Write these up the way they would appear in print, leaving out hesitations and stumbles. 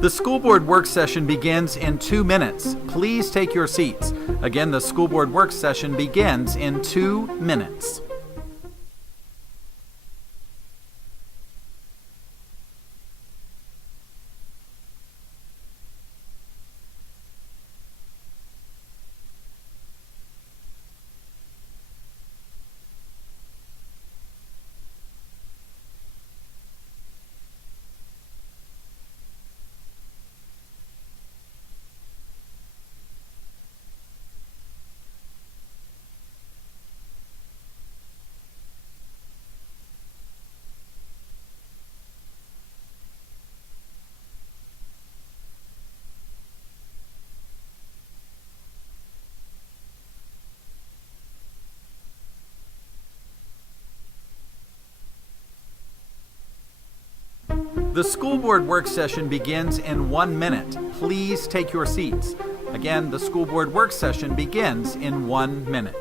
The school board work session begins in 2 minutes. Please take your seats. Again, the school board work session begins in 2 minutes. The school board work session begins in 1 minute. Please take your seats. Again, the school board work session begins in 1 minute.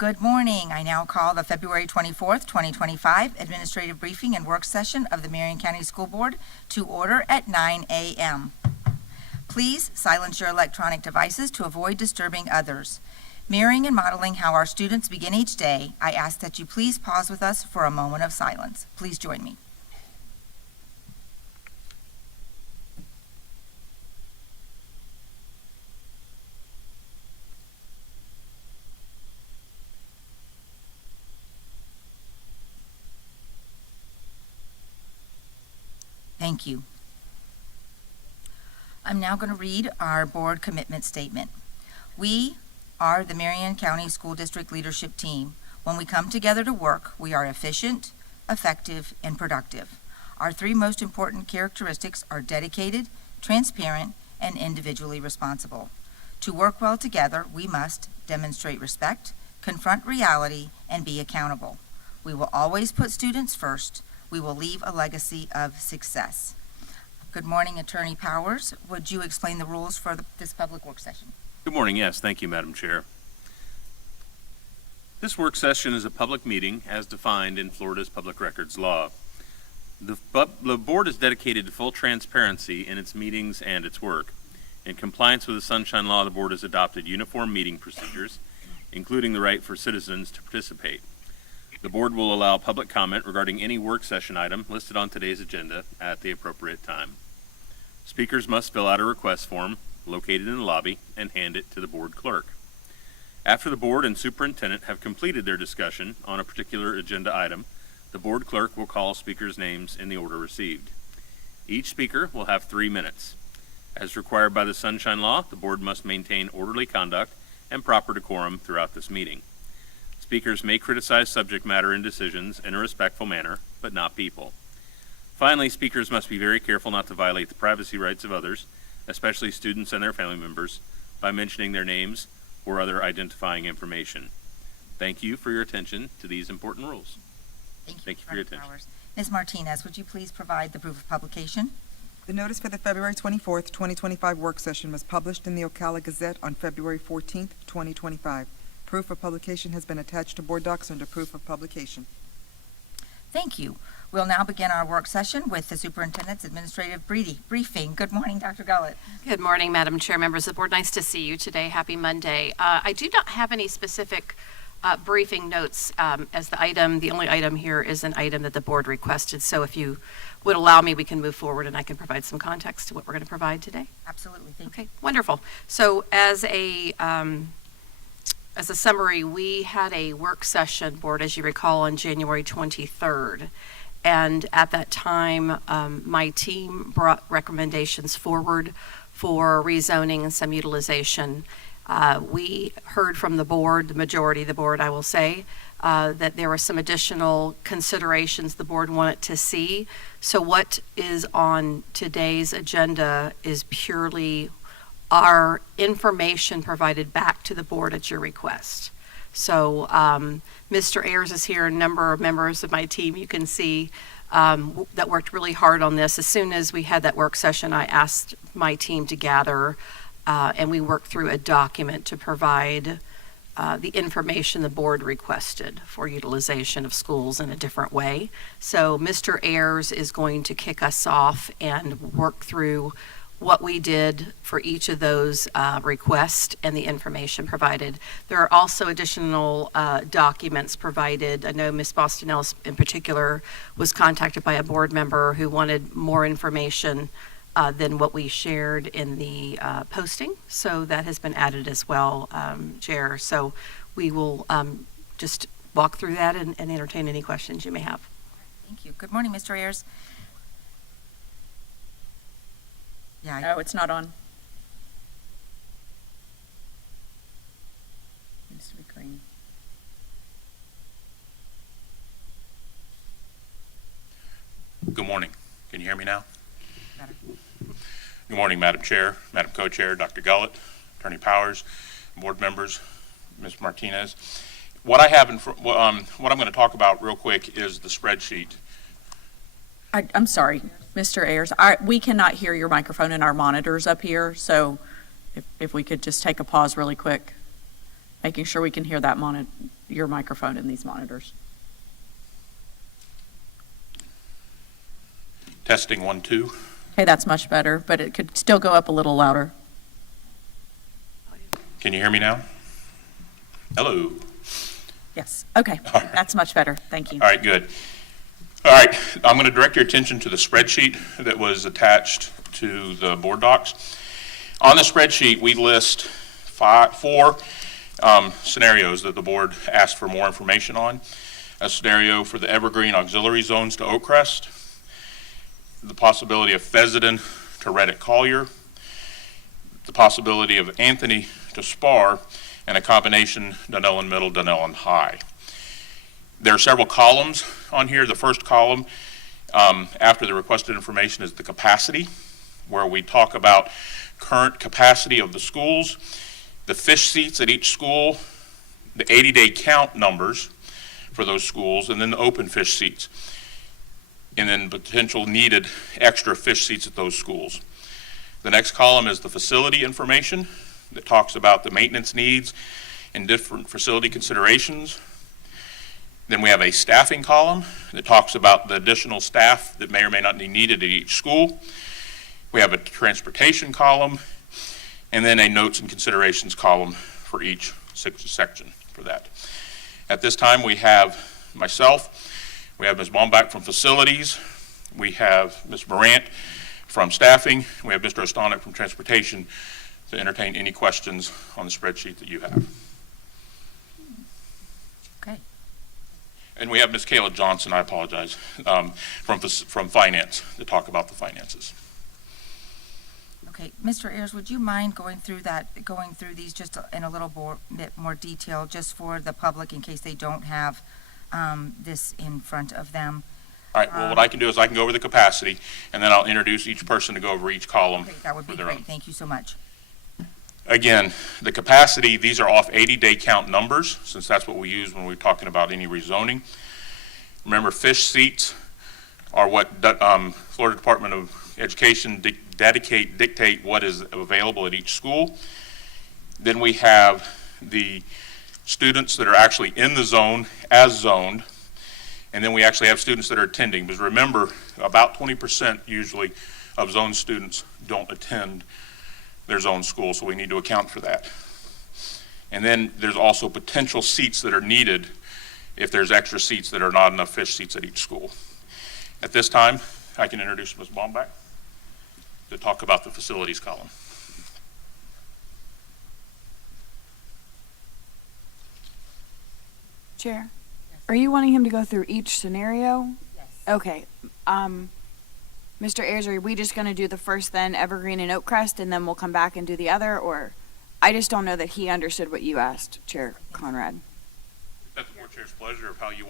Good morning. I now call the February 24th, 2025 Administrative Briefing and Work Session of the Marion County School Board to order at 9 a.m. Please silence your electronic devices to avoid disturbing others. Mirroring and modeling how our students begin each day, I ask that you please pause with us for a moment of silence. Please join me. Thank you. I'm now going to read our board commitment statement. We are the Marion County School District Leadership Team. When we come together to work, we are efficient, effective, and productive. Our three most important characteristics are dedicated, transparent, and individually responsible. To work well together, we must demonstrate respect, confront reality, and be accountable. We will always put students first. We will leave a legacy of success. Good morning, Attorney Powers. Would you explain the rules for this public work session? Good morning. Yes, thank you, Madam Chair. This work session is a public meeting as defined in Florida's Public Records Law. The board is dedicated to full transparency in its meetings and its work. In compliance with the Sunshine Law, the board has adopted uniform meeting procedures, including the right for citizens to participate. The board will allow public comment regarding any work session item listed on today's agenda at the appropriate time. Speakers must fill out a request form located in the lobby and hand it to the board clerk. After the board and superintendent have completed their discussion on a particular agenda item, the board clerk will call speakers' names in the order received. Each speaker will have 3 minutes. As required by the Sunshine Law, the board must maintain orderly conduct and proper decorum throughout this meeting. Speakers may criticize subject matter and decisions in a respectful manner, but not people. Finally, speakers must be very careful not to violate the privacy rights of others, especially students and their family members, by mentioning their names or other identifying information. Thank you for your attention to these important rules. Thank you for your attention. Ms. Martinez, would you please provide the proof of publication? The notice for the February 24th, 2025 work session was published in the Ocala Gazette on February 14th, 2025. Proof of publication has been attached to board docs under proof of publication. Thank you. We'll now begin our work session with the superintendent's administrative briefing. Good morning, Dr. Gullett. Good morning, Madam Chair, members of the board. Nice to see you today. Happy Monday. I do not have any specific briefing notes as the only item here is an item that the board requested. So if you would allow me, we can move forward and I can provide some context to what we're going to provide today. Absolutely. Thank you. Okay, wonderful. So as a summary, we had a work session, board, as you recall, on January 23rd. And at that time, my team brought recommendations forward for rezoning and some utilization. We heard from the board, the majority of the board, I will say, that there were some additional considerations the board wanted to see. So what is on today's agenda is purely our information provided back to the board at your request. So Mr. Ayers is here, a number of members of my team you can see that worked really hard on this. As soon as we had that work session, I asked my team to gather and we worked through a document to provide the information the board requested for utilization of schools in a different way. So Mr. Ayers is going to kick us off and work through what we did for each of those requests and the information provided. There are also additional documents provided. I know Ms. Bostonell in particular was contacted by a board member who wanted more information than what we shared in the posting. So that has been added as well, Chair. So we will just walk through that and entertain any questions you may have. Thank you. Good morning, Mr. Ayers. Yeah. Oh, it's not on. It needs to be green. Good morning. Can you hear me now? Better. Good morning, Madam Chair, Madam Co-Chair, Dr. Gullett, Attorney Powers, board members, Ms. Martinez. What I have what I'm going to talk about real quick is the spreadsheet. I'm sorry, Mr. Ayers. We cannot hear your microphone in our monitors up here, so if we could just take a pause really quick, making sure we can hear that your microphone in these monitors. Testing 1, 2. Okay, that's much better, but it could still go up a little louder. Can you hear me now? Hello. Yes, okay, that's much better. Thank you. All right, good. All right, I'm going to direct your attention to the spreadsheet that was attached to the board docs. On the spreadsheet, we list four scenarios that the board asked for more information on. A scenario for the Evergreen auxiliary zones to Oakcrest, the possibility of Fessenden to Reddick-Collier, the possibility of Anthony to Spar, and a combination Dunellen Middle, Dunellen High. There are several columns on here. The first column, after the requested information, is the capacity, where we talk about current capacity of the schools, the fish seats at each school, the 80-day count numbers for those schools, and then the open fish seats, and then potential needed extra fish seats at those schools. The next column is the facility information that talks about the maintenance needs and different facility considerations. Then we have a staffing column that talks about the additional staff that may or may not be needed at each school. We have a transportation column, and then a notes and considerations column for each section for that. At this time, we have myself, we have Ms. Baumbach from facilities, we have Ms. Morant from staffing, we have Mr. Ostanek from transportation to entertain any questions on the spreadsheet that you have. Okay. And we have Ms. Kayla Johnson, I apologize, from finance to talk about the finances. Okay, Mr. Ayers, would you mind going through these just in a little bit more detail, just for the public in case they don't have this in front of them? All right, well, what I can do is I can go over the capacity, and then I'll introduce each person to go over each column. Okay, that would be for their great. own. Thank you so much. Again, the capacity, these are off 80-day count numbers, since that's what we use when we're talking about any rezoning. Remember, fish seats are what Florida Department of Education dictate what is available at each school. Then we have the students that are actually in the zone as zoned, and then we actually have students that are attending. Because remember, about 20% usually of zone students don't attend their zone school, so we need to account for that. And then there's also potential seats that are needed if there's extra seats that are not enough fish seats at each school. At this time, I can introduce Ms. Baumbach to talk about the facilities column. Chair, are you wanting him to go through each scenario? Yes. Okay. Mr. Ayers, are we just going to do the first, then Evergreen and Oakcrest, and then we'll come back and do the other? Or I just don't know that he understood what you asked, Chair Conrad. Is that the board chair's pleasure of how you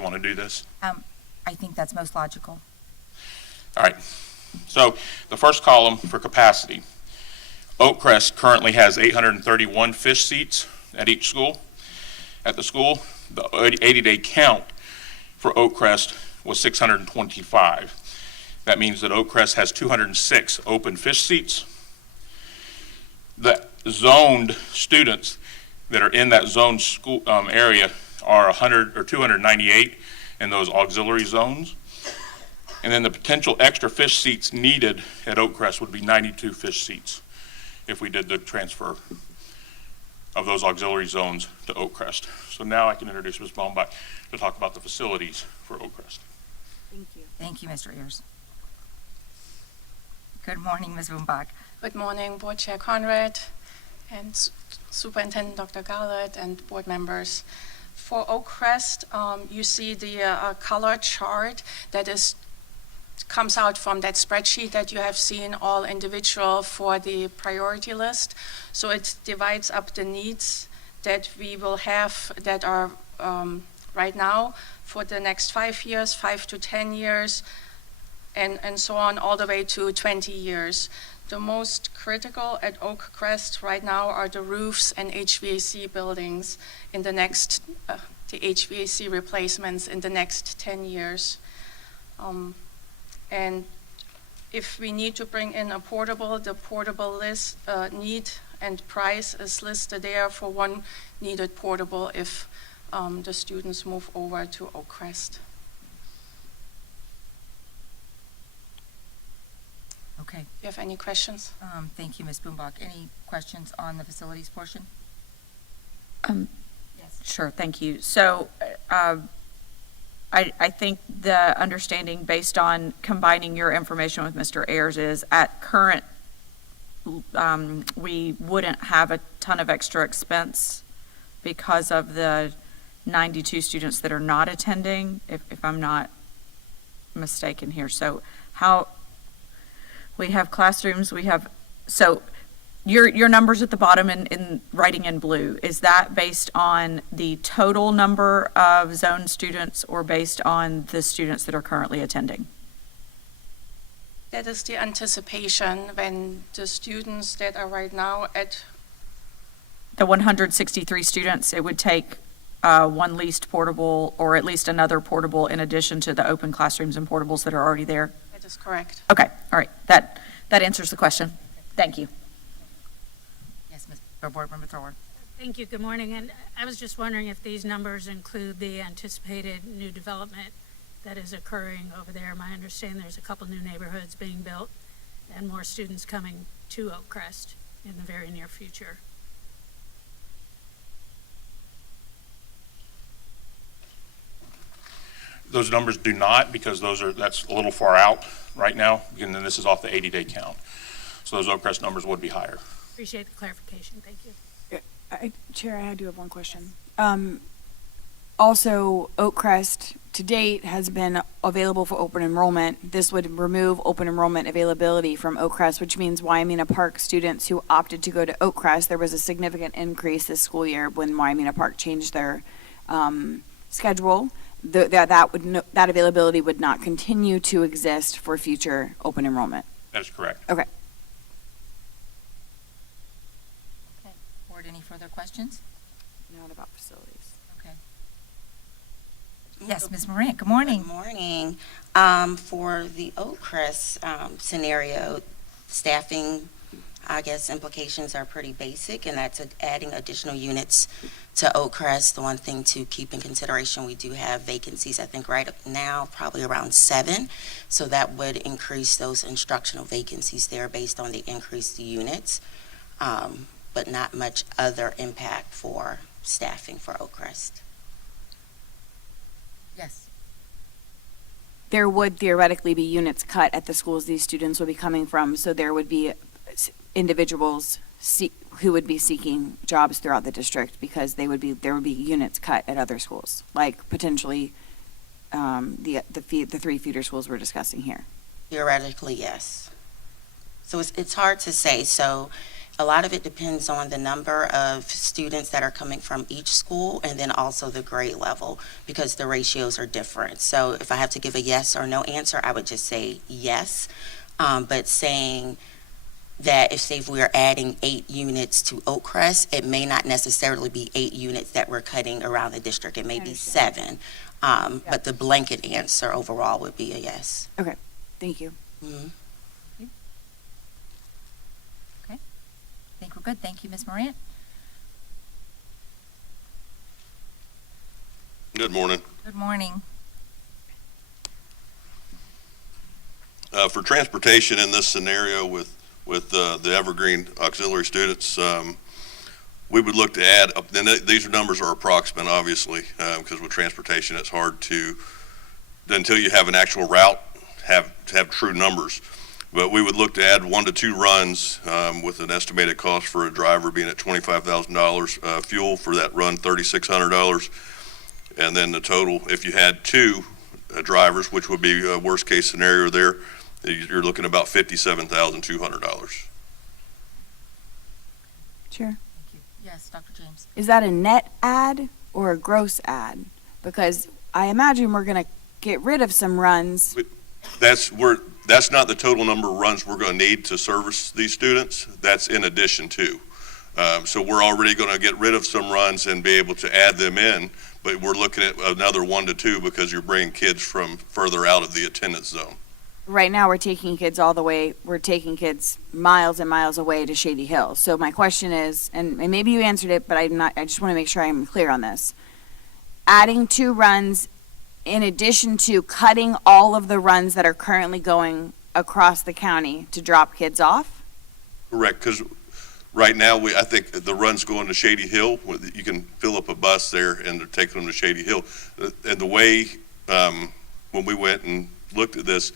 want to do this? I think that's most logical. All right. So the first column for capacity, Oakcrest currently has 831 fish seats at each school. At the school, the 80-day count for Oakcrest was 625. That means that Oakcrest has 206 open fish seats. The zoned students that are in that zoned school area are 298 in those auxiliary zones. And then the potential extra fish seats needed at Oakcrest would be 92 fish seats if we did the transfer of those auxiliary zones to Oakcrest. So now I can introduce Ms. Baumbach to talk about the facilities for Oakcrest. Thank you. Thank you, Mr. Ayers. Good morning, Ms. Baumbach. Good morning, Board Chair Conrad and Superintendent Dr. Garlett and board members. For Oakcrest, you see the color chart that comes out from that spreadsheet that you have seen, all individual for the priority list. So it divides up the needs that we will have that are right now for the next 5 years, 5 to 10 years, and so on, all the way to 20 years. The most critical at Oakcrest right now are the roofs and HVAC buildings in the next, the HVAC replacements in the next 10 years. And if we need to bring in a portable, the portable list need and price is listed there for one needed portable if the students move over to Oakcrest. Okay. Do you have any questions? Thank you, Ms. Baumbach. Any questions on the facilities portion? Yes. Sure, thank you. So I think the understanding based on combining your information with Mr. Ayers is at current, we wouldn't have a ton of extra expense because of the 92 students that are not attending, if I'm not mistaken here. So how, we have classrooms, so your numbers at the bottom in writing in blue, is that based on the total number of zone students or based on the students that are currently attending? That is the anticipation when the students that are right now at, The 163 students, it would take one leased portable or at least another portable in addition to the open classrooms and portables that are already there? that is correct. Okay, all right, that answers the question. Thank you. Yes, Board Member Thrower. Thank you. Good morning. And I was just wondering if these numbers include the anticipated new development that is occurring over there. My understanding there's a couple new neighborhoods being built and more students coming to Oakcrest in the very near future. Those numbers do not, because that's a little far out right now, and then this is off the 80-day count. So those Oakcrest numbers would be higher. Appreciate the clarification. Thank you. Chair, I do have one question. Also, Oakcrest to date has been available for open enrollment. This would remove open enrollment availability from Oakcrest, which means Waimea Park students who opted to go to Oakcrest, there was a significant increase this school year when Waimea Park changed their schedule. That availability would not continue to exist for future open enrollment. That is correct. Okay. Okay. Board, any further questions? Not about facilities. Okay. Yes, Ms. Marion, good morning. Good morning. For the Oakcrest scenario, staffing, I guess, implications are pretty basic, and that's adding additional units to Oakcrest. The one thing to keep in consideration, we do have vacancies, I think right now, probably around 7. So that would increase those instructional vacancies there based on the increased units, but not much other impact for staffing for Oakcrest. Yes. There would theoretically be units cut at the schools these students would be coming from, so there would be individuals who would be seeking jobs throughout the district because there would be units cut at other schools, like potentially the 3 feeder schools we're discussing here. Theoretically, yes. So it's hard to say. So a lot of it depends on the number of students that are coming from each school and then also the grade level, because the ratios are different. So if I have to give a yes or no answer, I would just say yes. But saying that if we're adding 8 units to Oakcrest, it may not necessarily be 8 units that we're cutting around the district. It may be 7. But the blanket answer overall would be a yes. Okay, thank you. Mhm. Okay. I think we're good. Thank you, Ms. Marion. Good morning. Good morning. For transportation in this scenario with the Evergreen auxiliary students, we would look to add, and these numbers are approximate, obviously, because with transportation, it's hard to, until you have an actual route, have true numbers. But we would look to add 1 to 2 runs with an estimated cost for a driver being at $25,000, fuel for that run $3,600, and then the total, if you had 2 drivers, which would be a worst case scenario there, you're looking about $57,200. Sure. Thank you. Yes, Dr. James. Is that a net add or a gross add? Because I imagine we're going to get rid of some runs. That's not the total number of runs we're going to need to service these students. That's in addition to. So we're already going to get rid of some runs and be able to add them in, but we're looking at another 1 to 2 because you're bringing kids from further out of the attendance zone. Right now, we're taking kids miles and miles away to Shady Hill. So my question is, and maybe you answered it, but I just want to make sure I'm clear on this. Adding 2 runs in addition to cutting all of the runs that are currently going across the county to drop kids off? Correct, because right now, I think the runs going to Shady Hill, you can fill up a bus there and they're taking them to Shady Hill. And the way, when we went and looked at this,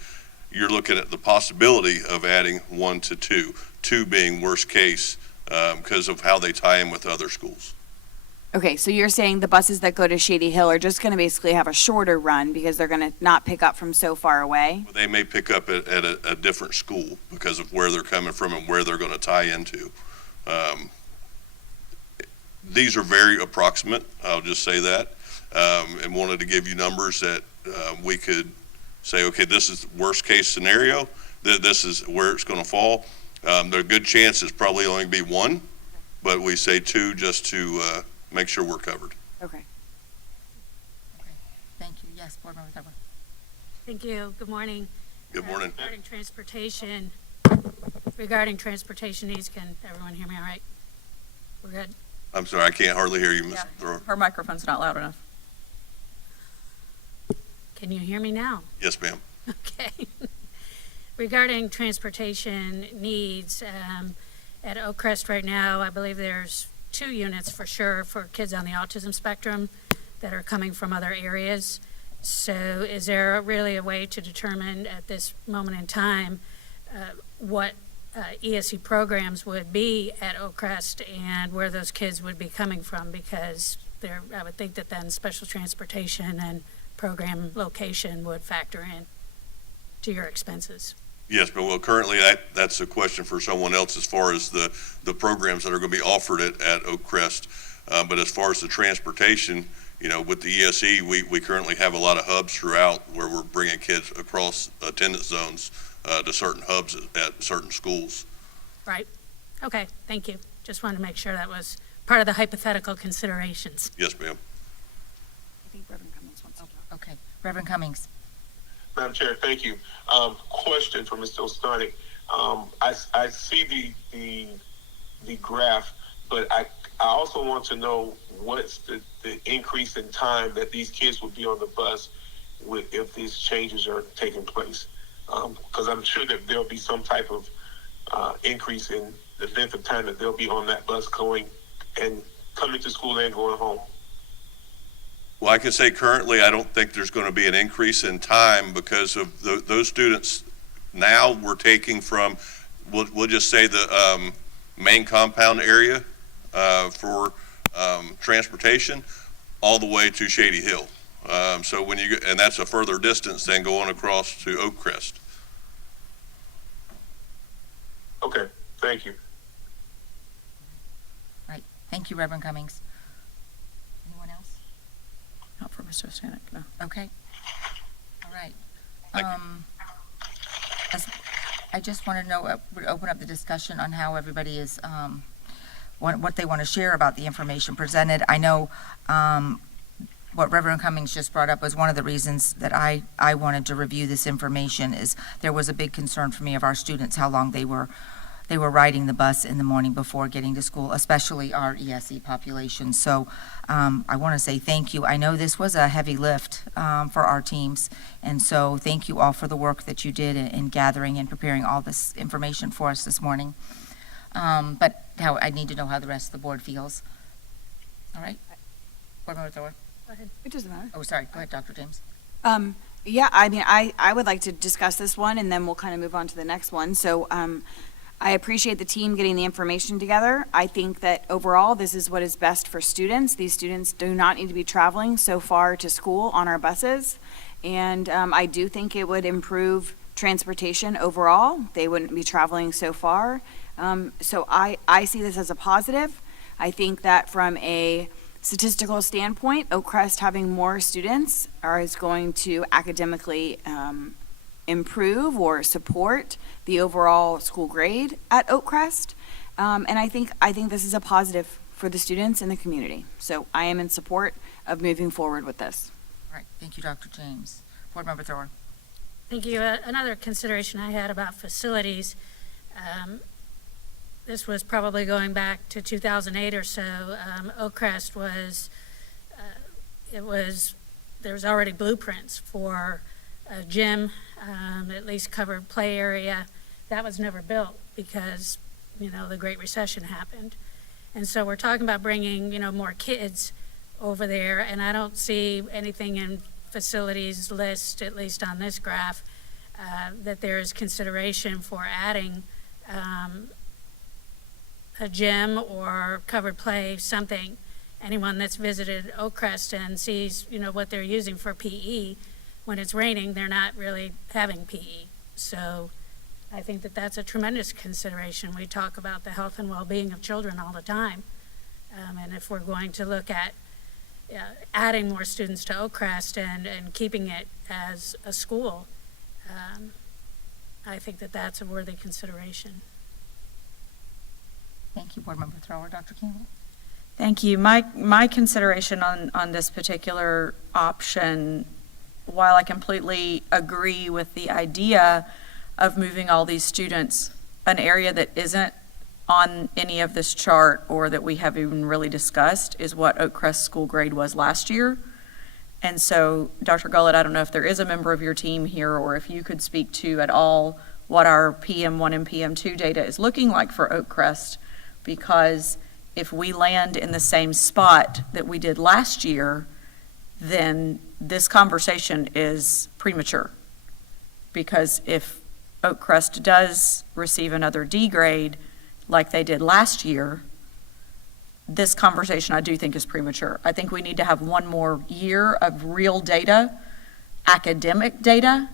you're looking at the possibility of adding 1 to 2, 2 being worst case because of how they tie in with other schools. Okay, so you're saying the buses that go to Shady Hill are just going to basically have a shorter run because they're going to not pick up from so far away? They may pick up at a different school because of where they're coming from and where they're going to tie into. These are very approximate, I'll just say that, and wanted to give you numbers that we could say, okay, this is worst case scenario, this is where it's going to fall. There are good chances probably only be one, but we say two just to make sure we're covered. Okay. Okay, thank you. Yes, Board Member Thurber. Thank you. Good morning. Good morning. Regarding transportation needs, can everyone hear me all right? We're good? I'm sorry, I can't hardly hear you, Ms. Yeah, Thrower. her microphone's not loud enough. Can you hear me now? Yes, ma'am. Okay. Regarding transportation needs, at Oakcrest right now, I believe there's 2 units for sure for kids on the autism spectrum that are coming from other areas. So is there really a way to determine at this moment in time what ESE programs would be at Oakcrest and where those kids would be coming from? Because I would think that then special transportation and program location would factor in to your expenses. Yes, but well, currently that's a question for someone else as far as the programs that are going to be offered at Oakcrest. But as far as the transportation, with the ESE, we currently have a lot of hubs throughout where we're bringing kids across attendance zones to certain hubs at certain schools. Right. Okay, thank you. Just wanted to make sure that was part of the hypothetical considerations. Yes, ma'am. I think Reverend Cummings wants to talk. Okay, Reverend Cummings. Madam Chair, thank you. Question for Mr. Ostanik. I see the graph, but I also want to know what's the increase in time that these kids will be on the bus if these changes are taking place. Because I'm sure that there'll be some type of increase in the length of time that they'll be on that bus coming to school and going home. Well, I can say currently I don't think there's going to be an increase in time because of those students now we're taking from, we'll just say the main compound area for transportation all the way to Shady Hill. So and that's a further distance than going across to Oakcrest. Okay, thank you. Right, thank you, Reverend Cummings. Anyone else? Not for Mr. Ostanek, no. Okay. All right. Thank you. I just want to know, open up the discussion on how everybody is, what they want to share about the information presented. I know what Reverend Cummings just brought up was one of the reasons that I wanted to review this information is there was a big concern for me of our students, how long they were riding the bus in the morning before getting to school, especially our ESE population. So I want to say thank you. I know this was a heavy lift for our teams, and so thank you all for the work that you did in gathering and preparing all this information for us this morning. But I need to know how the rest of the board feels. All right? Board Member Thor? Go ahead. It doesn't matter. Oh, sorry. Go ahead, Dr. James. Yeah, I mean, I would like to discuss this one and then we'll kind of move on to the next one. So, I appreciate the team getting the information together. I think that overall, this is what is best for students. These students do not need to be traveling so far to school on our buses. And I do think it would improve transportation overall. They wouldn't be traveling so far. So I see this as a positive. I think that from a statistical standpoint, Oakcrest having more students is going to academically improve or support the overall school grade at Oakcrest. And I think this is a positive for the students and the community. So I am in support of moving forward with this. All right. Thank you, Dr. James. Board Member Thor? Thank you. Another consideration I had about facilities, this was probably going back to 2008 or so. Oakcrest there was already blueprints for a gym, at least covered play area. That was never built because, the Great Recession happened. And so we're talking about bringing, more kids over there, and I don't see anything in facilities list, at least on this graph, that there is consideration for adding a gym or covered play, something anyone that's visited Oakcrest and sees, what they're using for PE, when it's raining, they're not really having PE. So I think that that's a tremendous consideration. We talk about the health and well-being of children all the time. And if we're going to look at adding more students to Oakcrest and keeping it as a school, I think that that's a worthy consideration. Thank you, Board Member Thrower. Dr. Campbell? Thank you. My consideration on this particular option, while I completely agree with the idea of moving all these students, an area that isn't on any of this chart or that we have even really discussed is what Oakcrest school grade was last year. And so, Dr. Gullett, I don't know if there is a member of your team here or if you could speak to at all what our PM1 and PM2 data is looking like for Oakcrest, because if we land in the same spot that we did last year, then this conversation is premature. Because if Oakcrest does receive another D grade like they did last year, this conversation I do think is premature. I think we need to have one more year of real data, academic data,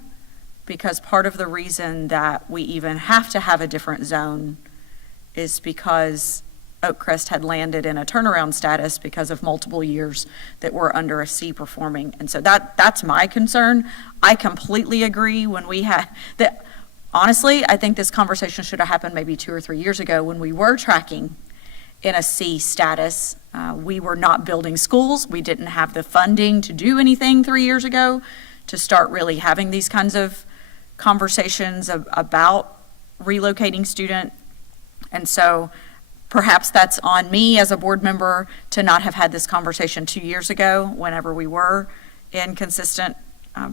because part of the reason that we even have to have a different zone is because Oakcrest had landed in a turnaround status because of multiple years that were under a C performing. And so that's my concern. I completely agree when we had that. Honestly, I think this conversation should have happened maybe 2 or 3 years ago when we were tracking in a C status. We were not building schools. We didn't have the funding to do anything 3 years ago to start really having these kinds of conversations about relocating student. And so perhaps that's on me as a board member to not have had this conversation 2 years ago whenever we were in consistent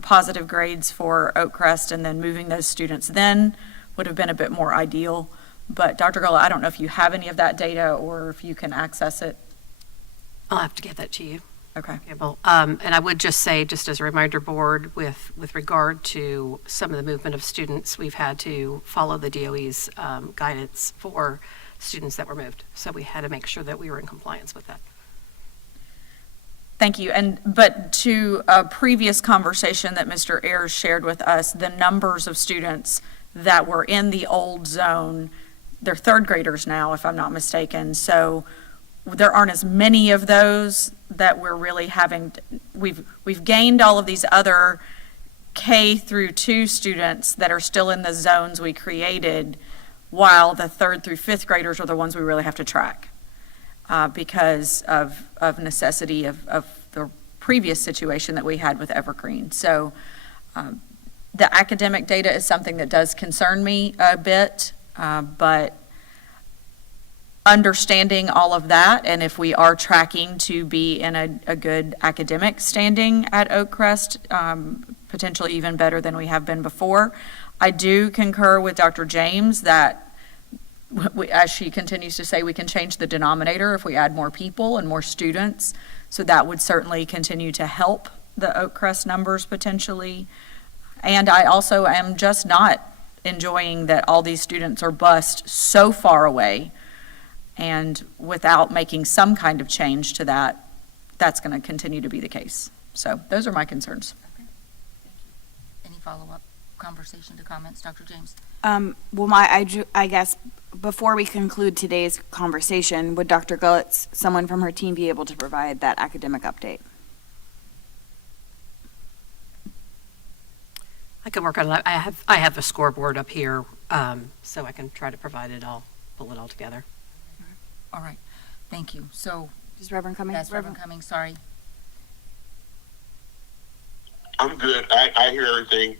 positive grades for Oakcrest, and then moving those students then would have been a bit more ideal. But Dr. Gullett, I don't know if you have any of that data or if you can access it. I'll have to get that to you. Okay. Well, and I would just say, just as a reminder, board, with regard to some of the movement of students, we've had to follow the DOE's guidance for students that were moved. So we had to make sure that we were in compliance with that. Thank you. But to a previous conversation that Mr. Ayers shared with us, the numbers of students that were in the old zone, they're third graders now, if I'm not mistaken. So there aren't as many of those that we're really having. We've gained all of these other K through 2 students that are still in the zones we created, while the 3rd through 5th graders are the ones we really have to track. Because of necessity of the previous situation that we had with Evergreen. So the academic data is something that does concern me a bit, but understanding all of that, and if we are tracking to be in a good academic standing at Oakcrest, potentially even better than we have been before, I do concur with Dr. James that as she continues to say, we can change the denominator if we add more people and more students. So that would certainly continue to help the Oakcrest numbers potentially. And I also am just not enjoying that all these students are bused so far away. And without making some kind of change to that, that's going to continue to be the case. So those are my concerns. Okay. Thank you. Any follow-up conversation to comments, Dr. James? Well, I guess before we conclude today's conversation, would Dr. Gullett, someone from her team, be able to provide that academic update? I can work on it. I have a scoreboard up here, so I can try to provide it all, pull it all together. All right. Thank you. So, Is Reverend Cummings? that's Reverend Cummings. Sorry. I'm good. I hear everything.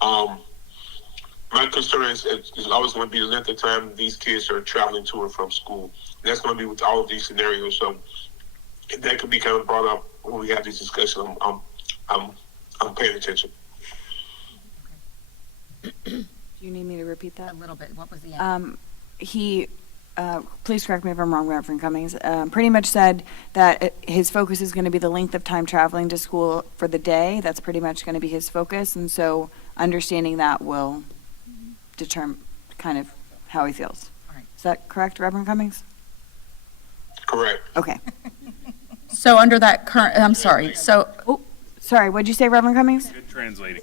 My concern is always going to be the length of time these kids are traveling to and from school. And that's going to be with all of these scenarios. So that could be kind of brought up when we have these discussions. I'm paying attention. Do you need me to repeat that? A little bit. What was the end? He, please correct me if I'm wrong, Reverend Cummings, pretty much said that his focus is going to be the length of time traveling to school for the day. That's pretty much going to be his focus. And so understanding that will determine kind of how he feels. All right. Is that correct, Reverend Cummings? Correct. Okay. So under that current, I'm sorry, so, Oh, sorry, what'd you say, Reverend Cummings? Good translating.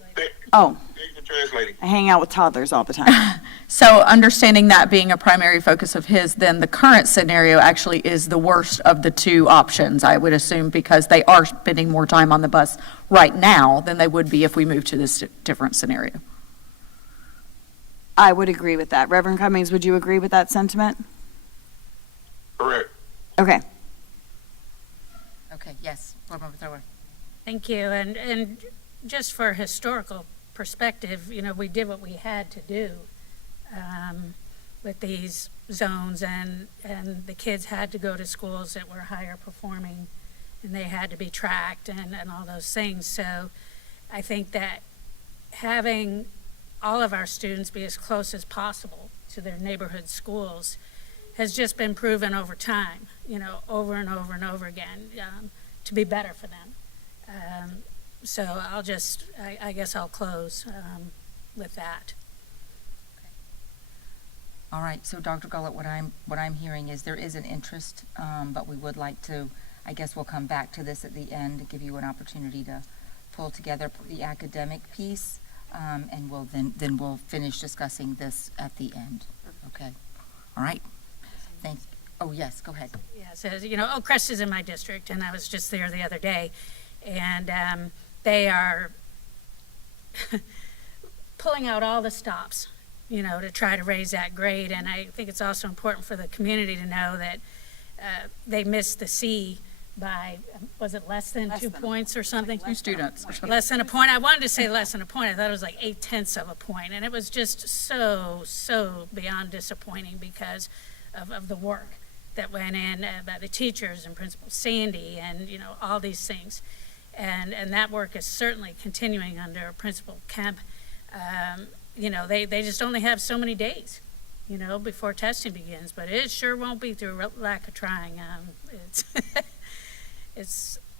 Oh, Thank you for translating. I hang out with toddlers all the time. so understanding that being a primary focus of his, then the current scenario actually is the worst of the two options, I would assume, because they are spending more time on the bus right now than they would be if we moved to this different scenario. I would agree with that. Reverend Cummings, would you agree with that sentiment? Correct. Okay. Okay, yes, Board Member Thrower. Thank you. And just for historical perspective, you know, we did what we had to do with these zones, and the kids had to go to schools that were higher performing, and they had to be tracked and all those things. So I think that having all of our students be as close as possible to their neighborhood schools has just been proven over time, you know, over and over and over again, to be better for them. So I guess I'll close with that. All right, so Dr. Gullett, what I'm hearing is there is an interest, but we would like to, I guess we'll come back to this at the end to give you an opportunity to pull together the academic piece, and we'll finish discussing this at the end. Okay, all right. Thanks. Oh, yes, go ahead. Yeah, so, you know, Oakcrest is in my district, and I was just there the other day, and they are pulling out all the stops, you know, to try to raise that grade. And I think it's also important for the community to know that they missed the C by, was it less than 2 points or something? 2 students or something. Less than a point. I wanted to say less than a point. I thought it was like 0.8 of a point. And it was just so beyond disappointing because of the work that went in by the teachers and Principal Sandy and, you know, all these things. And that work is certainly continuing under Principal Kemp. You know, they just only have so many days, you know, before testing begins, but it sure won't be through lack of trying.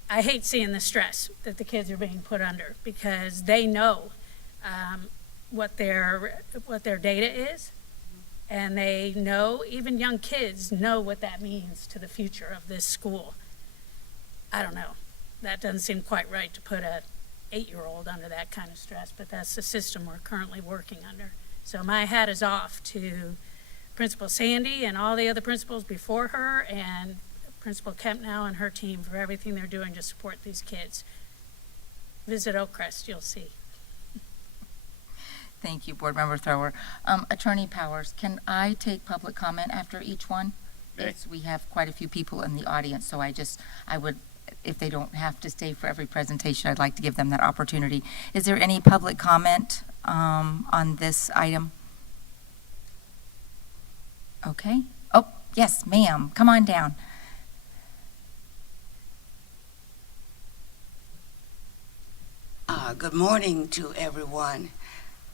I hate seeing the stress that the kids are being put under because they know what their data is, and they know, even young kids know what that means to the future of this school. I don't know. That doesn't seem quite right to put a 8-year-old under that kind of stress, but that's the system we're currently working under. So my hat is off to Principal Sandy and all the other principals before her, and Principal Kemp now and her team for everything they're doing to support these kids. Visit Oakcrest, you'll see. Thank you, Board Member Thrower. Attorney Powers, can I take public comment after each one? Okay. Yes, we have quite a few people in the audience, so I would, if they don't have to stay for every presentation, I'd like to give them that opportunity. Is there any public comment on this item? Okay. Oh, yes, ma'am. Come on down. Good morning to everyone,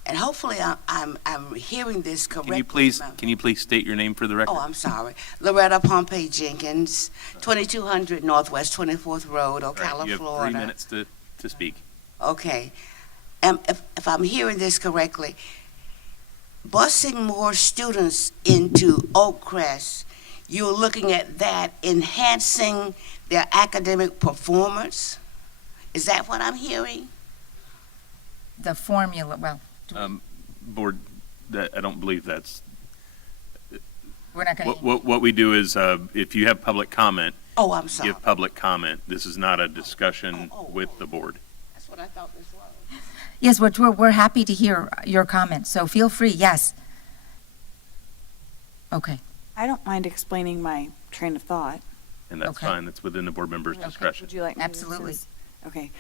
and hopefully I'm hearing this correctly. Can you please state your name for the record? Oh, I'm sorry. Loretta Pompey Jenkins, 2200 Northwest 24th Road, All right, Ocala, you have Florida. 3 minutes to speak. Okay. If I'm hearing this correctly, busing more students into Oakcrest, you're looking at that enhancing their academic performance? Is that what I'm hearing? The formula, well, Board, I don't believe that's, we're not going to. what we do is, if you have public comment, Oh, I'm sorry. give public comment. This is not a discussion with the board. That's what I thought this was. Yes, we're happy to hear your comments, so feel free, yes. Okay. I don't mind explaining my train of thought. And that's Okay. fine. That's within the board member's discretion. Would you like me to- Absolutely. Okay.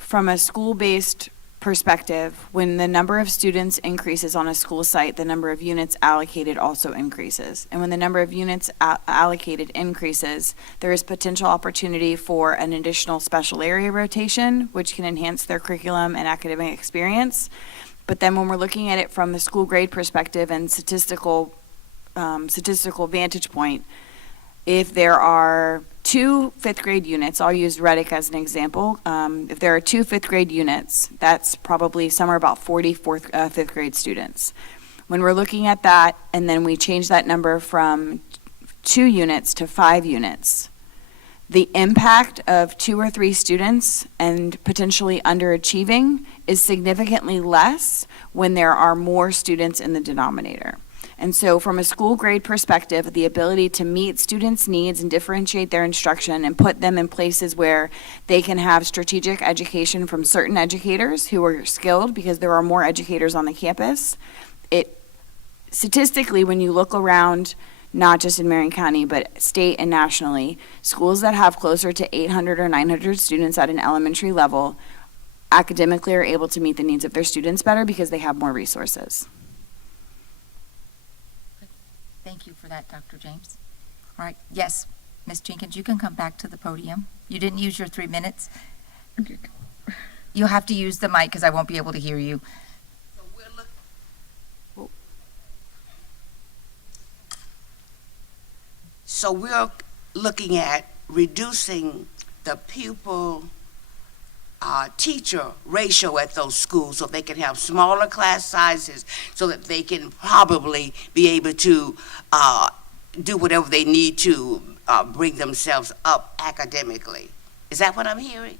From a school-based perspective, when the number of students increases on a school site, the number of units allocated also increases. And when the number of units allocated increases, there is potential opportunity for an additional special area rotation, which can enhance their curriculum and academic experience. But then when we're looking at it from the school grade perspective and statistical vantage point, if there are 2 fifth grade units, I'll use Reddick as an example. If there are 2 fifth grade units, that's probably somewhere about 40 fifth grade students. When we're looking at that, and then we change that number from 2 units to 5 units. The impact of 2 or 3 students and potentially underachieving is significantly less when there are more students in the denominator. And so from a school grade perspective, the ability to meet students' needs and differentiate their instruction and put them in places where they can have strategic education from certain educators who are skilled, because there are more educators on the campus. Statistically, when you look around, not just in Marion County, but state and nationally, schools that have closer to 800 or 900 students at an elementary level academically are able to meet the needs of their students better because they have more resources. Thank you for that, Dr. James. All right, yes, Ms. Jenkins, you can come back to the podium. You didn't use your 3 minutes. You'll have to use the mic because I won't be able to hear you. So we're looking at reducing the pupil teacher ratio at those schools so they can have smaller class sizes, so that they can probably be able to do whatever they need to bring themselves up academically. Is that what I'm hearing?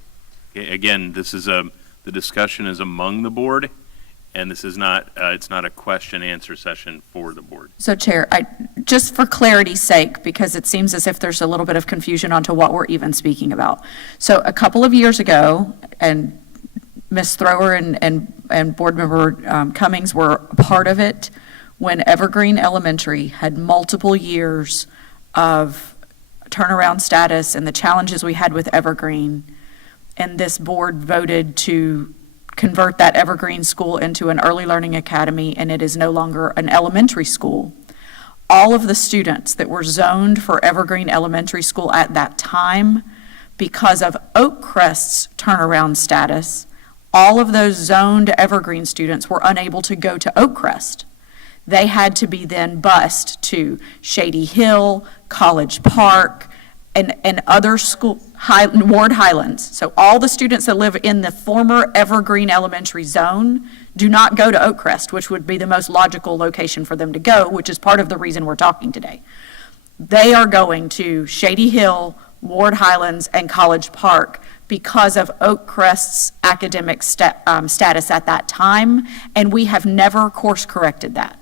Again, this is the discussion is among the board, and this is not, it's not a question answer session for the board. So Chair, just for clarity's sake, because it seems as if there's a little bit of confusion onto what we're even speaking about. So a couple of years ago, and Ms. Thrower and Board Member Cummings were a part of it, when Evergreen Elementary had multiple years of turnaround status and the challenges we had with Evergreen, and this board voted to convert that Evergreen school into an early learning academy, and it is no longer an elementary school. All of the students that were zoned for Evergreen Elementary School at that time, because of Oakcrest's turnaround status, all of those zoned Evergreen students were unable to go to Oakcrest. They had to be then bused to Shady Hill, College Park, and other Ward Highlands. So all the students that live in the former Evergreen Elementary zone do not go to Oakcrest, which would be the most logical location for them to go, which is part of the reason we're talking today. They are going to Shady Hill, Ward Highlands, and College Park because of Oakcrest's academic status at that time, and we have never course corrected that.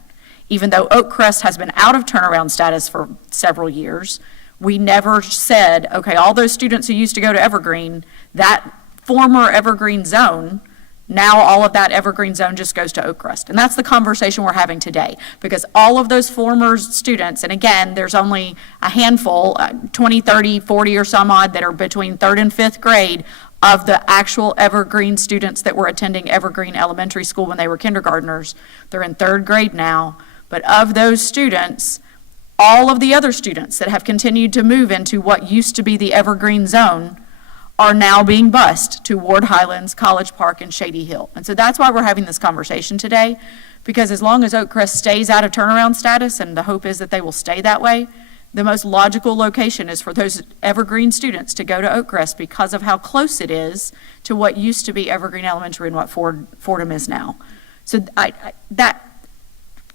Even though Oakcrest has been out of turnaround status for several years, we never said, okay, all those students who used to go to Evergreen, that former Evergreen zone, now all of that Evergreen zone just goes to Oakcrest. And that's the conversation we're having today, because all of those former students, and again, there's only a handful, 20, 30, 40 or some odd that are between 3rd and 5th grade of the actual Evergreen students that were attending Evergreen Elementary School when they were kindergartners. They're in 3rd grade now. But of those students, all of the other students that have continued to move into what used to be the Evergreen zone are now being bused to Ward Highlands, College Park, and Shady Hill. And so that's why we're having this conversation today, because as long as Oakcrest stays out of turnaround status, and the hope is that they will stay that way, the most logical location is for those Evergreen students to go to Oakcrest because of how close it is to what used to be Evergreen Elementary and what Fordham is now. So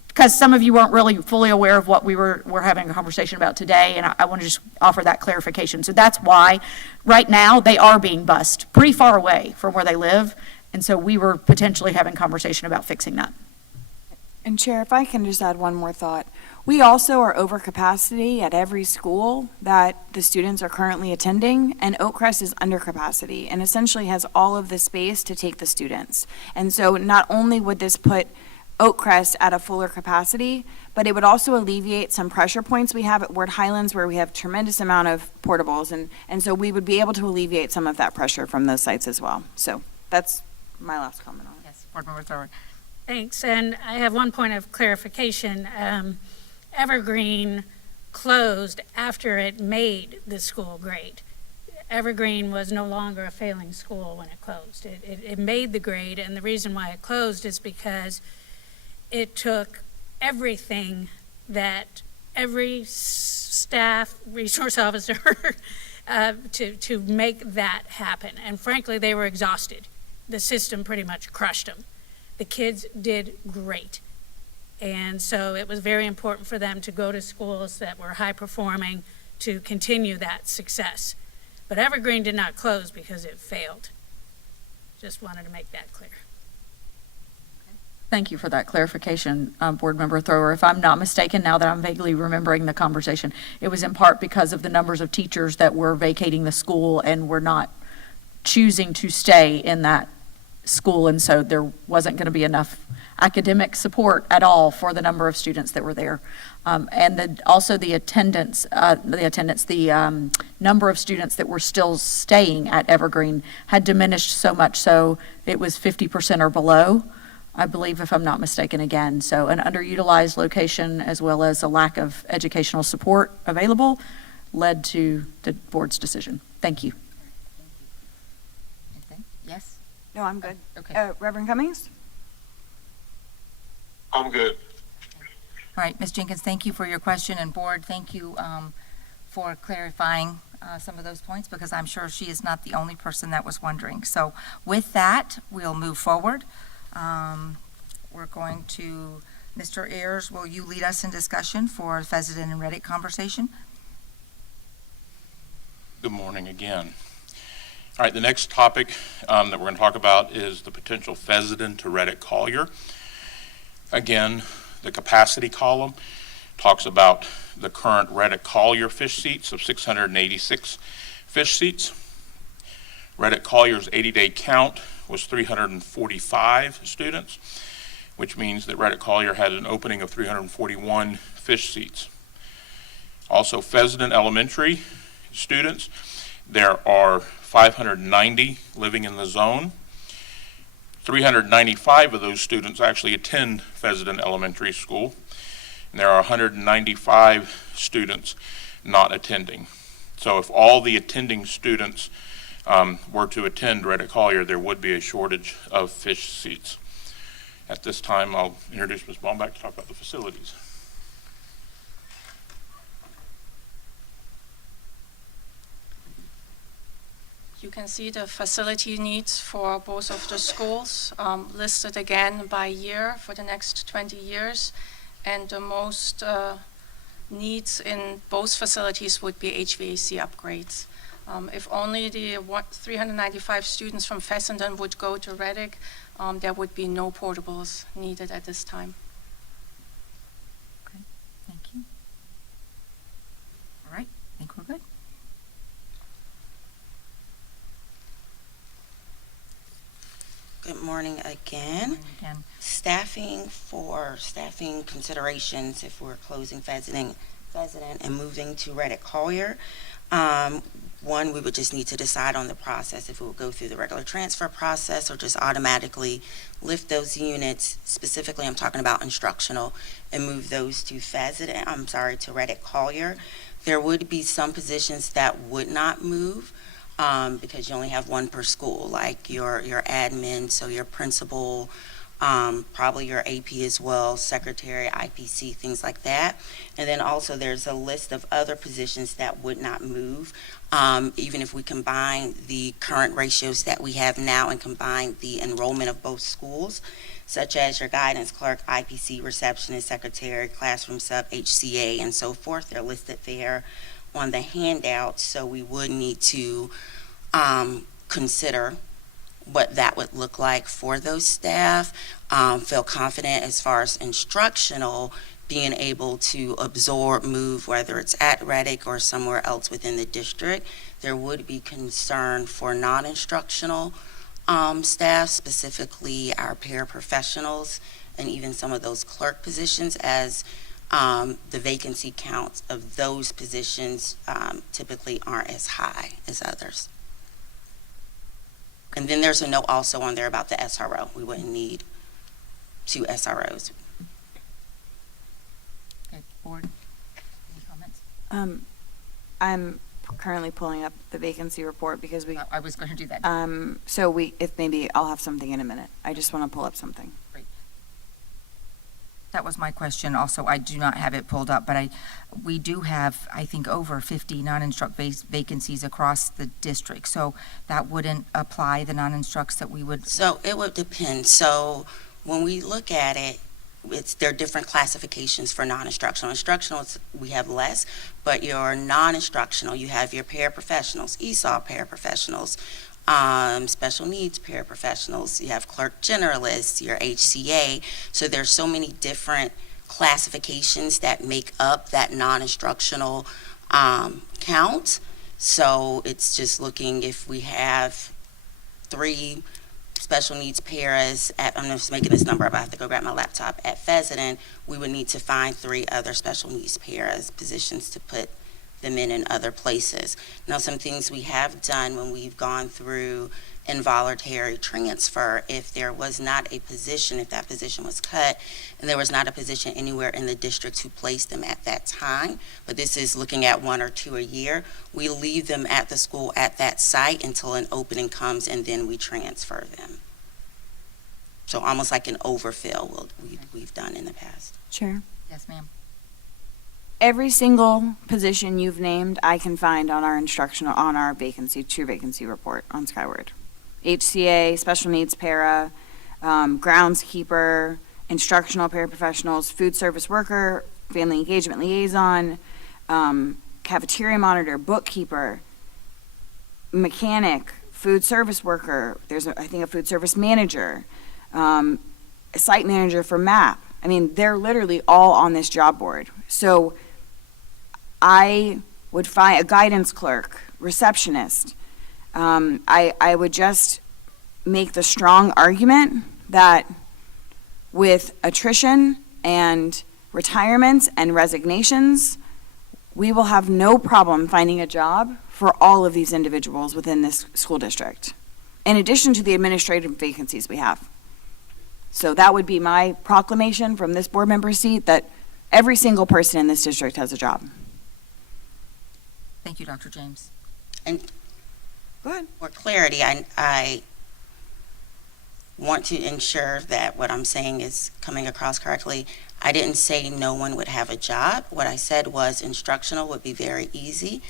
because some of you weren't really fully aware of what we're having a conversation about today, and I want to just offer that clarification. So that's why, right now, they are being bused pretty far away from where they live, and so we were potentially having conversation about fixing that. And Chair, if I can just add one more thought. We also are over capacity at every school that the students are currently attending, and Oakcrest is under capacity and essentially has all of the space to take the students. And so not only would this put Oakcrest at a fuller capacity, but it would also alleviate some pressure points we have at Ward Highlands, where we have tremendous amount of portables, and so we would be able to alleviate some of that pressure from those sites as well. So that's my last comment on it. Yes, Board Member Thorne. Thanks, and I have one point of clarification. Evergreen closed after it made the school grade. Evergreen was no longer a failing school when it closed. It made the grade, and the reason why it closed is because it took everything that every staff resource officer to make that happen. And frankly, they were exhausted. The system pretty much crushed them. The kids did great. And so it was very important for them to go to schools that were high performing to continue that success. But Evergreen did not close because it failed. Just wanted to make that clear. Thank you for that clarification, Board Member Thrower. If I'm not mistaken, now that I'm vaguely remembering the conversation, it was in part because of the numbers of teachers that were vacating the school and were not choosing to stay in that school, and so there wasn't going to be enough academic support at all for the number of students that were there. And also the number of students that were still staying at Evergreen had diminished so much so it was 50% or below, I believe, if I'm not mistaken again. So an underutilized location as well as a lack of educational support available led to the board's decision. Thank you. Anything? Yes? No, I'm good. Okay. Reverend Cummings? I'm good. All right, Ms. Jenkins, thank you for your question, and board, thank you for clarifying some of those points, because I'm sure she is not the only person that was wondering. So with that, we'll move forward. We're going to, Mr. Ayers, will you lead us in discussion for Fessenden and Reddick conversation? Good morning again. All right, the next topic that we're going to talk about is the potential Fessenden to Reddick-Collier. Again, the capacity column talks about the current Reddick-Collier fish seats of 686 fish seats. Reddick-Collier's 80-day count was 345 students, which means that Reddick-Collier had an opening of 341 fish seats. Also, Fessenden Elementary students, there are 590 living in the zone. 395 of those students actually attend Fessenden Elementary School, and there are 195 students not attending. So if all the attending students were to attend Reddick-Collier, there would be a shortage of fish seats. At this time, I'll introduce Ms. Baumbach to talk about the facilities. You can see the facility needs for both of the schools listed again by year for the next 20 years. And the most needs in both facilities would be HVAC upgrades. If only the 395 students from Fessenden would go to Reddick, there would be no portables needed at this time. Okay, thank you. All right, I think we're good. Good morning again. Staffing considerations if we're closing Fessenden and moving to Reddick-Collier. One, we would just need to decide on the process, if we would go through the regular transfer process or just automatically lift those units, specifically I'm talking about instructional, and move those to to Reddick-Collier. There would be some positions that would not move, because you only have one per school, like your admin, so your principal, probably your AP as well, secretary, IPC, things like that. And then also there's a list of other positions that would not move, even if we combine the current ratios that we have now and combine the enrollment of both schools, such as your guidance clerk, IPC, receptionist, secretary, classroom sub, HCA, and so forth. They're listed there on the handout, so we would need to consider what that would look like for those staff. Feel confident as far as instructional, being able to absorb, move, whether it's at Reddick or somewhere else within the district. There would be concern for non-instructional staff, specifically our paraprofessionals and even some of those clerk positions, as the vacancy counts of those positions typically aren't as high as others. And then there's a note also on there about the SRO. We wouldn't need 2 SROs. Okay, board, any comments? I'm currently pulling up the vacancy report because I was going to do that. So if maybe I'll have something in a minute. I just want to pull up something. Great. That was my question also. I do not have it pulled up, but we do have, I think, over 50 non-instruct vacancies across the district. So that wouldn't apply, the non-instructs that we would. So it would depend. So when we look at it, there are different classifications for non-instructional. Instructional, we have less, but your non-instructional, you have your paraprofessionals, ESOL paraprofessionals, special needs paraprofessionals, you have clerk generalists, your HCA. So there's so many different classifications that make up that non-instructional count. So it's just looking if we have 3 special needs paras I'm just making this number up, I have to go grab my laptop, at Fessenden, we would need to find 3 other special needs paras positions to put them in other places. Now, some things we have done when we've gone through involuntary transfer, if there was not a position, if that position was cut, and there was not a position anywhere in the district to place them at that time, but this is looking at 1 or 2 a year, we leave them at the school at that site until an opening comes, and then we transfer them. So almost like an overfill we've done in the past. Chair. Yes, ma'am. Every single position you've named, I can find on our true vacancy report on Skyward. HCA, special needs para, groundskeeper, instructional paraprofessionals, food service worker, family engagement liaison, cafeteria monitor, bookkeeper, mechanic, food service worker. There's, I think, a food service manager, a site manager for MAP. I mean, they're literally all on this job board. So I would find a guidance clerk, receptionist. I would just make the strong argument that with attrition and retirements and resignations, we will have no problem finding a job for all of these individuals within this school district, in addition to the administrative vacancies we have. So that would be my proclamation from this board member seat, that every single person in this district has a job. Thank you, Dr. James. And Go ahead. for clarity, I want to ensure that what I'm saying is coming across correctly. I didn't say no one would have a job. What I said was instructional would be very easy.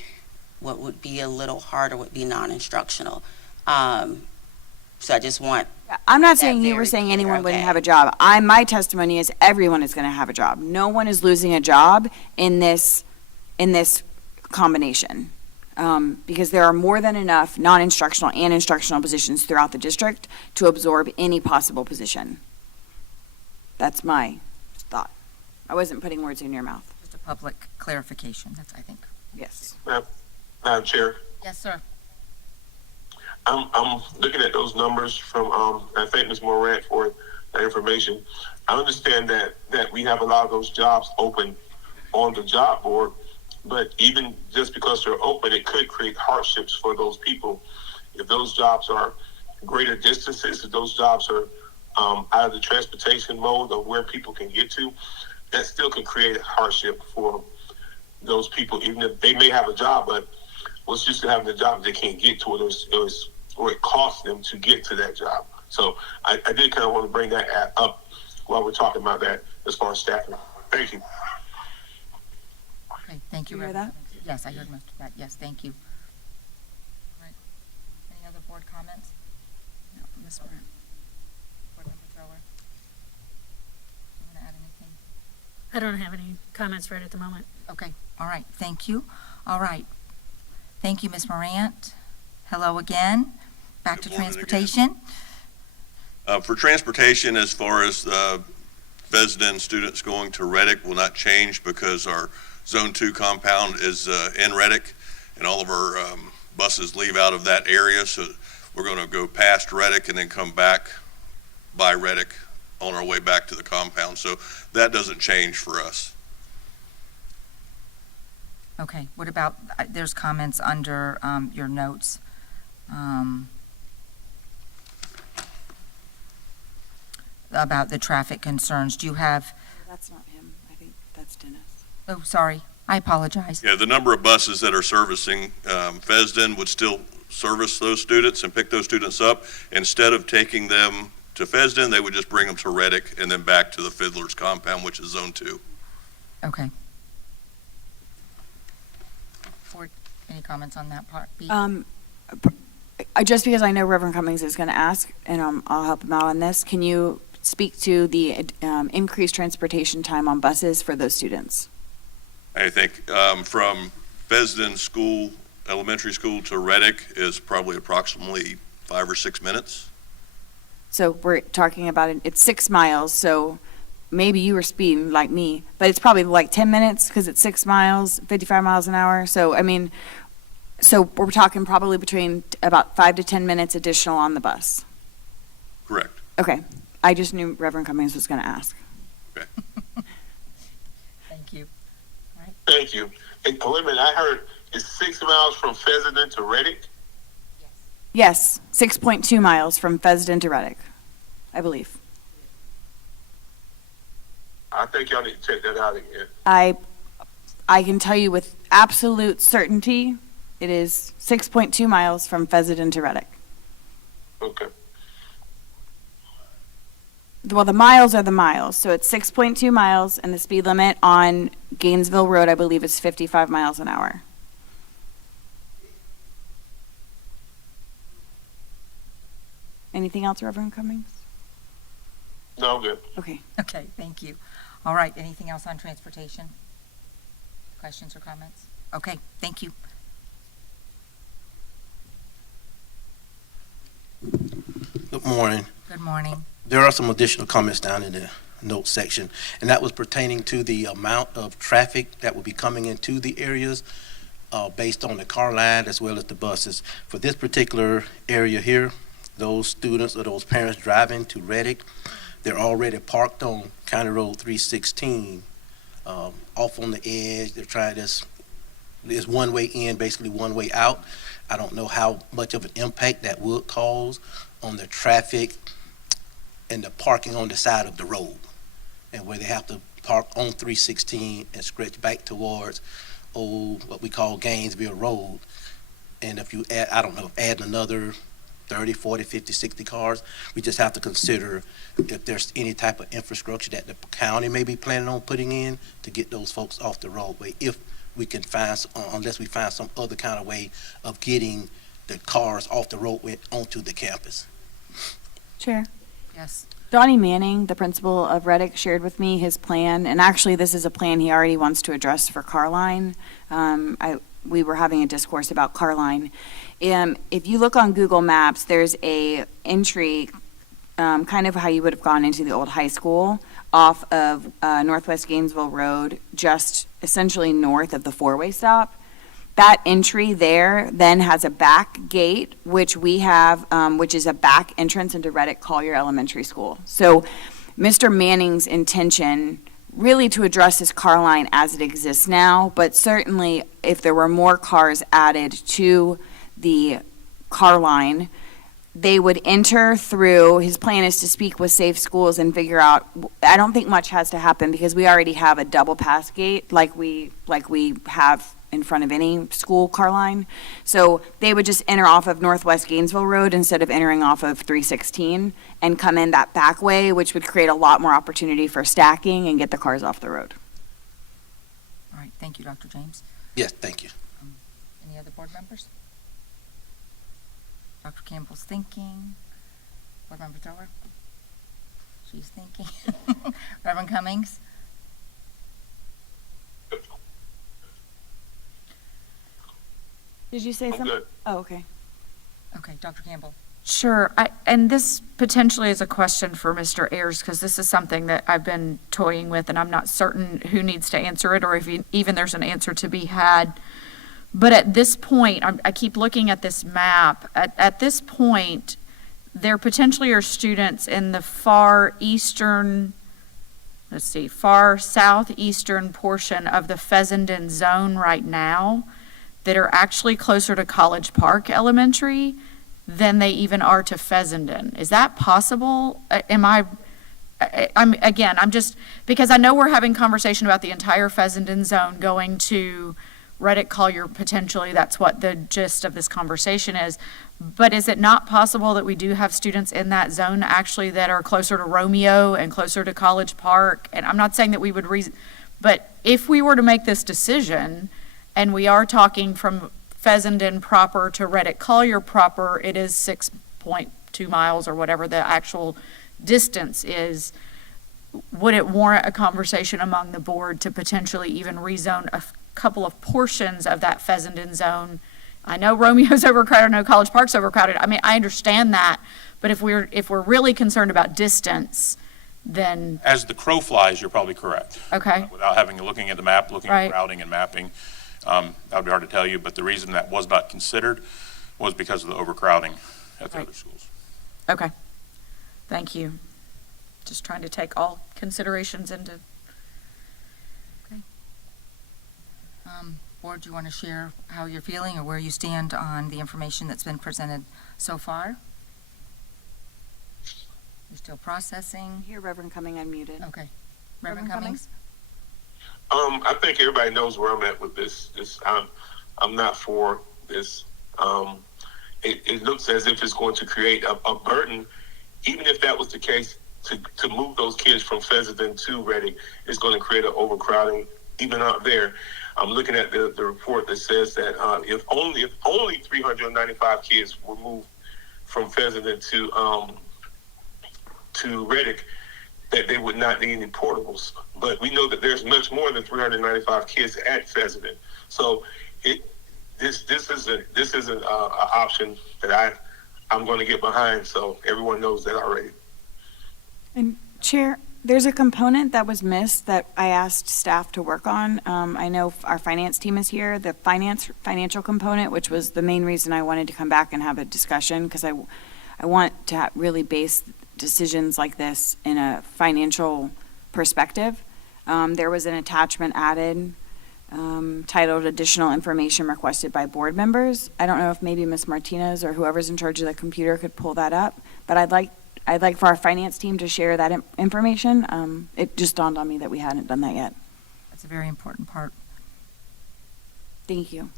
What would be a little harder would be non-instructional. So I just want I'm not saying you very were saying clear, anyone wouldn't okay. have a job. My testimony is everyone is going to have a job. No one is losing a job in this combination. Because there are more than enough non-instructional and instructional positions throughout the district to absorb any possible position. That's my thought. I wasn't putting words in your mouth. Just a public clarification, that's, I think. Yes. Madam Chair, Yes, sir. I'm looking at those numbers from, I thank Ms. Morant for that information. I understand that we have a lot of those jobs open on the job board, but even just because they're open, it could create hardships for those people. If those jobs are greater distances, if those jobs are out of the transportation mode of where people can get to, that still can create a hardship for those people, even if they may have a job, but what's used to having a job they can't get to, or it costs them to get to that job. So I did kind of want to bring that up while we're talking about that as far as staffing. Thank you. Okay, thank you. You hear Reverend Cummings. Yes, I heard most of that. Yes, thank you. All right. Any other board comments? No, Ms. Moran. Board Member Thrower. You want to add anything? I don't have any comments right at the moment. Okay, all right, thank you. All right. Thank you, Ms. Morant. Hello again. Back to Good morning again. transportation. For transportation, as far as Fessenden students going to Reddick will not change because our Zone 2 compound is in Reddick, and all of our buses leave out of that area. So we're going to go past Reddick and then come back by Reddick on our way back to the compound. So that doesn't change for us. Okay, what about, there's comments under your notes. About the traffic concerns. Do you have, That's not him. I think that's Dennis. oh, sorry, I apologize. Yeah, the number of buses that are servicing Fessenden would still service those students and pick those students up. Instead of taking them to Fessenden, they would just bring them to Reddick and then back to the Fiddler's compound, which is Zone 2. Okay. Board, any comments on that part? B? Just because I know Reverend Cummings is going to ask, and I'll help him out on this, can you speak to the increased transportation time on buses for those students? I think from Fessenden School, elementary school to Reddick is probably approximately 5 or 6 minutes. So we're talking about it's 6 miles, so maybe you were speeding like me, but it's probably like 10 minutes because it's 6 miles, 55 miles an hour. So, I mean, so we're talking probably between about 5 to 10 minutes additional on the bus. Correct. Okay. I just knew Reverend Cummings was going to ask. Okay. Thank you. Thank you. And wait a minute, I heard it's 6 miles from Fessenden to Reddick? Yes, 6.2 miles from Fessenden to Reddick, I believe. I think y'all need to check that out again. I can tell you with absolute certainty, it is 6.2 miles from Fessenden to Reddick. Okay. Well, the miles are the miles, so it's 6.2 miles, and the speed limit on Gainesville Road, I believe, is 55 miles an hour. Anything else, Reverend Cummings? No, I'm good. Okay. Okay, thank you. All right, anything else on transportation? Questions or comments? Okay, thank you. Good morning. Good morning. There are some additional comments down in the notes section, and that was pertaining to the amount of traffic that will be coming into the areas based on the car line as well as the buses. For this particular area here, those students or those parents driving to Reddick, they're already parked on County Road 316, off on the edge. They're trying this. There's one way in, basically one way out. I don't know how much of an impact that would cause on the traffic and the parking on the side of the road, and where they have to park on 316 and stretch back towards what we call Gainesville Road. And if you add, I don't know, add another 30, 40, 50, 60 cars, we just have to consider if there's any type of infrastructure that the county may be planning on putting in to get those folks off the roadway, if we can find, unless we find some other kind of way of getting the cars off the roadway onto the campus. Chair. Yes. Donnie Manning, the principal of Reddick, shared with me his plan, and actually this is a plan he already wants to address for Carline. We were having a discourse about Carline. If you look on Google Maps, there's a entry, kind of how you would have gone into the old high school, off of Northwest Gainesville Road, just essentially north of the four-way stop. That entry there then has a back gate, which we have, which is a back entrance into Reddick-Collier Elementary School. So Mr. Manning's intention really to address this car line as it exists now, but certainly if there were more cars added to the car line, they would enter through, his plan is to speak with Safe Schools and figure out, I don't think much has to happen because we already have a double pass gate like we have in front of any school car line. So they would just enter off of Northwest Gainesville Road instead of entering off of 316 and come in that back way, which would create a lot more opportunity for stacking and get the cars off the road. All right, thank you, Dr. James. Yes, thank you. Any other board members? Dr. Campbell's thinking. Board Member Thrower? She's thinking. Reverend Cummings? Did you say something? Good. Oh, okay. Okay, Dr. Campbell. Sure. And this potentially is a question for Mr. Ayers, because this is something that I've been toying with, and I'm not certain who needs to answer it or if even there's an answer to be had. But at this point, I keep looking at this map. At this point, there potentially are students in the far southeastern portion of the Fessenden zone right now that are actually closer to College Park Elementary than they even are to Fessenden. Is that possible? I'm just, because I know we're having conversation about the entire Fessenden zone going to Reddick-Collier potentially. That's what the gist of this conversation is. But is it not possible that we do have students in that zone actually that are closer to Romeo and closer to College Park? And I'm not saying that we would, but if we were to make this decision, and we are talking from Fessenden proper to Reddick-Collier proper, it is 6.2 miles or whatever the actual distance is, would it warrant a conversation among the board to potentially even rezone a couple of portions of that Fessenden zone? I know Romeo's overcrowded, I know College Park's overcrowded. I mean, I understand that, but if we're really concerned about distance, then, As the crow flies, you're probably correct. okay, Without looking at the map, looking Right. at routing and mapping, that would be hard to tell you, but the reason that was not considered was because of the overcrowding at the Right. other schools. okay. Thank you. Just trying to take all considerations into, Board, do you want to share how you're feeling or where you stand on the information that's been presented so far? You're still processing? Here, Reverend Cumming unmuted. Okay. Reverend Reverend Cummings? I think everybody knows where I'm at with this. I'm not for this. It looks as if it's going to create a burden. Even if that was the case, to move those kids from Fessenden to Reddick is going to create an overcrowding even out there. I'm looking at the report that says that if only 395 kids were moved from Fessenden to Reddick, that they would not need any portables. But we know that there's much more than 395 kids at Fessenden. So this isn't an option that I'm going to get behind. So everyone knows that already. And Chair, there's a component that was missed that I asked staff to work on. I know our finance team is here, the financial component, which was the main reason I wanted to come back and have a discussion, because I want to really base decisions like this in a financial perspective. There was an attachment added titled Additional Information Requested by Board Members. I don't know if maybe Ms. Martinez or whoever's in charge of the computer could pull that up, but I'd like for our finance team to share that information. It just dawned on me that we hadn't done that yet. That's a very important part. Thank you.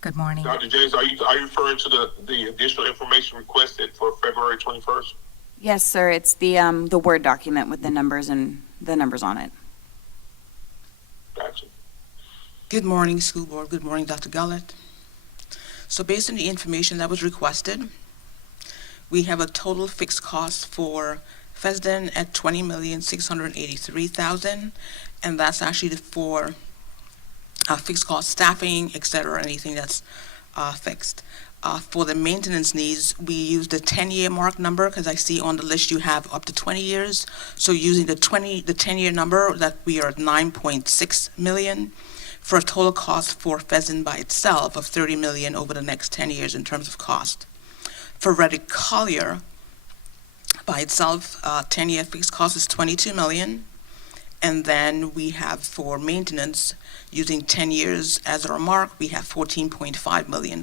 Good morning. Dr. James, are you referring to the additional information requested for February 21st? Yes, sir. It's the Word document with the numbers and the numbers on it. Gotcha. Good morning, School Board. Good morning, Dr. Gullett. So based on the information that was requested, we have a total fixed cost for Fessenden at $20,683,000, and that's actually for fixed cost staffing, et cetera, anything that's fixed. For the maintenance needs, we use the 10-year mark number, because I see on the list you have up to 20 years. So using the 10-year number, that we are at $9.6 million, for a total cost for Fessenden by itself of $30 million over the next 10 years in terms of cost. For Reddick-Collier by itself, 10-year fixed cost is $22 million. And then we have for maintenance, using 10 years as a mark, we have $14.5 million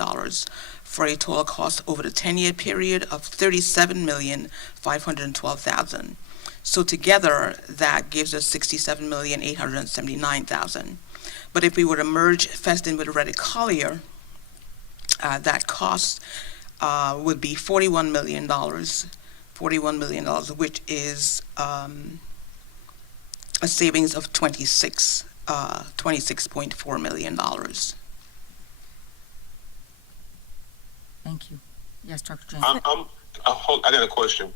for a total cost over the 10-year period of $37,512,000. So together, that gives us $67,879,000. But if we were to merge Fessenden with Reddick-Collier, that cost would be $41 million, which is a savings of $26.4 million. Thank you. Yes, Dr. James. I got a question.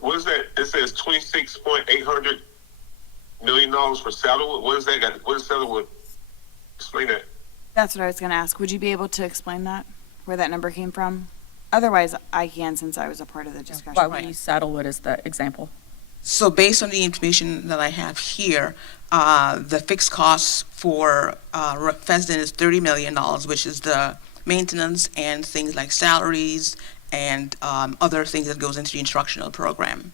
What is that? It says $26.8 million for Saddlewood. What is that? What is Saddlewood? Explain that. That's what I was going to ask. Would you be able to explain that, where that number came from? Otherwise, I can, since I was a part of the discussion. why we use Saddlewood as the example. So based on the information that I have here, the fixed cost for Fessenden is $30 million, which is the maintenance and things like salaries and other things that goes into the instructional program.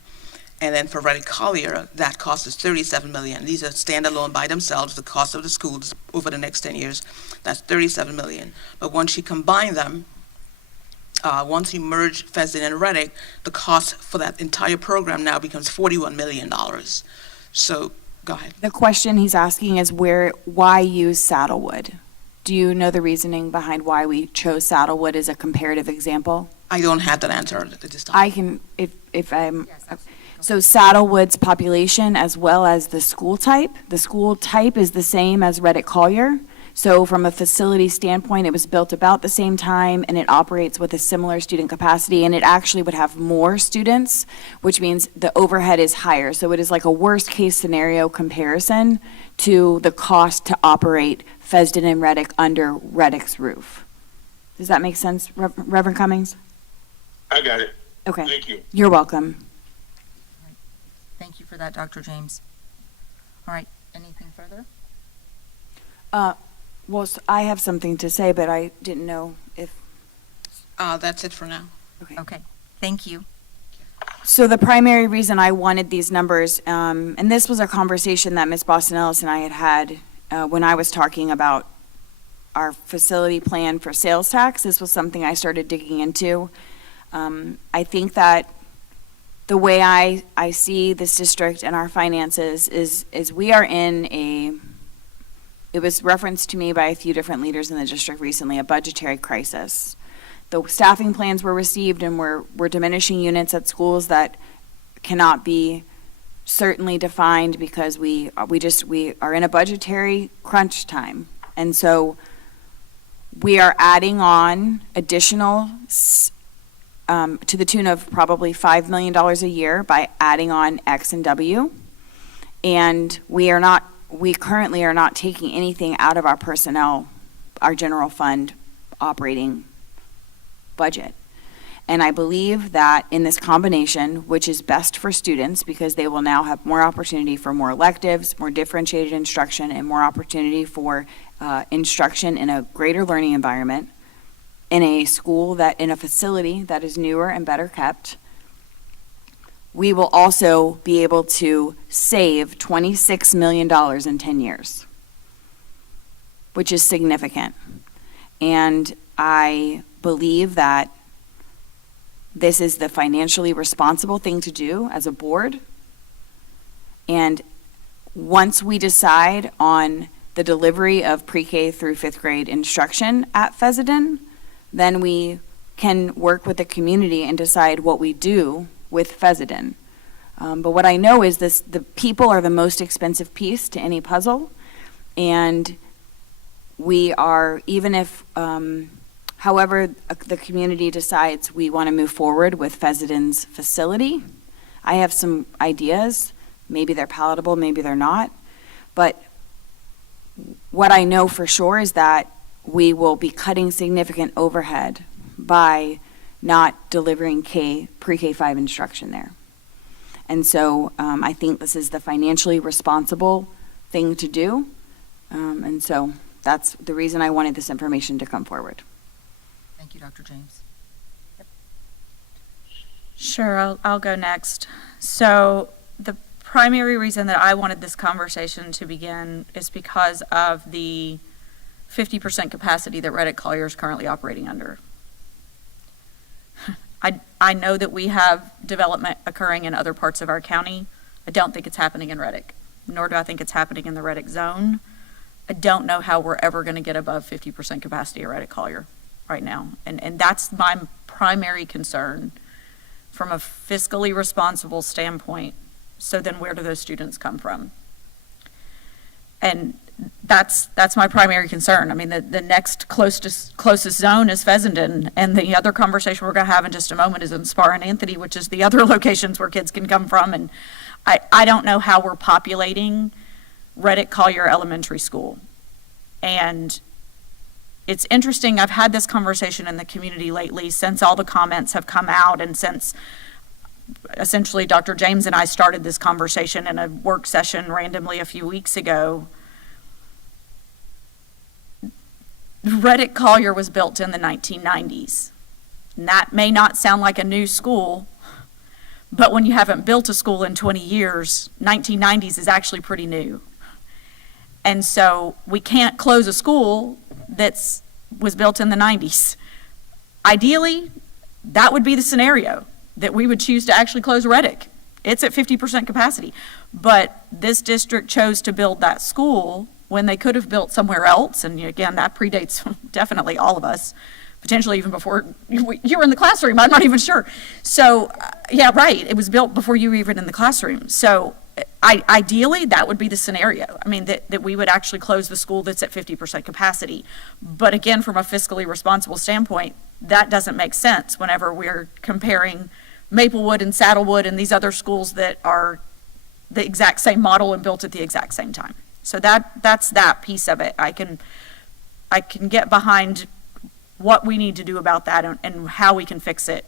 And then for Reddick-Collier, that cost is $37 million. These are standalone by themselves, the cost of the schools over the next 10 years. That's $37 million. But once you combine them, once you merge Fessenden and Reddick, the cost for that entire program now becomes $41 million. So, go ahead. The question he's asking is why use Saddlewood? Do you know the reasoning behind why we chose Saddlewood as a comparative example? I don't have that answer at this time. I can, if I'm, so Saddlewood's population as well as the school type is the same as Reddick-Collier. So from a facility standpoint, it was built about the same time, and it operates with a similar student capacity, and it actually would have more students, which means the overhead is higher. So it is like a worst-case scenario comparison to the cost to operate Fessenden and Reddick under Reddick's roof. Does that make sense, Reverend Cummings? I got it. Okay. Thank you. You're welcome. Thank you for that, Dr. James. All right, anything further? Well, I have something to say, but I didn't know if. That's it for now. Okay, thank you. So the primary reason I wanted these numbers, and this was a conversation that Ms. Boston Ellis and I had when I was talking about our facility plan for sales tax. This was something I started digging into. I think that the way I see this district and our finances is we are in it was referenced to me by a few different leaders in the district recently, a budgetary crisis. The staffing plans were received, and we're diminishing units at schools that cannot be certainly defined because we are in a budgetary crunch time. And so we are adding on additional to the tune of probably $5 million a year by adding on X and W. And we currently are not taking anything out of our personnel, our general fund operating budget. And I believe that in this combination, which is best for students because they will now have more opportunity for more electives, more differentiated instruction, and more opportunity for instruction in a greater learning environment, in a school in a facility that is newer and better kept, we will also be able to save $26 million in 10 years, which is significant. And I believe that this is the financially responsible thing to do as a board. And once we decide on the delivery of pre-K through 5th grade instruction at Fessenden, then we can work with the community and decide what we do with Fessenden. But what I know is the people are the most expensive piece to any puzzle. And we are, even if, however the community decides we want to move forward with Fessenden's facility, I have some ideas. Maybe they're palatable, maybe they're not. But what I know for sure is that we will be cutting significant overhead by not delivering pre-K 5 instruction there. And so I think this is the financially responsible thing to do. And so that's the reason I wanted this information to come forward. Thank you, Dr. James. Sure, I'll go next. So the primary reason that I wanted this conversation to begin is because of the 50% capacity that Reddick-Collier is currently operating under. I know that we have development occurring in other parts of our county. I don't think it's happening in Reddick, nor do I think it's happening in the Reddick zone. I don't know how we're ever going to get above 50% capacity at Reddick-Collier right now. And that's my primary concern from a fiscally responsible standpoint. So then where do those students come from? And that's my primary concern. I mean, the next closest zone is Fessenden, and the other conversation we're going to have in just a moment is in Spar and Anthony, which is the other locations where kids can come from. And I don't know how we're populating Reddick-Collier Elementary School. And it's interesting, I've had this conversation in the community lately since all the comments have come out and since essentially Dr. James and I started this conversation in a work session randomly a few weeks ago. Reddick-Collier was built in the 1990s. And that may not sound like a new school, but when you haven't built a school in 20 years, 1990s is actually pretty new. And so we can't close a school that was built in the 90s. Ideally, that would be the scenario, that we would choose to actually close Reddick. It's at 50% capacity. But this district chose to build that school when they could have built somewhere else. And again, that predates definitely all of us. potentially even before you were in the classroom. I'm not even sure. So, yeah, right. It was built before you were even in the classroom. So ideally, that would be the scenario. I mean, that we would actually close the school that's at 50% capacity. But again, from a fiscally responsible standpoint, that doesn't make sense whenever we're comparing Maplewood and Saddlewood and these other schools that are the exact same model and built at the exact same time. So that's that piece of it. I can get behind what we need to do about that and how we can fix it.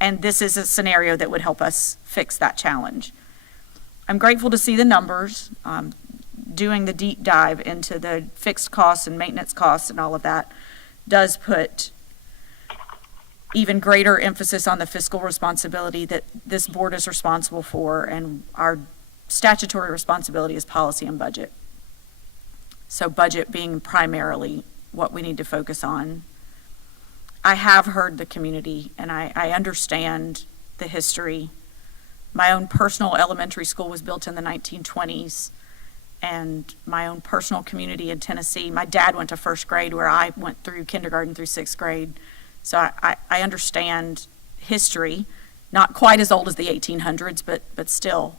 And this is a scenario that would help us fix that challenge. I'm grateful to see the numbers, doing the deep dive into the fixed costs and maintenance costs and all of that does put even greater emphasis on the fiscal responsibility that this board is responsible for, and our statutory responsibility is policy and budget. So budget being primarily what we need to focus on. I have heard the community, and I understand the history. My own personal elementary school was built in the 1920s, and my own personal community in Tennessee. My dad went to first grade where I went through kindergarten through sixth grade. So I understand history, not quite as old as the 1800s, but still.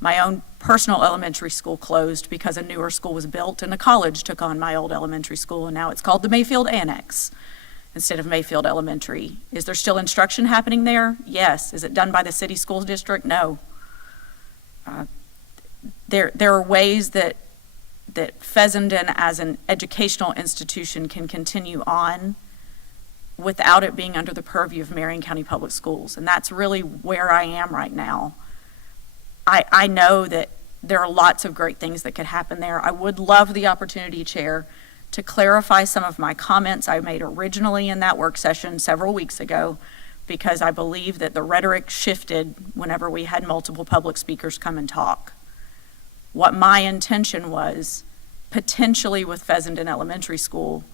My own personal elementary school closed because a newer school was built, and a college took on my old elementary school, and now it's called the Mayfield Annex instead of Mayfield Elementary. Is there still instruction happening there? Yes. Is it done by the city school district? No. There are ways that Fessenden as an educational institution can continue on without it being under the purview of Marion County Public Schools. And that's really where I am right now. I know that there are lots of great things that could happen there. I would love the opportunity, Chair, to clarify some of my comments I made originally in that work session several weeks ago, because I believe that the rhetoric shifted whenever we had multiple public speakers come and talk. What my intention was, potentially with Fessenden Elementary School,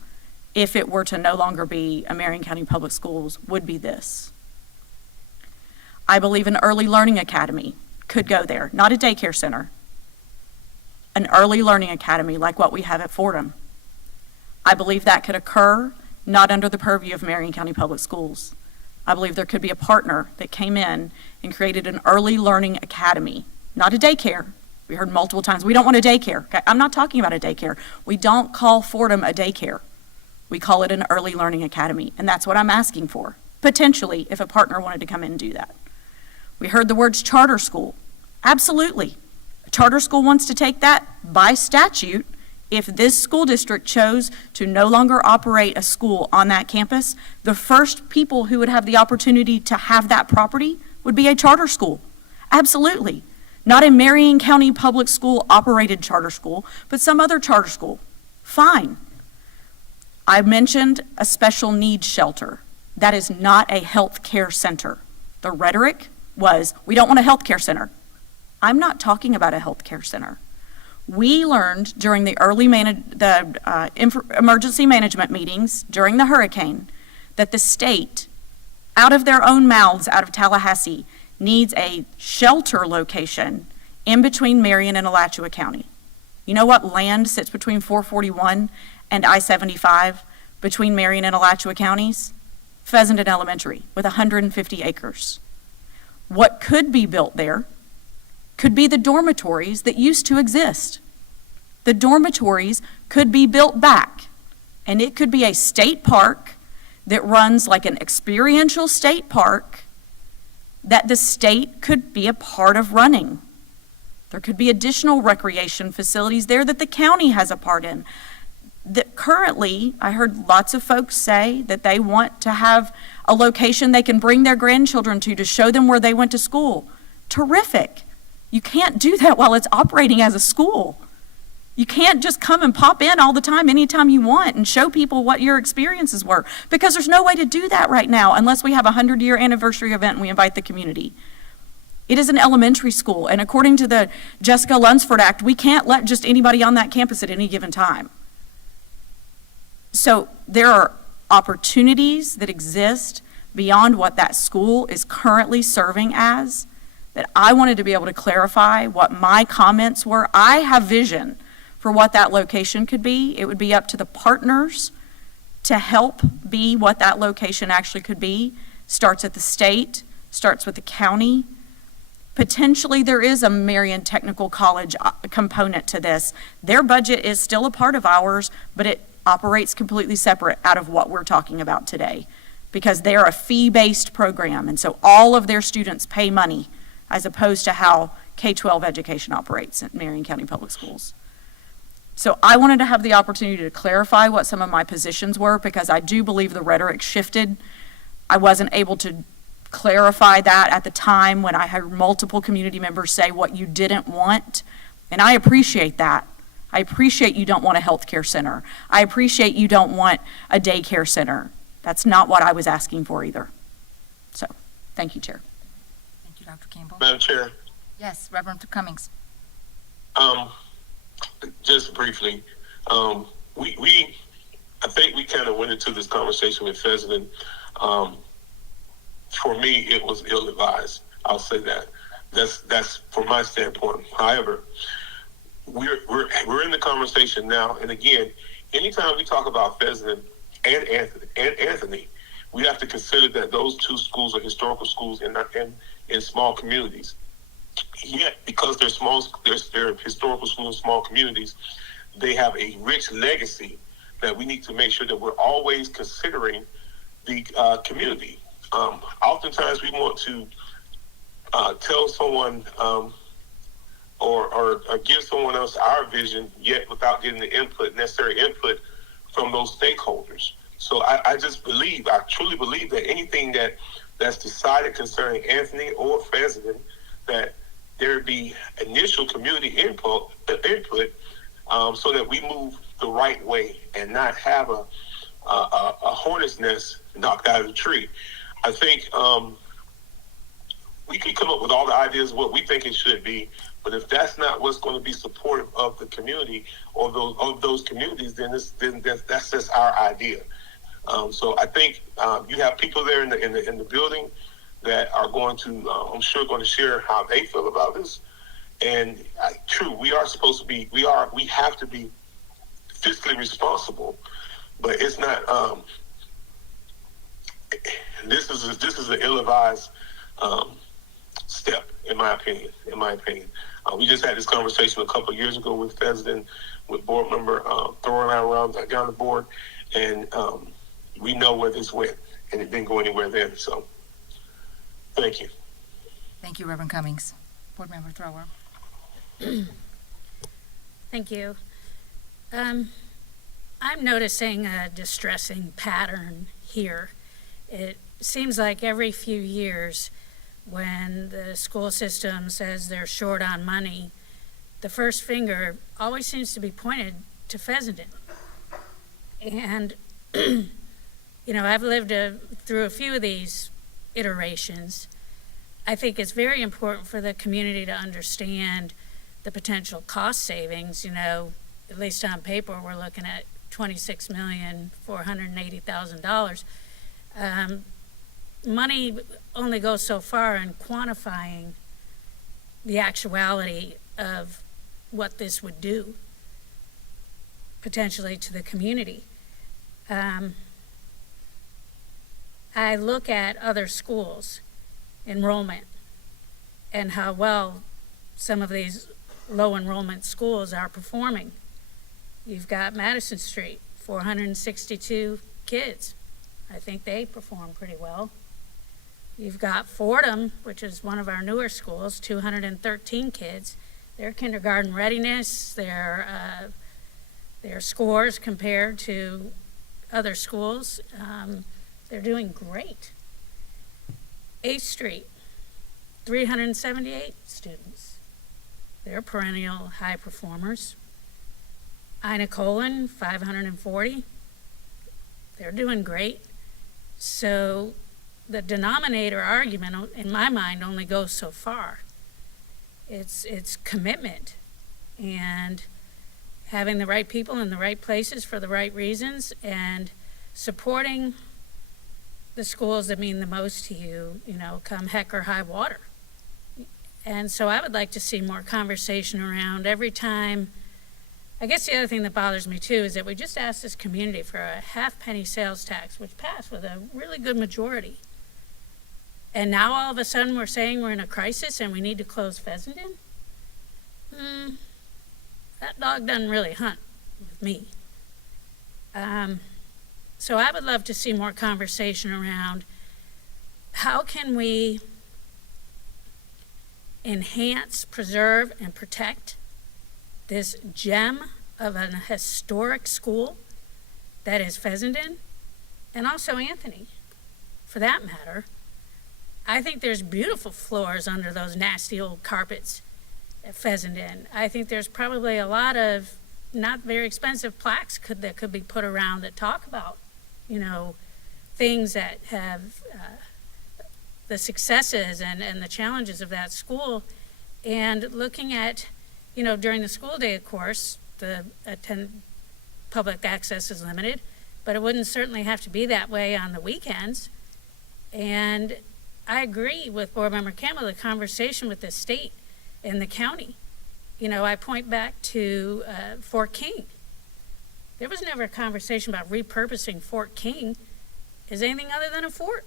if it were to no longer be a Marion County Public Schools, would be this. I believe an early learning academy could go there, not a daycare center. An early learning academy like what we have at Fordham. I believe that could occur not under the purview of Marion County Public Schools. I believe there could be a partner that came in and created an early learning academy, not a daycare. We heard multiple times, we don't want a daycare. Okay? I'm not talking about a daycare. We don't call Fordham a daycare. We call it an early learning academy, and that's what I'm asking for, potentially, if a partner wanted to come in and do that. We heard the words charter school. Absolutely. A charter school wants to take that by statute. If this school district chose to no longer operate a school on that campus, the first people who would have the opportunity to have that property would be a charter school. Absolutely. Not a Marion County Public School operated charter school, but some other charter school. Fine. I mentioned a special needs shelter. That is not a health care center. The rhetoric was, we don't want a health care center. I'm not talking about a health care center. We learned during the emergency management meetings during the hurricane that the state, out of their own mouths, out of Tallahassee, needs a shelter location in between Marion and Alachua County. You know what land sits between 441 and I-75 between Marion and Alachua counties? Fessenden Elementary with 150 acres. What could be built there could be the dormitories that used to exist. The dormitories could be built back, and it could be a state park that runs like an experiential state park that the state could be a part of running. There could be additional recreation facilities there that the county has a part in. That currently, I heard lots of folks say that they want to have a location they can bring their grandchildren to show them where they went to school. Terrific. You can't do that while it's operating as a school. You can't just come and pop in all the time, anytime you want, and show people what your experiences were, because there's no way to do that right now unless we have a 100-year anniversary event and we invite the community. It is an elementary school, and according to the Jessica Lunsford Act, we can't let just anybody on that campus at any given time. So there are opportunities that exist beyond what that school is currently serving as that I wanted to be able to clarify what my comments were. I have vision for what that location could be. It would be up to the partners to help be what that location actually could be starts at the state, starts with the county. Potentially, there is a Marion Technical College component to this. Their budget is still a part of ours, but it operates completely separate out of what we're talking about today, because they're a fee-based program, and so all of their students pay money, as opposed to how K-12 education operates at Marion County Public Schools. So I wanted to have the opportunity to clarify what some of my positions were, because I do believe the rhetoric shifted. I wasn't able to clarify that at the time when I heard multiple community members say what you didn't want, and I appreciate that. I appreciate you don't want a healthcare center. I appreciate you don't want a daycare center. That's not what I was asking for either. So, thank you, Chair. Thank you, Dr. Campbell. Madam Chair. Yes, Reverend Cummings. Just briefly, I think we kind of went into this conversation with Fessenden. For me, it was ill-advised. I'll say that. That's from my standpoint. However, we're in the conversation now, and again, anytime we talk about Fessenden and Anthony, we have to consider that those two schools are historical schools in small communities. Yet, because they're historical schools in small communities, they have a rich legacy that we need to make sure that we're always considering the community. Oftentimes, we want to tell someone or give someone else our vision, yet without getting the necessary input from those stakeholders. So I truly believe that anything that's decided concerning Anthony or Fessenden, that there be initial community input so that we move the right way and not have a hornet's nest knocked out of the tree. I think we can come up with all the ideas of what we think it should be, but if that's not what's going to be supportive of the community or those communities, then that's just our idea. So I think you have people there in the building that are going to, I'm sure, going to share how they feel about this. And true, we have to be fiscally responsible, but it's not. This is an ill-advised step, in my opinion. We just had this conversation a couple of years ago with Fessenden, with board member throwing around down the board, and we know where this went, and it didn't go anywhere then. So, thank you. Thank you, Reverend Cummings. Board member Thrower. Thank you. I'm noticing a distressing pattern here. It seems like every few years, when the school system says they're short on money, the first finger always seems to be pointed to Fessenden. And, I've lived through a few of these iterations. I think it's very important for the community to understand the potential cost savings. At least on paper, we're looking at $26,480,000. Money only goes so far in quantifying the actuality of what this would do potentially to the community. I look at other schools' enrollment and how well some of these low enrollment schools are performing. You've got Madison Street, 462 kids. I think they perform pretty well. You've got Fordham, which is one of our newer schools, 213 kids. Their kindergarten readiness, their scores compared to other schools, they're doing great. 8th Street, 378 students. They're perennial high performers. Ina Colon, 540. They're doing great. So the denominator argument, in my mind, only goes so far. It's commitment and having the right people in the right places for the right reasons and supporting the schools that mean the most to you, come heck or high water. And so I would like to see more conversation around every time I guess the other thing that bothers me too is that we just asked this community for a half-penny sales tax, which passed with a really good majority. And now all of a sudden we're saying we're in a crisis and we need to close Fessenden? That dog doesn't really hunt with me. So I would love to see more conversation around how can we enhance, preserve, and protect this gem of an historic school that is Fessenden, and also Anthony, for that matter. I think there's beautiful floors under those nasty old carpets at Fessenden. I think there's probably a lot of not very expensive plaques that could be put around that talk about, you know, things that have the successes and the challenges of that school. And looking at, you know, during the school day, of course, the public access is limited, but it wouldn't certainly have to be that way on the weekends. And I agree with Board Member Campbell, the conversation with the state and the county. You know, I point back to Fort King. There was never a conversation about repurposing Fort King as anything other than a fort.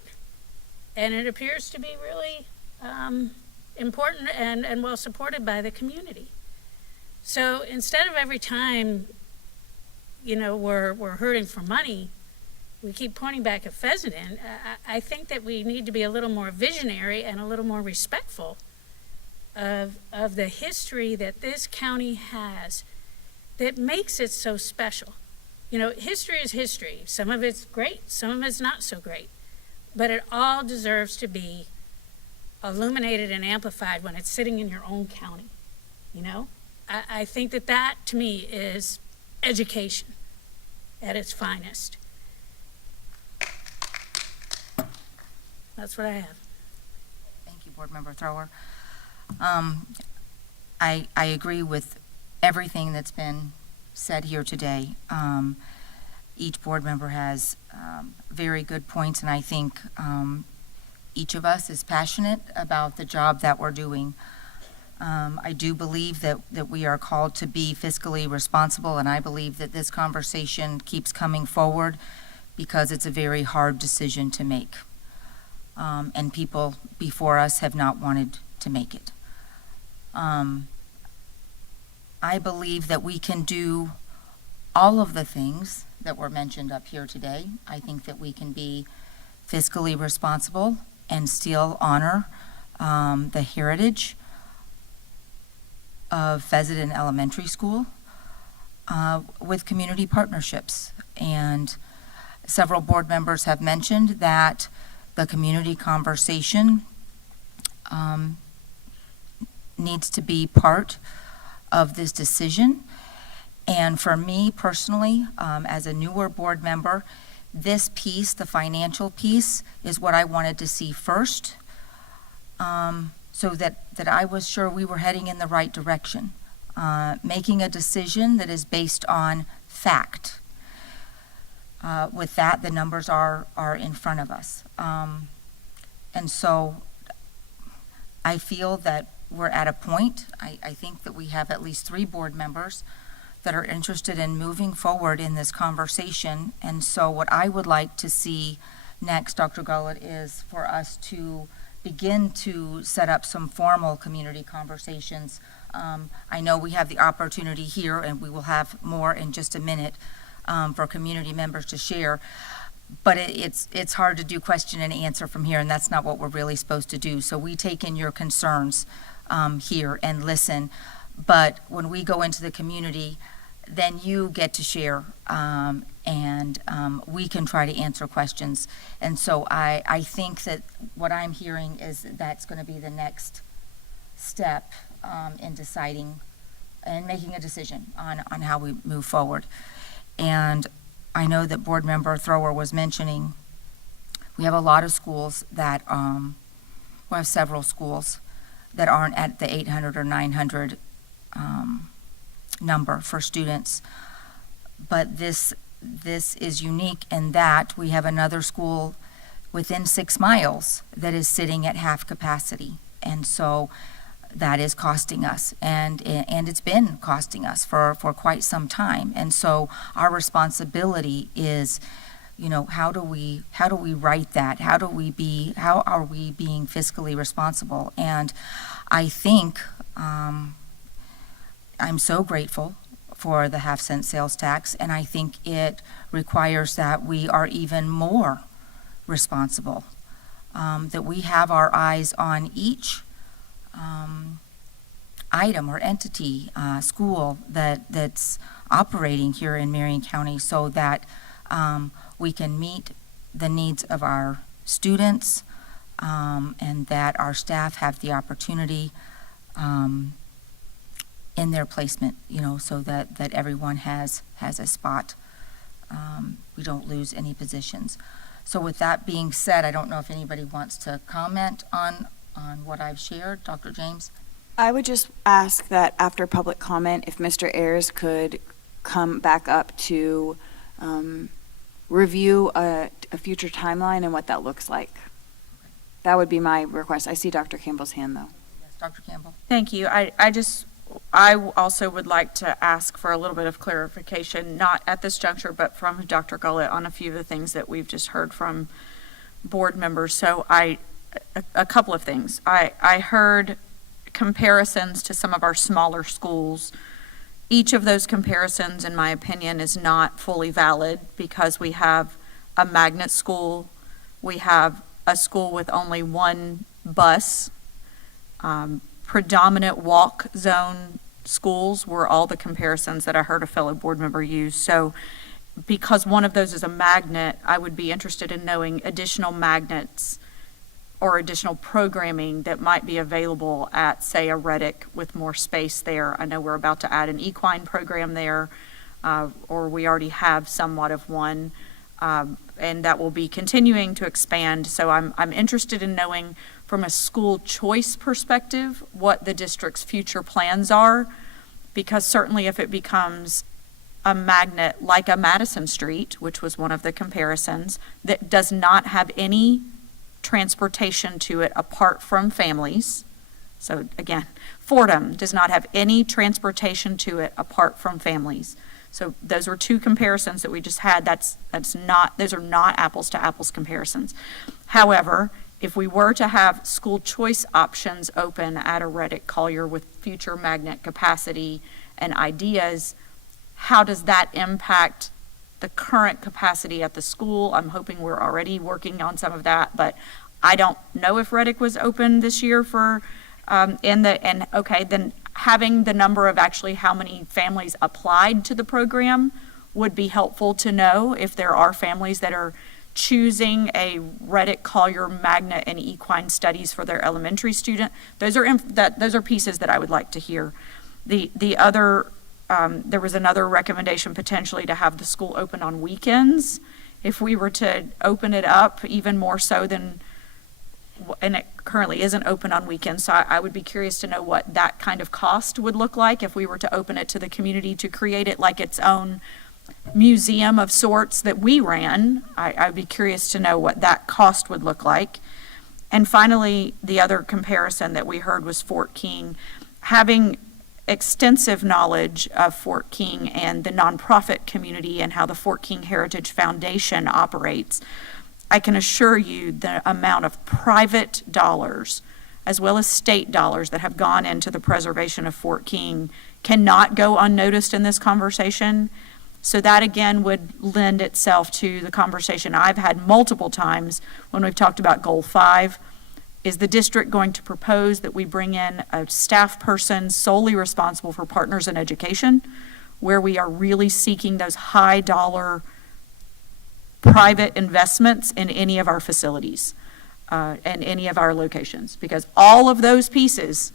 And it appears to be really important and well supported by the community. So instead of every time, you know, we're hurting for money, we keep pointing back at Fessenden. I think that we need to be a little more visionary and a little more respectful of the history that this county has that makes it so special. You know, history is history. Some of it's great, some of it's not so great, but it all deserves to be illuminated and amplified when it's sitting in your own county, you know? I think that to me is education at its finest. That's what I have. Thank you, Board Member Thrower. I agree with everything that's been said here today. Each board member has very good points, and I think each of us is passionate about the job that we're doing. I do believe that we are called to be fiscally responsible, and I believe that this conversation keeps coming forward because it's a very hard decision to make. And people before us have not wanted to make it. I believe that we can do all of the things that were mentioned up here today. I think that we can be fiscally responsible and still honor the heritage of Fessenden Elementary School with community partnerships. And several board members have mentioned that the community conversation needs to be part of this decision. And for me personally, as a newer board member, this piece, the financial piece, is what I wanted to see first, so that I was sure we were heading in the right direction, making a decision that is based on fact. With that, the numbers are in front of us. And so I feel that we're at a point, I think that we have at least 3 board members that are interested in moving forward in this conversation. And so what I would like to see next, Dr. Gullett, is for us to begin to set up some formal community conversations. I know we have the opportunity here, and we will have more in just a minute, for community members to share. But it's hard to do question and answer from here, and that's not what we're really supposed to do. So we take in your concerns here and listen. But when we go into the community, then you get to share, and we can try to answer questions. And so I think that what I'm hearing is that's going to be the next step in deciding and making a decision on how we move forward. And I know that Board Member Thrower was mentioning we have a lot of schools that, we have several schools that aren't at the 800 or 900 number for students. But this is unique in that we have another school within 6 miles that is sitting at half capacity. And so that is costing us, and it's been costing us for quite some time. And so our responsibility is, how do we right that? How are we being fiscally responsible? And I think I'm so grateful for the half-cent sales tax, and I think it requires that we are even more responsible, that we have our eyes on each item or entity, school that's operating here in Marion County, so that we can meet the needs of our students, and that our staff have the opportunity in their placement, so that everyone has a spot. We don't lose any positions. So with that being said, I don't know if anybody wants to comment on what I've shared. Dr. James? I would just ask that after public comment, if Mr. Ayers could come back up to review a future timeline and what that looks like. That would be my request. I see Dr. Campbell's hand, though. Yes, Dr. Campbell? Thank you. I also would like to ask for a little bit of clarification, not at this juncture, but from Dr. Gullett on a few of the things that we've just heard from board members. So a couple of things. I heard comparisons to some of our smaller schools. Each of those comparisons, in my opinion, is not fully valid because we have a magnet school, we have a school with only one bus, predominant walk zone schools were all the comparisons that I heard a fellow board member use. So because one of those is a magnet, I would be interested in knowing additional magnets or additional programming that might be available at, say, a Reddick with more space there. I know we're about to add an equine program there, or we already have somewhat of one, and that will be continuing to expand. So I'm interested in knowing from a school choice perspective what the district's future plans are, because certainly if it becomes a magnet like a Madison Street, which was one of the comparisons, that does not have any transportation to it apart from families. So again, Fordham does not have any transportation to it apart from families. So those were two comparisons that we just had. Those are not apples to apples comparisons. However, if we were to have school choice options open at a Reddick-Collier with future magnet capacity and ideas, how does that impact the current capacity at the school? I'm hoping we're already working on some of that, but I don't know if Reddick was open this year for, then having the number of actually how many families applied to the program would be helpful to know if there are families that are choosing a Reddick-Collier magnet and equine studies for their elementary student. Those are pieces that I would like to hear. The other, there was another recommendation potentially to have the school open on weekends. If we were to open it up even more so than, and it currently isn't open on weekends, so I would be curious to know what that kind of cost would look like if we were to open it to the community to create it like its own museum of sorts that we ran. I'd be curious to know what that cost would look like. And finally, the other comparison that we heard was Fort King. Having extensive knowledge of Fort King and the nonprofit community and how the Fort King Heritage Foundation operates, I can assure you the amount of private dollars as well as state dollars that have gone into the preservation of Fort King cannot go unnoticed in this conversation. So that again would lend itself to the conversation I've had multiple times when we've talked about Goal 5. Is the district going to propose that we bring in a staff person solely responsible for partners in education, where we are really seeking those high dollar private investments in any of our facilities and any of our locations? Because all of those pieces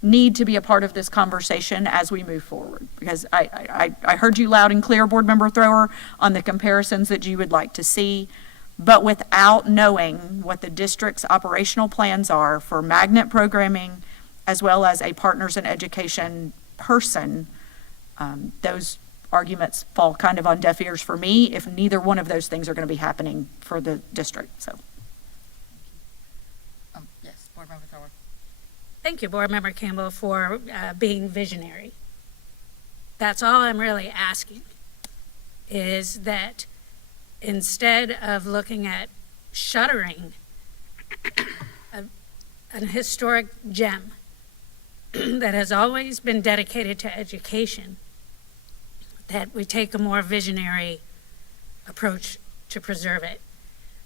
need to be a part of this conversation as we move forward. Because I heard you loud and clear, Board Member Thrower, on the comparisons that you would like to see, but without knowing what the district's operational plans are for magnet programming, as well as a partners in education person, those arguments fall kind of on deaf ears for me if neither one of those things are going to be happening for the district. So. Yes, Board Member Thrower. thank you, Board Member Campbell, for being visionary. That's all I'm really asking, is that instead of looking at shuttering an historic gem that has always been dedicated to education, that we take a more visionary approach to preserve it.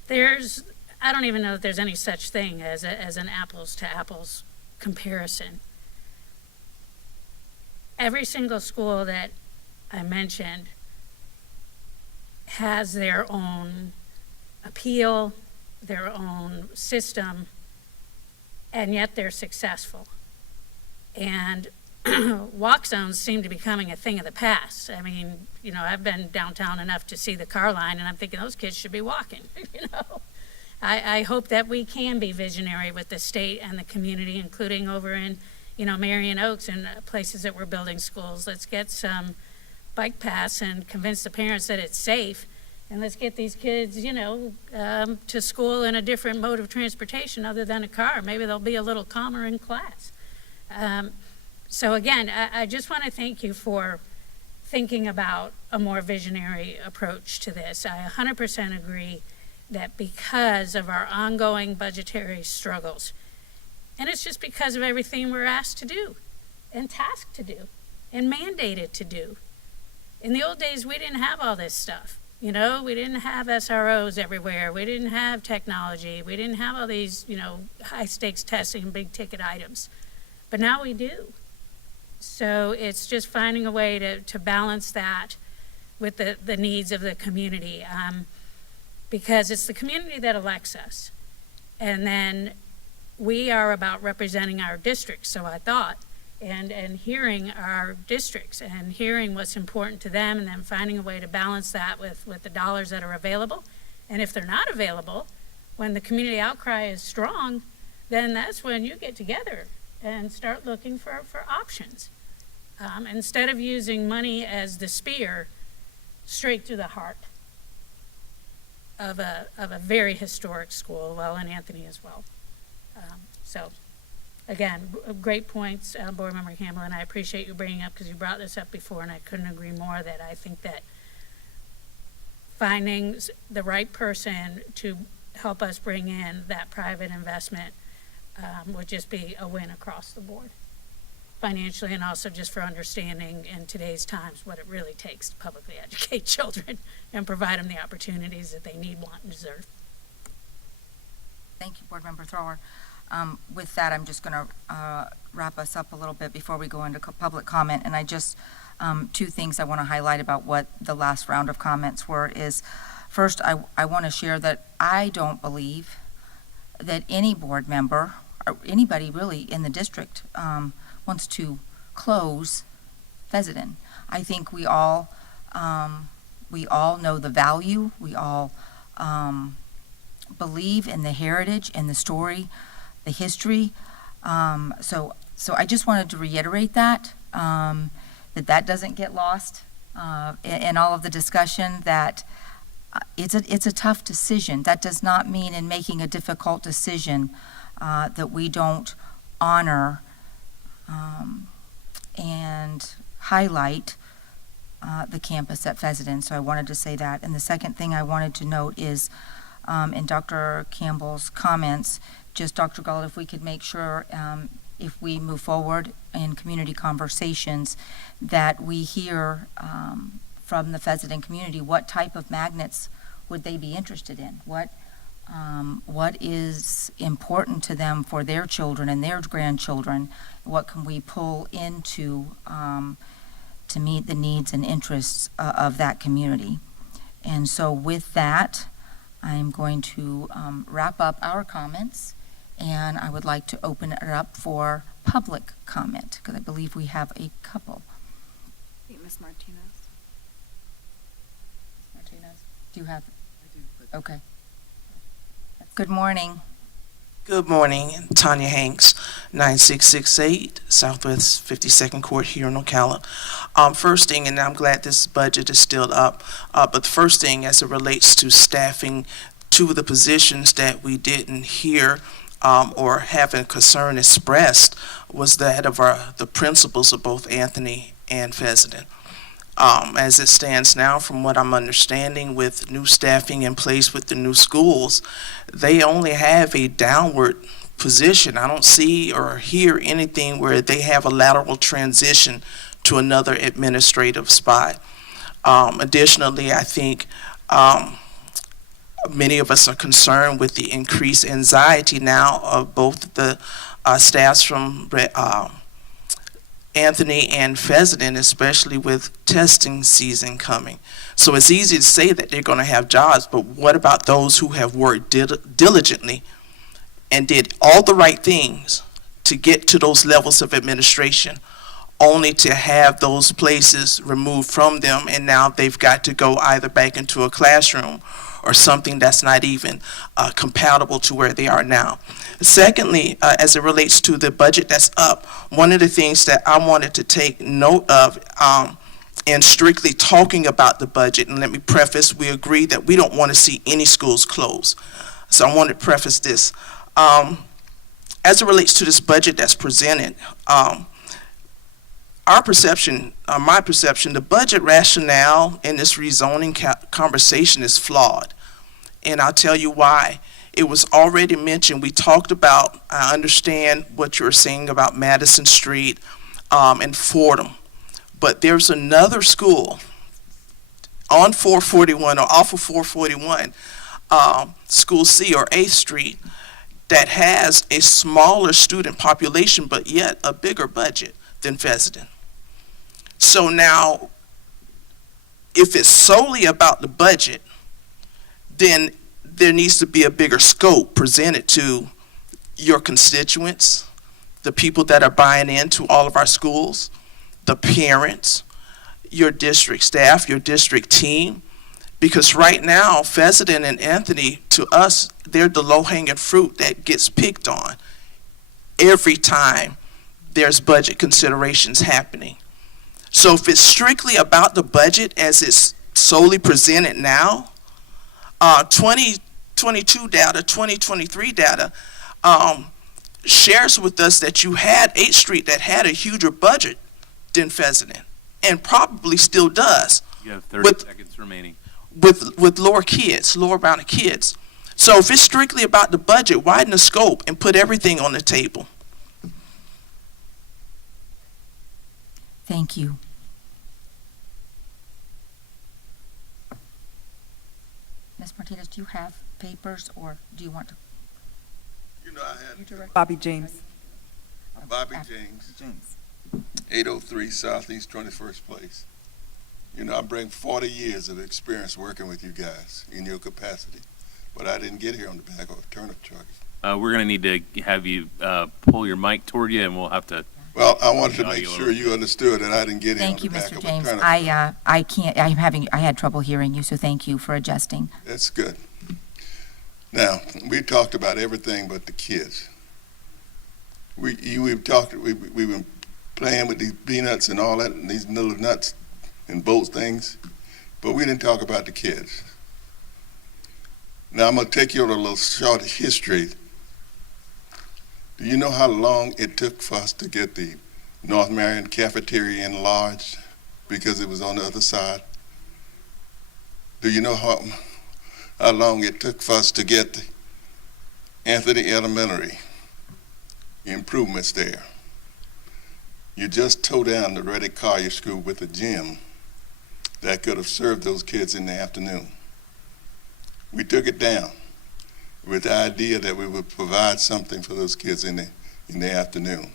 I don't even know if there's any such thing as an apples to apples comparison. Every single school that I mentioned has their own appeal, their own system, and yet they're successful. And walk zones seem to be becoming a thing of the past. I mean, I've been downtown enough to see the car line, and I'm thinking those kids should be walking, I hope that we can be visionary with the state and the community, including over in, Marion Oaks and places that we're building schools. Let's get some bike paths and convince the parents that it's safe, and let's get these kids, to school in a different mode of transportation other than a car. Maybe they'll be a little calmer in class. So again, I just want to thank you for thinking about a more visionary approach to this. I 100% agree that because of our ongoing budgetary struggles, and it's just because of everything we're asked to do and tasked to do and mandated to do. In the old days, we didn't have all this stuff. We didn't have SROs everywhere. We didn't have technology. We didn't have all these, high stakes testing, big ticket items. But now we do. So it's just finding a way to balance that with the needs of the community. Because it's the community that elects us. And then we are about representing our districts, so I thought, and hearing our districts and hearing what's important to them, and then finding a way to balance that with the dollars that are available. And if they're not available, when the community outcry is strong, then that's when you get together and start looking for options. Instead of using money as the spear straight through the heart of a very historic school, well, in Anthony as well. So, again, great points, Board Member Campbell, and I appreciate you bringing up, because you brought this up before, and I couldn't agree more that I think that finding the right person to help us bring in that private investment would just be a win across the board, financially, and also just for understanding in today's times what it really takes to publicly educate children and provide them the opportunities that they need, want, and deserve. Thank you, Board Member Thrower. With that, I'm just going to wrap us up a little bit before we go into public comment. And I just, two things I want to highlight about what the last round of comments were is, first, I want to share that I don't believe that any board member, or anybody really in the district, wants to close Fessenden. I think we all know the value. We all believe in the heritage and the story, the history. So I just wanted to reiterate that that doesn't get lost in all of the discussion. That it's a tough decision. That does not mean in making a difficult decision that we don't honor and highlight the campus at Fessenden. So I wanted to say that. And the second thing I wanted to note is in Dr. Campbell's comments, just Dr. Gullett, if we could make sure if we move forward in community conversations that we hear from the Fessenden community what type of magnets would they be interested in, what is important to them for their children and their grandchildren, what can we pull into to meet the needs and interests of that community. And so with that, I'm going to wrap up our comments, and I would like to open it up for public comment, because I believe we have a couple. Ms. Martinez. Do you have? I do. Okay. Good morning. Good morning, Tanya Hanks, 9668 Southwest 52nd Court here in Ocala. First thing, and I'm glad this budget is still up, but the first thing as it relates to staffing, two of the positions that we didn't hear or having concern expressed was that of the principals of both Anthony and Fessenden. As it stands now, from what I'm understanding, with new staffing in place with the new schools, they only have a downward position. I don't see or hear anything where they have a lateral transition to another administrative spot. Additionally, I think many of us are concerned with the increased anxiety now of both the staffs from Anthony and Fessenden, especially with testing season coming. So it's easy to say that they're going to have jobs, but what about those who have worked diligently and did all the right things to get to those levels of administration, only to have those places removed from them, and now they've got to go either back into a classroom or something that's not even compatible to where they are now. Secondly, as it relates to the budget that's up, one of the things that I wanted to take note of in strictly talking about the budget, and let me preface, we agree that we don't want to see any schools close. So I wanted to preface this. As it relates to this budget that's presented, our perception, my perception, the budget rationale in this rezoning conversation is flawed. And I'll tell you why. It was already mentioned, we talked about, I understand what you were saying about Madison Street and Fordham. But there's another school on 441 or off of 441, School C or 8th Street, that has a smaller student population but yet a bigger budget than Fessenden. So now, if it's solely about the budget, then there needs to be a bigger scope presented to your constituents, the people that are buying into all of our schools, the parents, your district staff, your district team. Because right now, Fessenden and Anthony, to us, they're the low-hanging fruit that gets picked on every time there's budget considerations happening. So if it's strictly about the budget as it's solely presented now, 2022 data, 2023 data shares with us that you had 8th Street that had a huger budget than Fessenden, and probably still does. You have 30 seconds remaining. With lower amount of kids. So if it's strictly about the budget, widen the scope and put everything on the table. Thank you. Ms. Martinez, do you have papers, or do you want to? You know, I had Bobby James. Bobby James, 803 Southeast 21st Place. You know, I bring 40 years of experience working with you guys in your capacity, but I didn't get here on the back of a turnip truck. We're going to need to have you pull your mic toward you, and we'll have to. Well, I wanted to make sure you understood that I didn't get here on Thank the you, back Mr. of James. a turnip truck. I had trouble hearing you, so thank you for adjusting. That's good. Now, we talked about everything but the kids. We've been playing with these peanuts and all that, and these little nuts and bolts things, but we didn't talk about the kids. Now, I'm going to take you on a little short history. Do you know how long it took for us to get the North Marion cafeteria enlarged because it was on the other side? Do you know how long it took for us to get the Anthony Elementary improvements there? You just tore down the Reddick-Collier School with a gym that could have served those kids in the afternoon. We took it down with the idea that we would provide something for those kids in the afternoon.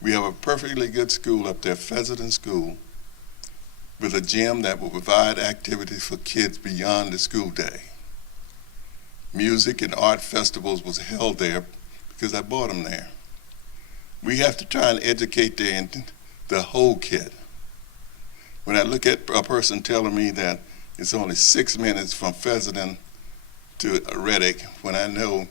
We have a perfectly good school up there, Fessenden School, with a gym that will provide activities for kids beyond the school day. Music and art festivals was held there because I bought them there. We have to try and educate the whole kid. When I look at a person telling me that it's only 6 minutes from Fessenden to Reddick, when I know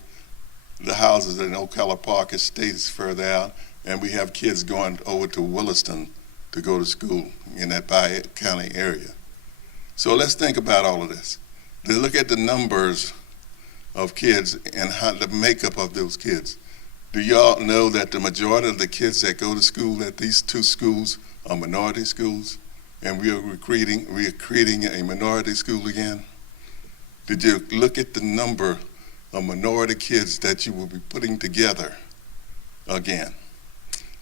the houses in Ocala Park Estates further out, and we have kids going over to Williston to go to school in that bi-county area. So let's think about all of this. Let's look at the numbers of kids and how the makeup of those kids. Do y'all know that the majority of the kids that go to school at these two schools are minority schools, and we are creating a minority school again? Did you look at the number of minority kids that you will be putting together again?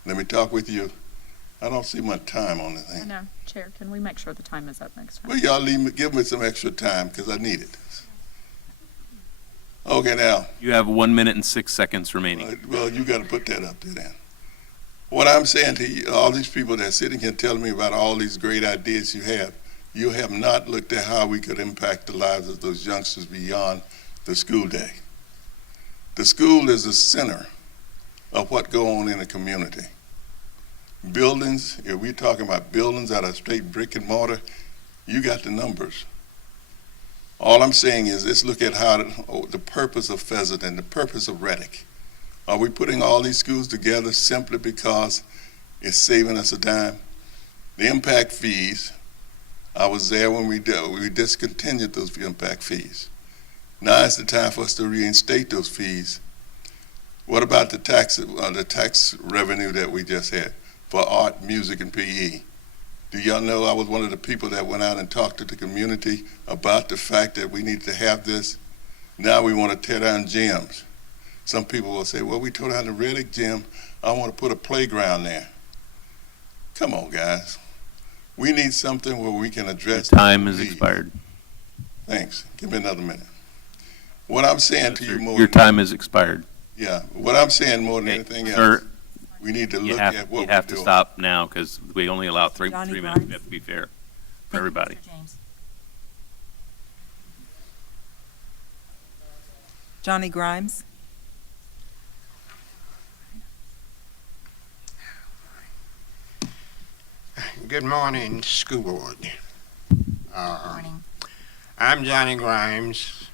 Let me talk with you. I don't see my time on the I thing. know, Chair, can we make sure the time is up next time? Well, y'all give me some extra time because I need it. Okay, now. You have 1 minute and 6 seconds remaining. Well, you got to put that up there then. What I'm saying to you, all these people that are sitting here telling me about all these great ideas you have not looked at how we could impact the lives of those youngsters beyond the school day. The school is the center of what go on in a community. Buildings, if we're talking about buildings that are straight brick and mortar, you got the numbers. All I'm saying is let's look at how the purpose of Fessenden and the purpose of Reddick. Are we putting all these schools together simply because it's saving us a dime? The impact fees, I was there when we discontinued those impact fees. Now is the time for us to reinstate those fees. What about the tax revenue that we just had for art, music, and PE? Do y'all know I was one of the people that went out and talked to the community about the fact that we need to have this? Now we want to tear down gyms. Some people will say, well, we tore down the Reddick gym. I want to put a playground there. Come on, guys. We need something where we can address. Time has expired. Thanks. Give me another minute. What I'm saying to you more. Your time has expired. Yeah. What I'm saying more than anything else. We need to look at what we're doing. You have to stop now because we only allow three Johnny minutes. Grimes. We have to be fair for everybody. Mr. James. Johnny Grimes. Good morning, School Board. Good morning. I'm Johnny Grimes,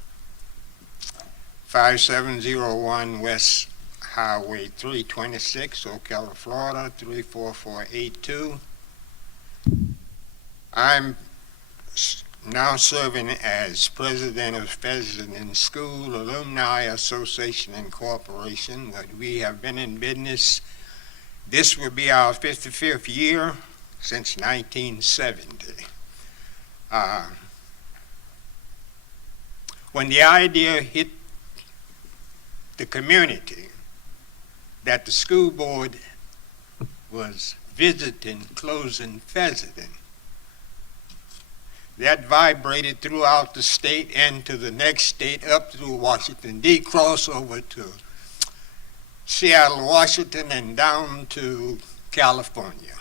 5701 West Highway 326, Ocala, Florida, 34482. I'm now serving as president of Fessenden School Alumni Association Incorporation. We have been in business. This will be our 55th year since 1970. When the idea hit the community that the school board was visiting, closing Fessenden, that vibrated throughout the state and to the next state up through Washington, D, cross over to Seattle, Washington, and down to California.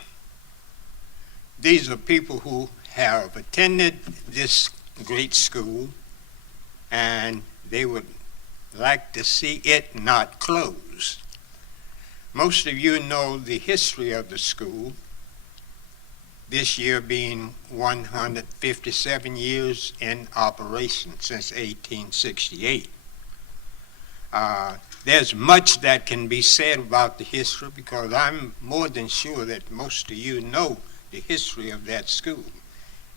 These are people who have attended this great school, and they would like to see it not closed. Most of you know the history of the school, this year being 157 years in operation since 1868. There's much that can be said about the history because I'm more than sure that most of you know the history of that school.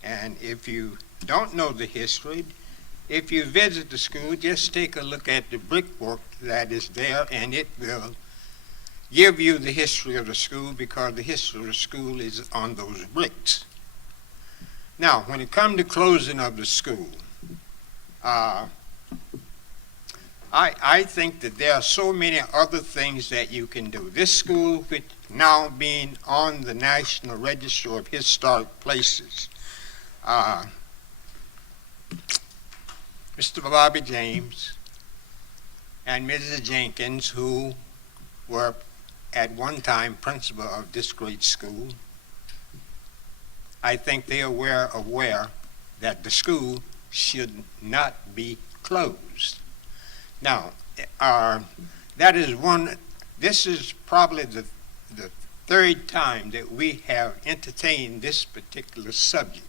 And if you don't know the history, if you visit the school, just take a look at the brickwork that is there, and it will give you the history of the school because the history of the school is on those bricks. Now, when it comes to closing of the school, I think that there are so many other things that you can do. This school, which now being on the National Register of Historic Places, Mr. Bobby James and Mrs. Jenkins, who were at one time principal of this great school, I think they are aware that the school should not be closed. Now, this is probably the third time that we have entertained this particular subject.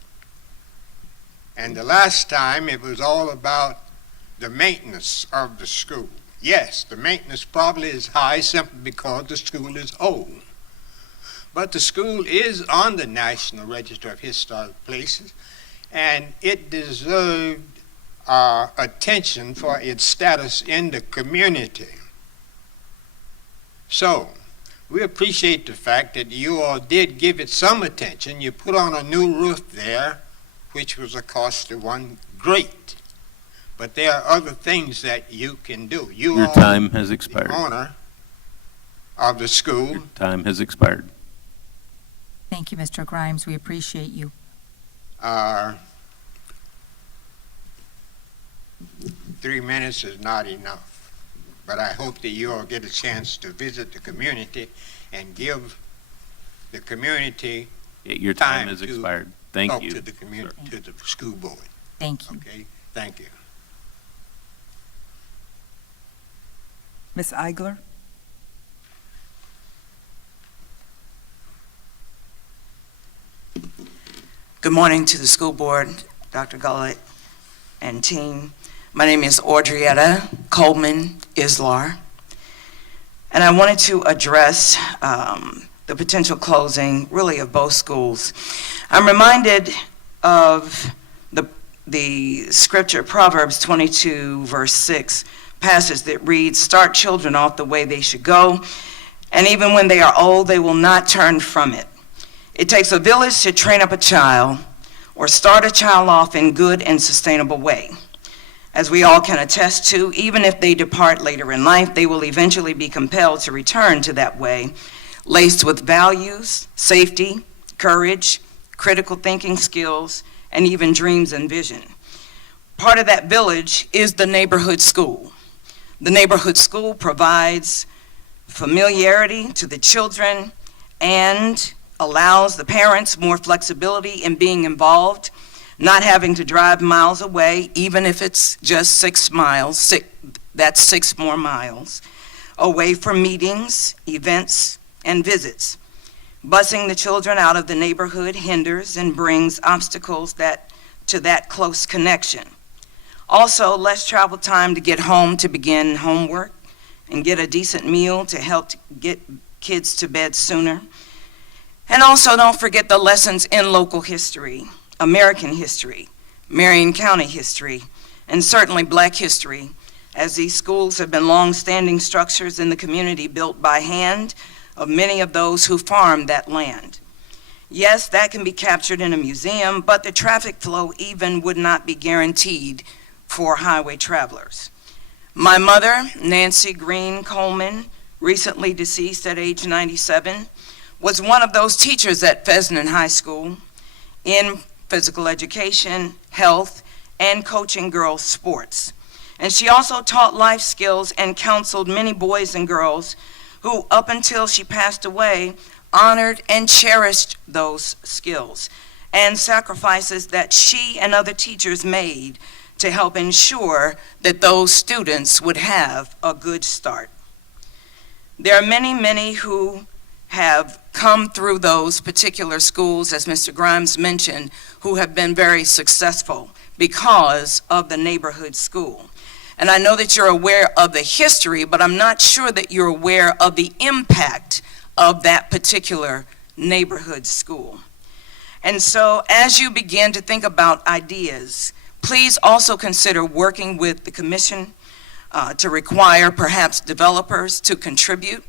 And the last time it was all about the maintenance of the school. Yes, the maintenance probably is high simply because the school is old. But the school is on the National Register of Historic Places, and it deserved attention for its status in the community. So, we appreciate the fact that you all did give it some attention. You put on a new roof there, which was a costly one. Great. But there are other things that you can do. You Your are time has expired. the owner of the school. Your time has expired. Thank you, Mr. Grimes. We appreciate you. 3 minutes is not enough. But I hope that you all get a chance to visit the community and give the community Your time has expired. Thank talk you. to the community, to the school board. Thank you. Okay, thank you. Ms. Eigler? Good morning to the school board, Dr. Gullett and team. My name is Audrietta Coleman Islar, and I wanted to address the potential closing, really, of both schools. I'm reminded of the scripture, Proverbs 22, verse 6, passage that reads, "Start children off the way they should go, and even when they are old, they will not turn from it." It takes a village to train up a child or start a child off in good and sustainable way. As we all can attest to, even if they depart later in life, they will eventually be compelled to return to that way, laced with values, safety, courage, critical thinking skills, and even dreams and vision. Part of that village is the neighborhood school. The neighborhood school provides familiarity to the children and allows the parents more flexibility in being involved, not having to drive miles away, even if it's just 6 miles, that's 6 more miles, away from meetings, events, and visits. Busing the children out of the neighborhood hinders and brings obstacles to that close connection. Also, less travel time to get home to begin homework and get a decent meal to help get kids to bed sooner. And also, don't forget the lessons in local history, American history, Marion County history, and certainly Black history, as these schools have been long-standing structures in the community built by hand of many of those who farmed that land. Yes, that can be captured in a museum, but the traffic flow even would not be guaranteed for highway travelers. My mother, Nancy Green Coleman, recently deceased at age 97, was one of those teachers at Fessenden High School in physical education, health, and coaching girls' sports. And she also taught life skills and counseled many boys and girls who, up until she passed away, honored and cherished those skills and sacrifices that she and other teachers made to help ensure that those students would have a good start. There are many, many who have come through those particular schools, as Mr. Grimes mentioned, who have been very successful because of the neighborhood school. And I know that you're aware of the history, but I'm not sure that you're aware of the impact of that particular neighborhood school. And so as you begin to think about ideas, please also consider working with the commission to require perhaps developers to contribute,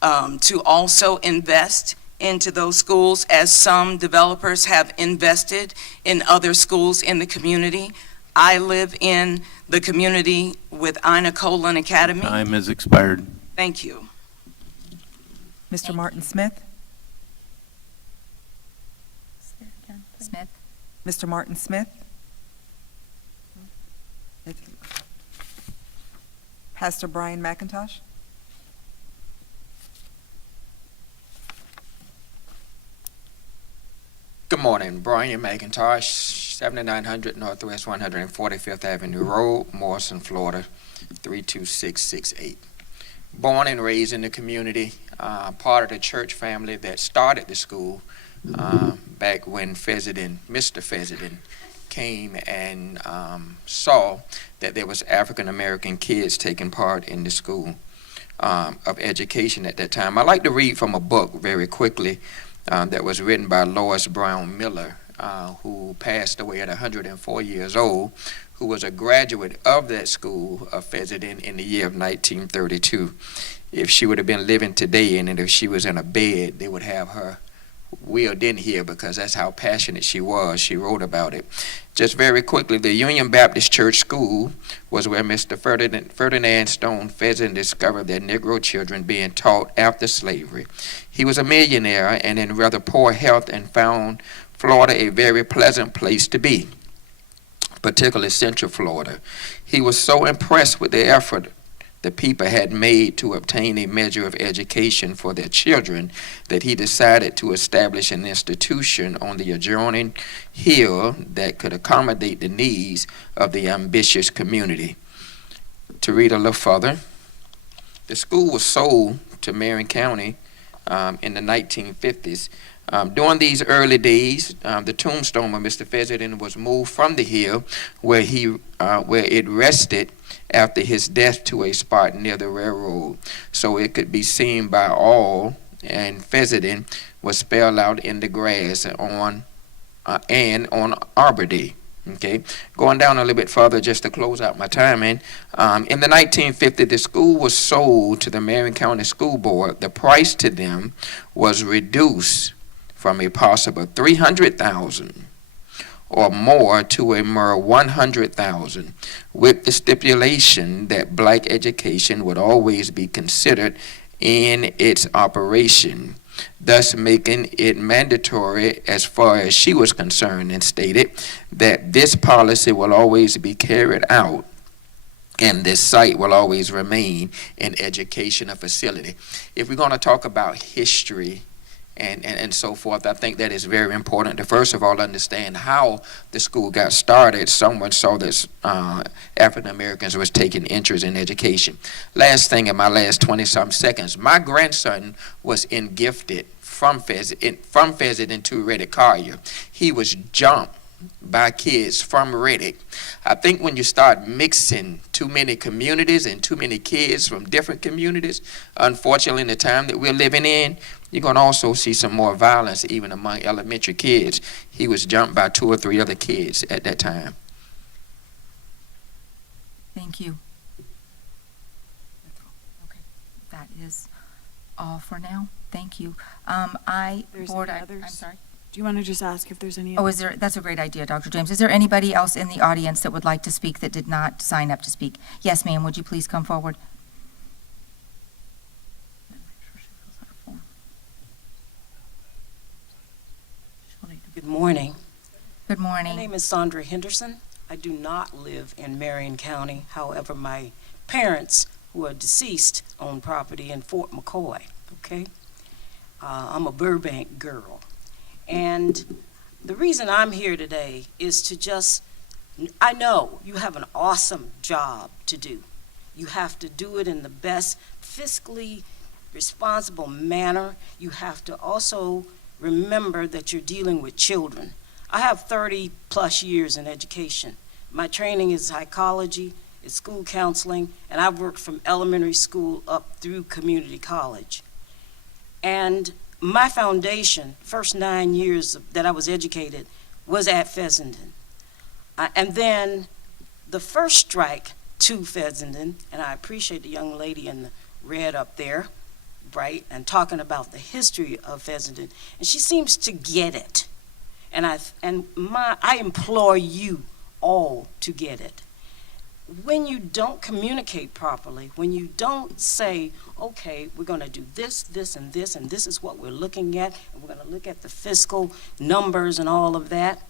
to also invest into those schools, as some developers have invested in other schools in the community. I live in the community with Ina Colon Academy. Time has expired. Thank you. Mr. Martin Smith? Smith? Mr. Martin Smith? Pastor Brian McIntosh? Good morning, Brian McIntosh, 7900 Northwest 145th Avenue Road, Morrison, Florida, 32668. Born and raised in the community, part of the church family that started the school back when Mr. Fessenden came and saw that there was African American kids taking part in the school of education at that time. I'd like to read from a book very quickly that was written by Lois Brown Miller, who passed away at 104 years old, who was a graduate of that school of Fessenden in the year of 1932. If she would have been living today, and if she was in a bed, they would have her willed in here because that's how passionate she was. She wrote about it. Just very quickly, the Union Baptist Church School was where Mr. Ferdinand Stone Fessenden discovered that Negro children being taught after slavery. He was a millionaire and in rather poor health and found Florida a very pleasant place to be, particularly Central Florida. He was so impressed with the effort the people had made to obtain a measure of education for their children that he decided to establish an institution on the adjoining hill that could accommodate the needs of the ambitious community. To read a little further, the school was sold to Marion County in the 1950s. During these early days, the tombstone of Mr. Fessenden was moved from the hill where it rested after his death to a spot near the railroad, so it could be seen by all, and Fessenden was spelled out in the grass on Arbor Day. Okay, going down a little bit further just to close out my timing. In the 1950s, the school was sold to the Marion County School Board. The price to them was reduced from a possible $300,000 or more to a mere $100,000, with the stipulation that black education would always be considered in its operation, thus making it mandatory as far as she was concerned, and stated that this policy will always be carried out and this site will always remain an educational facility. If we're going to talk about history and so forth, I think that is very important to first of all understand how the school got started. Someone saw that African Americans was taking interest in education. Last thing in my last 20-some seconds, my grandson was gifted from Fessenden to Reddick-Collier. He was jumped by kids from Reddick. I think when you start mixing too many communities and too many kids from different communities, unfortunately in the time that we're living in, you're going to also see some more violence even among elementary kids. He was jumped by 2 or 3 other kids at that time. Thank you. Okay, that is all for now. Thank you. I'm sorry. Do you want to just ask if there's any? Oh, that's a great idea, Dr. James. Is there anybody else in the audience that would like to speak that did not sign up to speak? Yes, ma'am, would you please come forward? Good morning. Good morning. My name is Sandra Henderson. I do not live in Marion County. However, my parents, who are deceased, own property in Fort McCoy, okay? I'm a Burbank girl. And the reason I'm here today is to I know you have an awesome job to do. You have to do it in the best fiscally responsible manner. You have to also remember that you're dealing with children. I have 30 plus years in education. My training is psychology, it's school counseling, and I've worked from elementary school up through community college. And my foundation, first 9 years that I was educated, was at Fessenden. And then the first strike to Fessenden, and I appreciate the young lady in the red up there, right, and talking about the history of Fessenden, and she seems to get it. And I implore you all to get it. When you don't communicate properly, when you don't say, okay, we're going to do this, this, and this is what we're looking at, and we're going to look at the fiscal numbers and all of that,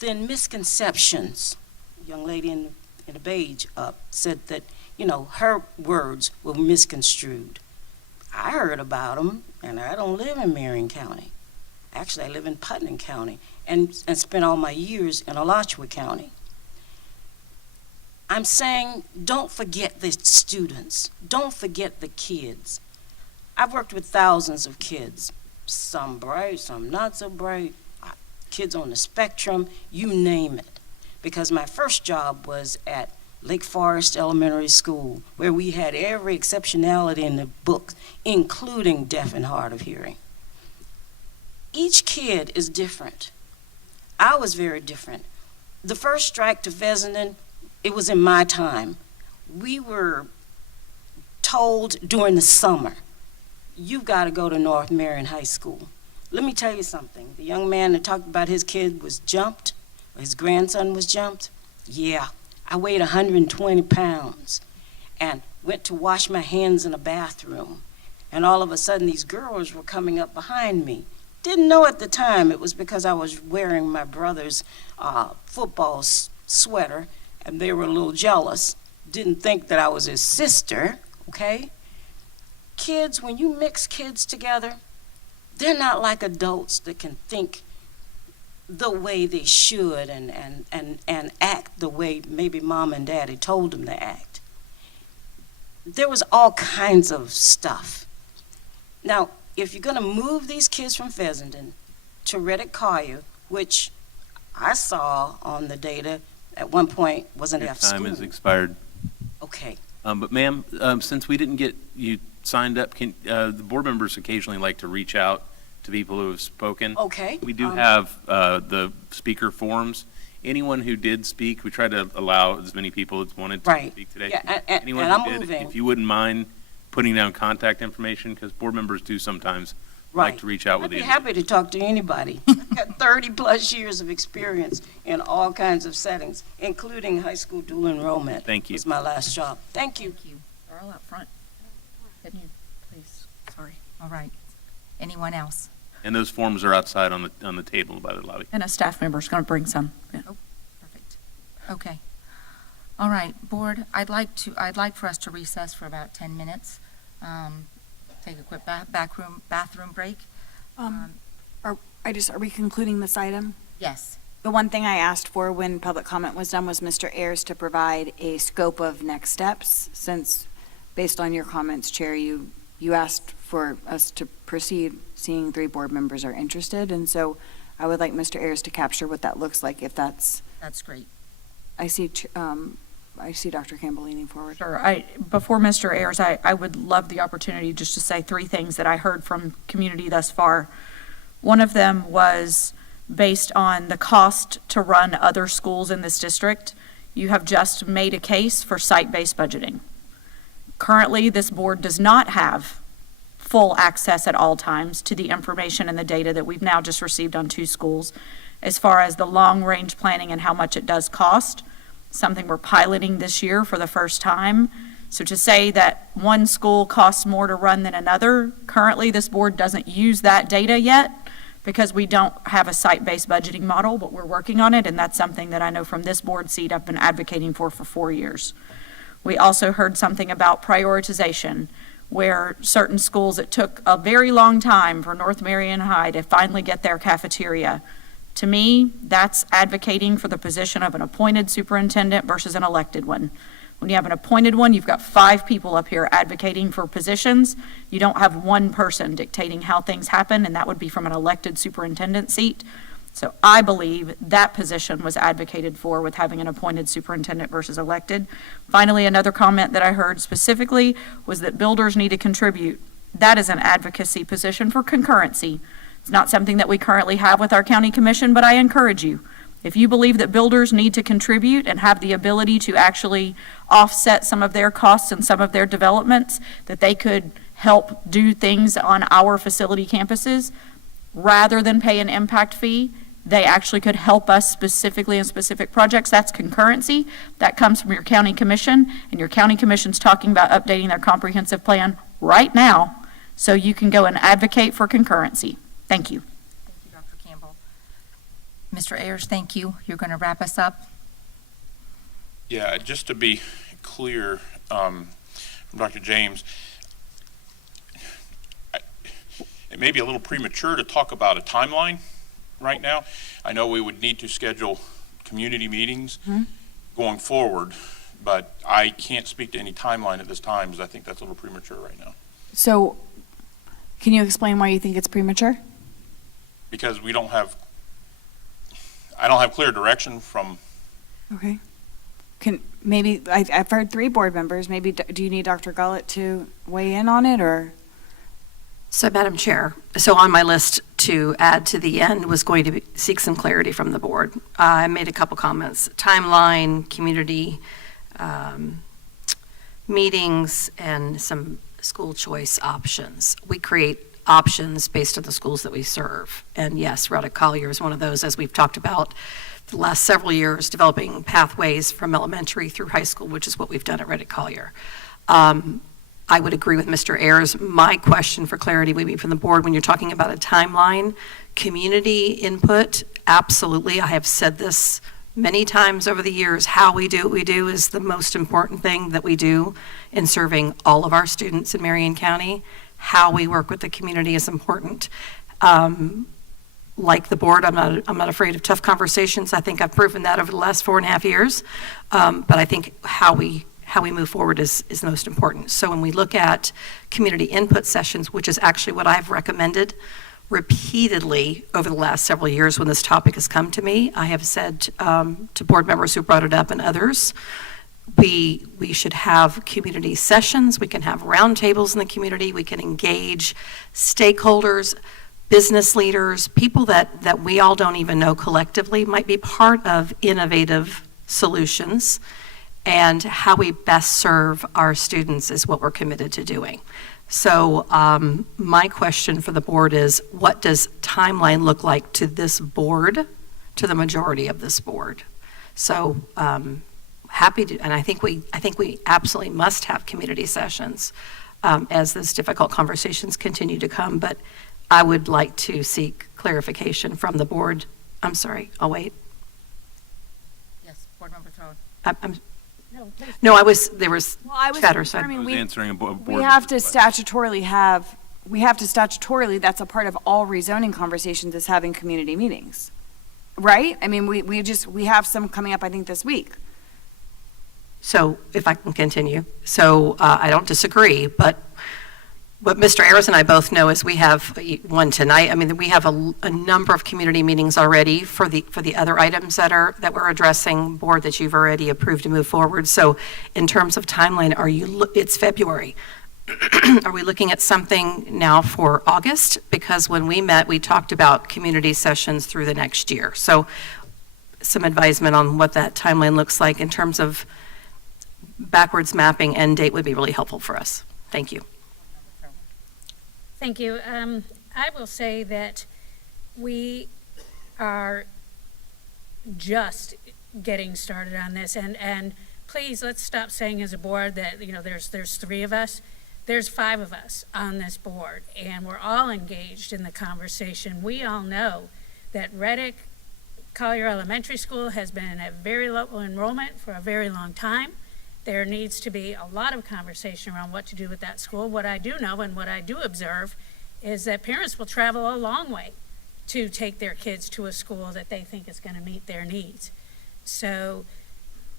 then misconceptions. A young lady in the beige said that, her words were misconstrued. I heard about them, and I don't live in Marion County. Actually, I live in Putnam County and spent all my years in Alachua County. I'm saying don't forget the students. Don't forget the kids. I've worked with thousands of kids, some bright, some not so bright, kids on the spectrum, you name it. Because my first job was at Lake Forest Elementary School, where we had every exceptionality in the book, including deaf and hard of hearing. Each kid is different. I was very different. the first strike to Fessenden, it was in my time. We were told during the summer, you've got to go to North Marion High School. Let me tell you something. The young man that talked about his kid was jumped, or his grandson was jumped. Yeah, I weighed 120 pounds and went to wash my hands in a bathroom. And all of a sudden, these girls were coming up behind me. Didn't know at the time it was because I was wearing my brother's football sweater, and they were a little jealous. Didn't think that I was his sister, okay? Kids, when you mix kids together, they're not like adults that can think the way they should and act the way maybe mom and daddy told them to act. There was all kinds of stuff. Now, if you're going to move these kids from Fessenden to Reddick-Collier, which I saw on the data at one point was an Your F school. time has expired. Okay. But ma'am, since we didn't get you signed up, can the board members occasionally like to reach out to people who have spoken? Okay. We do have the speaker forms. Anyone who did speak, we try to allow as many people as wanted to Right. speak today. Yeah, Anyone and who I'm did, moving. if you wouldn't mind putting down contact information, because board members do sometimes like Right. to reach out I'd with be you. happy to talk to anybody. I've got 30-plus years of experience in all kinds of settings, including high school dual enrollment. Thank you. Was my last job. Thank you. Thank you. Earl up front. Couldn't you, please? Sorry. All right. Anyone else? And those forms are outside on the table by the lobby. And a staff member is going to bring some. Yeah. Perfect. Okay. All right, board, I'd like for us to recess for about 10 minutes. Take a quick bathroom break. Are we concluding this item? Yes. The one thing I asked for when public comment was done was Mr. Ayers to provide a scope of next steps, since, based on your comments, Chair, you asked for us to proceed, seeing 3 board members are interested, and so I would like Mr. Ayers to capture what that looks like, if that's... That's great. I see Dr. Campbell leaning forward. Sure. Before Mr. Ayers, I would love the opportunity just to say 3 things that I heard from community thus far. One of them was based on the cost to run other schools in this district. You have just made a case for site-based budgeting. Currently, this board does not have full access at all times to the information and the data that we've now just received on 2 schools, as far as the long-range planning and how much it does cost, something we're piloting this year for the first time. So to say that one school costs more to run than another, currently this board doesn't use that data yet because we don't have a site-based budgeting model, but we're working on it, and that's something that I know from this board seat I've been advocating for 4 years. We also heard something about prioritization, where certain schools, it took a very long time for North Marion High to finally get their cafeteria. To me, that's advocating for the position of an appointed superintendent versus an elected one. When you have an appointed one, you've got 5 people up here advocating for positions. You don't have one person dictating how things happen, and that would be from an elected superintendent seat. So I believe that position was advocated for with having an appointed superintendent versus elected. Finally, another comment that I heard specifically was that builders need to contribute. That is an advocacy position for concurrency. It's not something that we currently have with our county commission, but I encourage you. If you believe that builders need to contribute and have the ability to actually offset some of their costs and some of their developments, that they could help do things on our facility campuses, rather than pay an impact fee, they actually could help us specifically in specific projects. That's concurrency. That comes from your county commission, and your county commission's talking about updating their comprehensive plan right now, so you can go and advocate for concurrency. Thank you. Thank you, Dr. Campbell. Mr. Ayers, thank you. You're going to wrap us up? Yeah, just to be clear, from Dr. James, it may be a little premature to talk about a timeline right now. I know we would need to schedule community meetings going forward, but I can't speak to any timeline at this time because I think that's a little premature right now. So, can you explain why you think it's premature? Because I don't have clear direction from. Okay. I've heard 3 board members. Maybe, do you need Dr. Gullett to weigh in on it, or? So, Madam Chair, so on my list to add to the end was going to seek some clarity from the board. I made a couple comments: timeline, community meetings, and some school choice options. We create options based on the schools that we serve. And yes, Reddick-Collier is one of those, as we've talked about the last several years, developing pathways from elementary through high school, which is what we've done at Reddick-Collier. I would agree with Mr. Ayers. My question for clarity would be from the board, when you're talking about a timeline, community input, absolutely. I have said this many times over the years. How we do what we do is the most important thing that we do in serving all of our students in Marion County. How we work with the community is important. Like the board, I'm not afraid of tough conversations. I think I've proven that over the last 4.5 years. But I think how we move forward is most important. So when we look at community input sessions, which is actually what I've recommended repeatedly over the last several years when this topic has come to me, I have said to board members who brought it up and others, we should have community sessions. We can have roundtables in the community. We can engage stakeholders, business leaders, people that we all don't even know collectively might be part of innovative solutions. And how we best serve our students is what we're committed to doing. So my question for the board is, what does timeline look like to this board, to the majority of this board? So happy to, and I think we absolutely must have community sessions as those difficult conversations continue to come. But I would like to seek clarification from the board. I'm sorry, I'll wait. Yes, Board Member Throne. No, there was chatter. So answering a board. We have to statutorily that's a part of all rezoning conversations, is having community meetings. Right? I mean, we have some coming up, I think, this week. So if I can continue. So I don't disagree, but what Mr. Ayers and I both know is we have one tonight. I mean, we have a number of community meetings already for the other items that we're addressing, board, that you've already approved to move forward. So in terms of timeline, it's February. Are we looking at something now for August? Because when we met, we talked about community sessions through the next year. So some advisement on what that timeline looks like in terms of backwards mapping end date would be really helpful for us. Thank you. Thank you. I will say that we are just getting started on this, and please, let's stop saying as a board that, there's 3 of us. There's 5 of us on this board, and we're all engaged in the conversation. We all know that Reddick-Collier Elementary School has been at very low enrollment for a very long time. There needs to be a lot of conversation around what to do with that school. What I do know and what I do observe is that parents will travel a long way to take their kids to a school that they think is going to meet their needs. So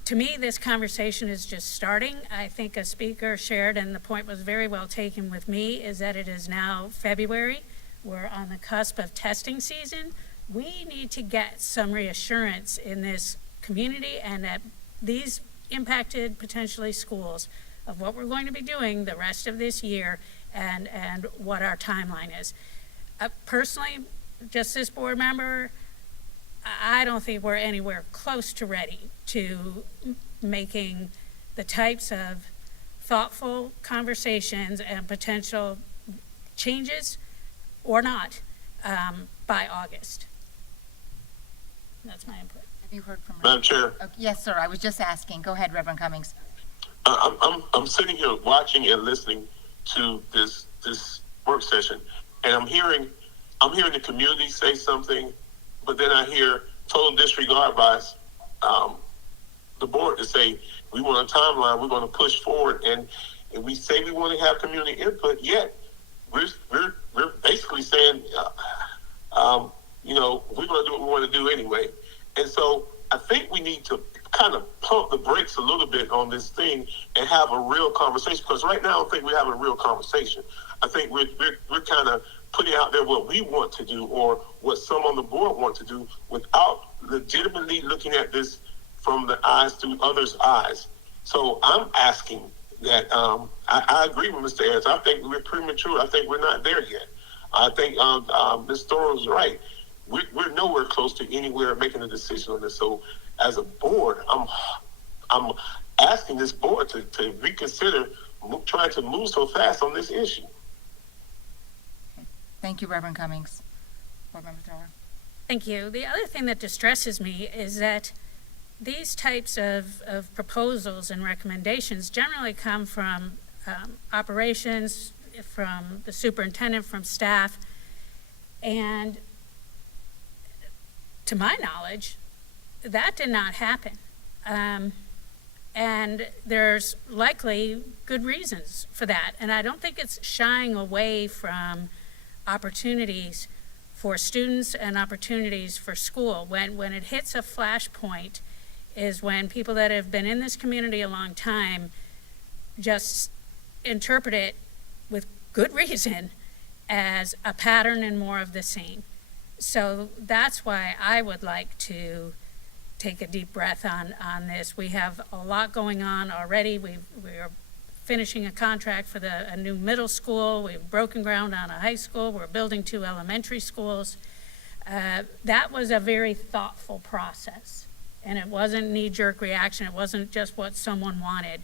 to me, this conversation is just starting. I think a speaker shared, and the point was very well taken with me, is that it is now February. We're on the cusp of testing season. We need to get some reassurance in this community and that these impacted potentially schools of what we're going to be doing the rest of this year and what our timeline is. Personally, just this board member, I don't think we're anywhere close to ready to making the types of thoughtful conversations and potential changes or not by August. That's my input. Have you heard from Madam Chair? Okay, yes, sir. I was just asking. Go ahead, Reverend Cummings. I'm sitting here watching and listening to this work session, and I'm hearing the community say something, but then I hear total disregard by the board to say we want a timeline, we're going to push forward, and we say we want to have community input. Yet we're basically saying we're going to do what we want to do anyway. And so I think we need to kind of pump the brakes a little bit on this thing and have a real conversation, because right now I don't think we're having a real conversation. I think we're kind of putting out there what we want to do or what some on the board want to do without legitimately looking at this from the eyes through others' eyes. So I'm asking that I agree with Mr. Ayers. I think we're premature. I think we're not there yet. I think Ms. Thorow's right. We're nowhere close to anywhere making a decision on this. So as a board, I'm asking this board to reconsider trying to move so fast on this issue. Thank you, Reverend Cummings. Board Member Thrower. Thank you. The other thing that distresses me is that these types of proposals and recommendations generally come from operations, from the superintendent, from staff, and to my knowledge, that did not happen. And there's likely good reasons for that. And I don't think it's shying away from opportunities for students and opportunities for school. When it hits a flashpoint is when people that have been in this community a long time just interpret it with good reason as a pattern and more of the same. So that's why I would like to take a deep breath on this. We have a lot going on already. We are finishing a contract for a new middle school. We've broken ground on a high school. We're building 2 elementary schools. That was a very thoughtful process. And it wasn't knee-jerk reaction. It wasn't just what someone wanted.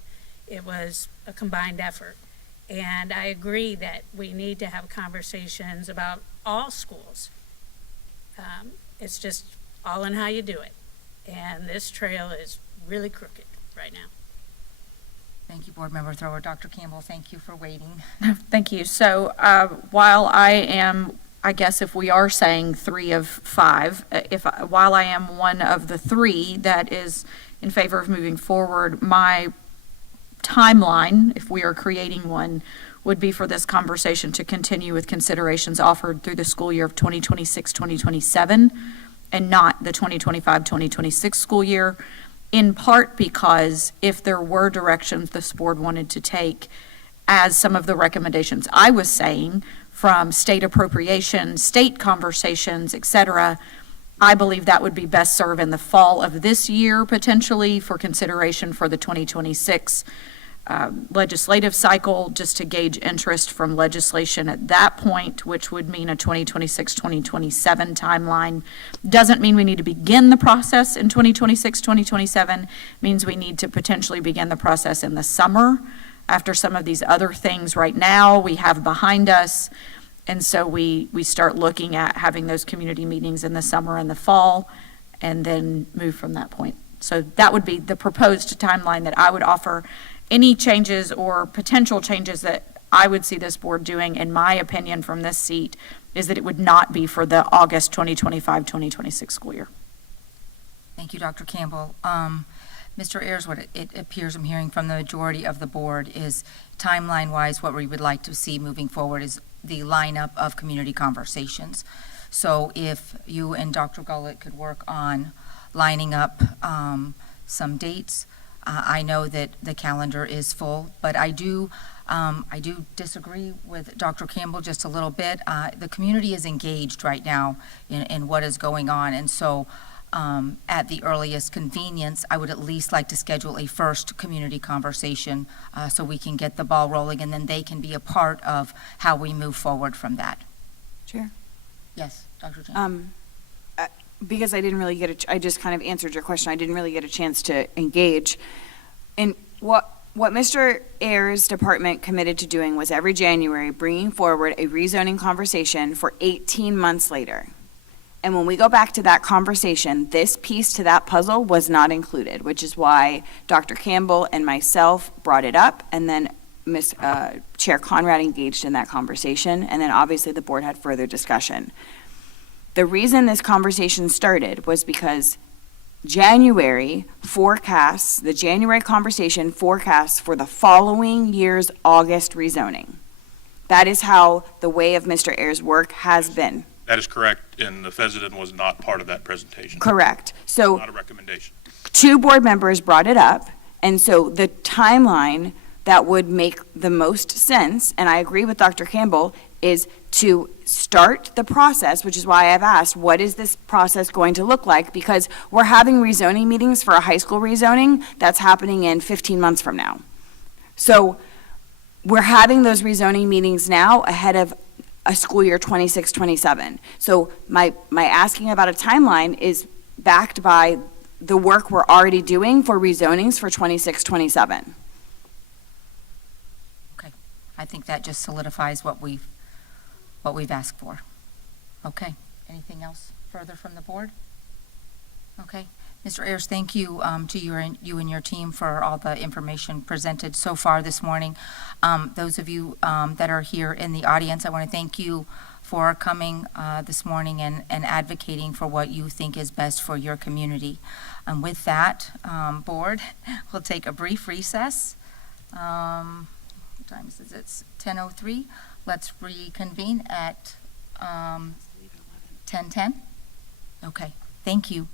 It was a combined effort. And I agree that we need to have conversations about all schools. It's just all in how you do it. And this trail is really crooked right now. Thank you, Board Member Thrower. Dr. Campbell, thank you for waiting. Thank you. So while I am, I guess if we are saying 3 of 5, while I am one of the 3 that is in favor of moving forward, my timeline, if we are creating one, would be for this conversation to continue with considerations offered through the school year of 2026-2027 and not the 2025-2026 school year, in part because if there were directions this board wanted to take, as some of the recommendations I was saying from state appropriation, state conversations, et cetera, I believe that would be best served in the fall of this year potentially for consideration for the 2026 legislative cycle, just to gauge interest from legislation at that point, which would mean a 2026-2027 timeline. Doesn't mean we need to begin the process in 2026-2027, means we need to potentially begin the process in the summer after some of these other things right now we have behind us. And so we start looking at having those community meetings in the summer and the fall, and then move from that point. So that would be the proposed timeline that I would offer. Any changes or potential changes that I would see this board doing, in my opinion, from this seat, is that it would not be for the August 2025-2026 school year. Thank you, Dr. Campbell. Mr. Ayers, what it appears I'm hearing from the majority of the board is timeline-wise, what we would like to see moving forward is the lineup of community conversations. So if you and Dr. Gullett could work on lining up some dates. I know that the calendar is full, but I do disagree with Dr. Campbell just a little bit. The community is engaged right now in what is going on, and so at the earliest convenience, I would at least like to schedule a first community conversation so we can get the ball rolling, and then they can be a part of how we move forward from that. Chair? Yes, Dr. James. Because I didn't really I just kind of answered your question. I didn't really get a chance to engage. And what Mr. Ayers' department committed to doing was every January bringing forward a rezoning conversation for 18 months later. And when we go back to that conversation, this piece to that puzzle was not included, which is why Dr. Campbell and myself brought it up, and then Chair Conrad engaged in that conversation, and then obviously the board had further discussion. The reason this conversation started was because January forecasts, the January conversation forecasts for the following year's August rezoning. That is how the way of Mr. Ayers' work has been. That is correct, and the Fessenden was not part of that presentation. Correct. So Not a recommendation. 2 board members brought it up, and so the timeline that would make the most sense, and I agree with Dr. Campbell, is to start the process, which is why I've asked, what is this process going to look like? Because we're having rezoning meetings for a high school rezoning that's happening in 15 months from now. So we're having those rezoning meetings now ahead of a school year 26, 27. So my asking about a timeline is backed by the work we're already doing for rezonings for 26, 27. I think that just solidifies what we've asked for. Okay, anything else further from the board? Okay, Mr. Ayers, thank you to you and your team for all the information presented so far this morning. Those of you that are here in the audience, I want to thank you for coming this morning and advocating for what you think is best for your community. And with that, board, we'll take a brief recess. What time is it? It's 10:03. Let's reconvene at 10:10. Okay, thank you.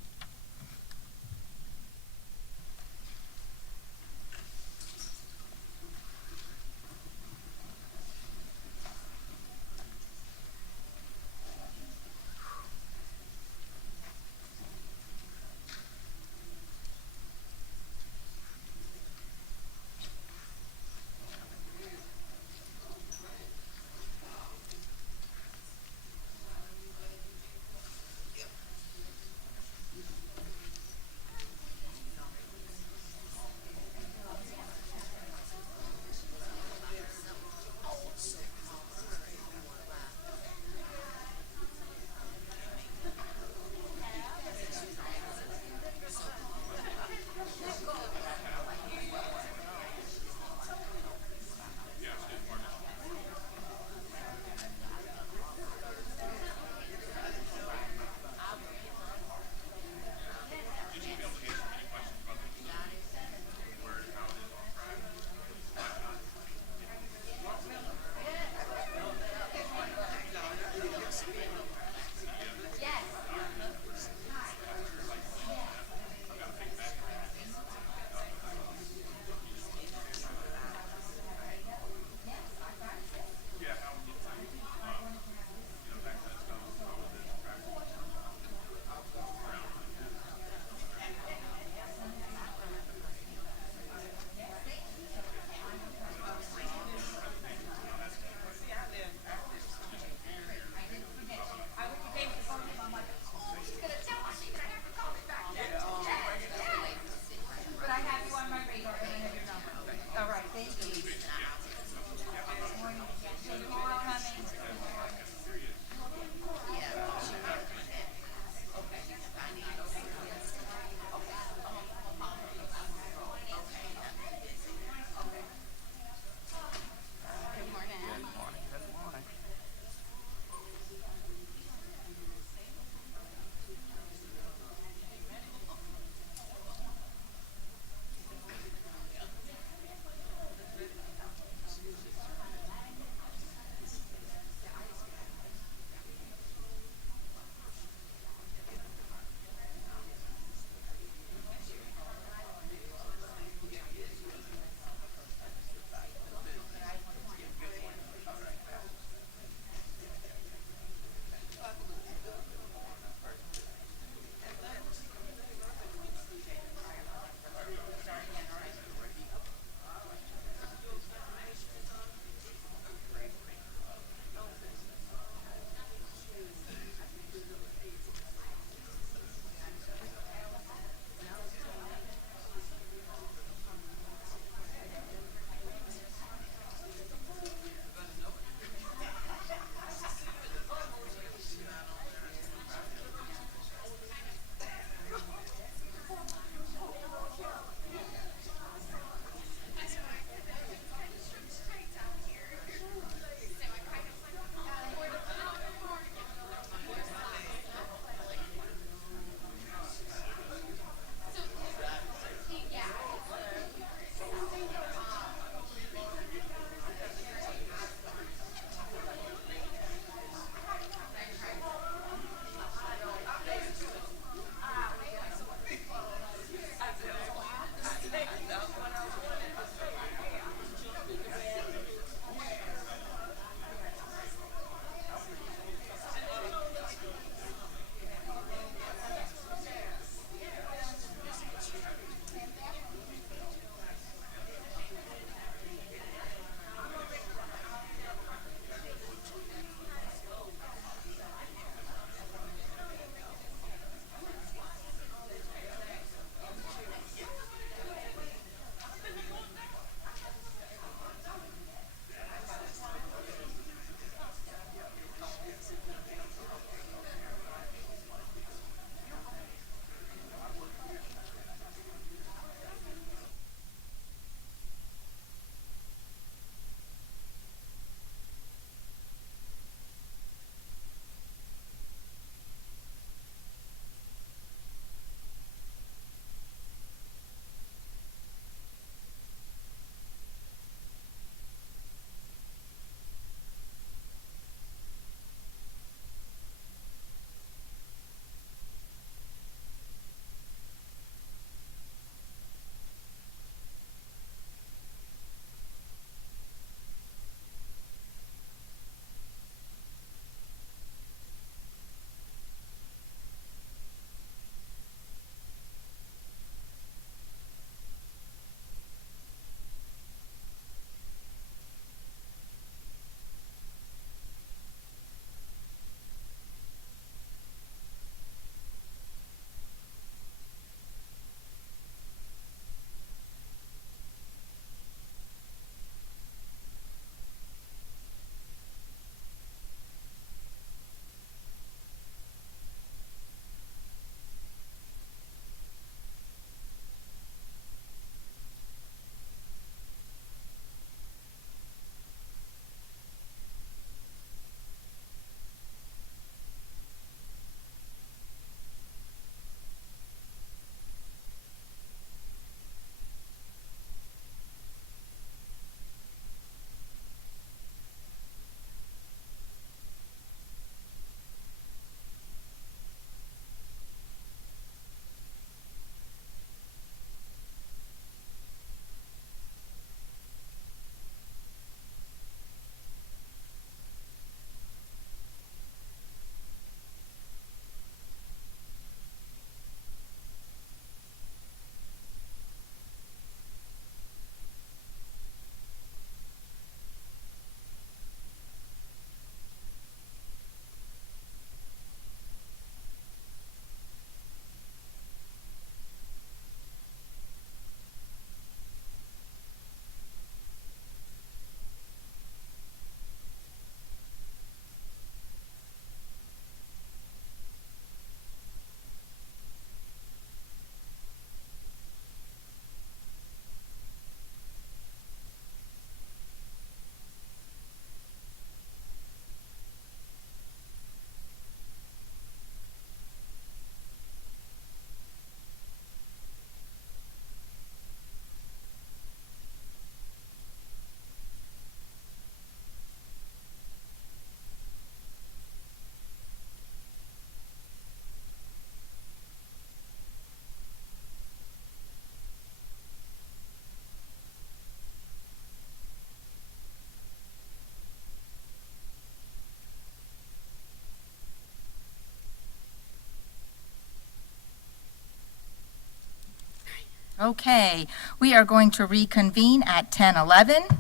Okay, we are going to reconvene at 10:11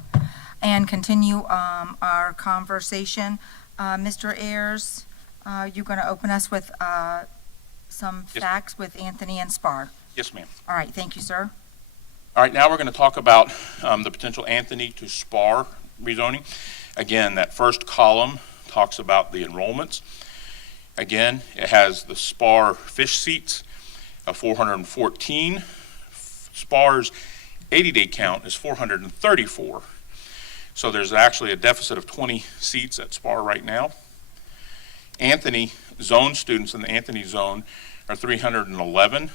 and continue our conversation. Mr. Ayers, you're going to open us with some Yes. facts with Anthony and Spar. Yes, ma'am. All right, thank you, sir. All right, now we're going to talk about the potential Anthony to Spar rezoning. Again, that first column talks about the enrollments. Again, it has the Spar fish seats of 414. Spar's 80-day count is 434. So there's actually a deficit of 20 seats at Spar right now. Anthony zone students in the Anthony zone are 311.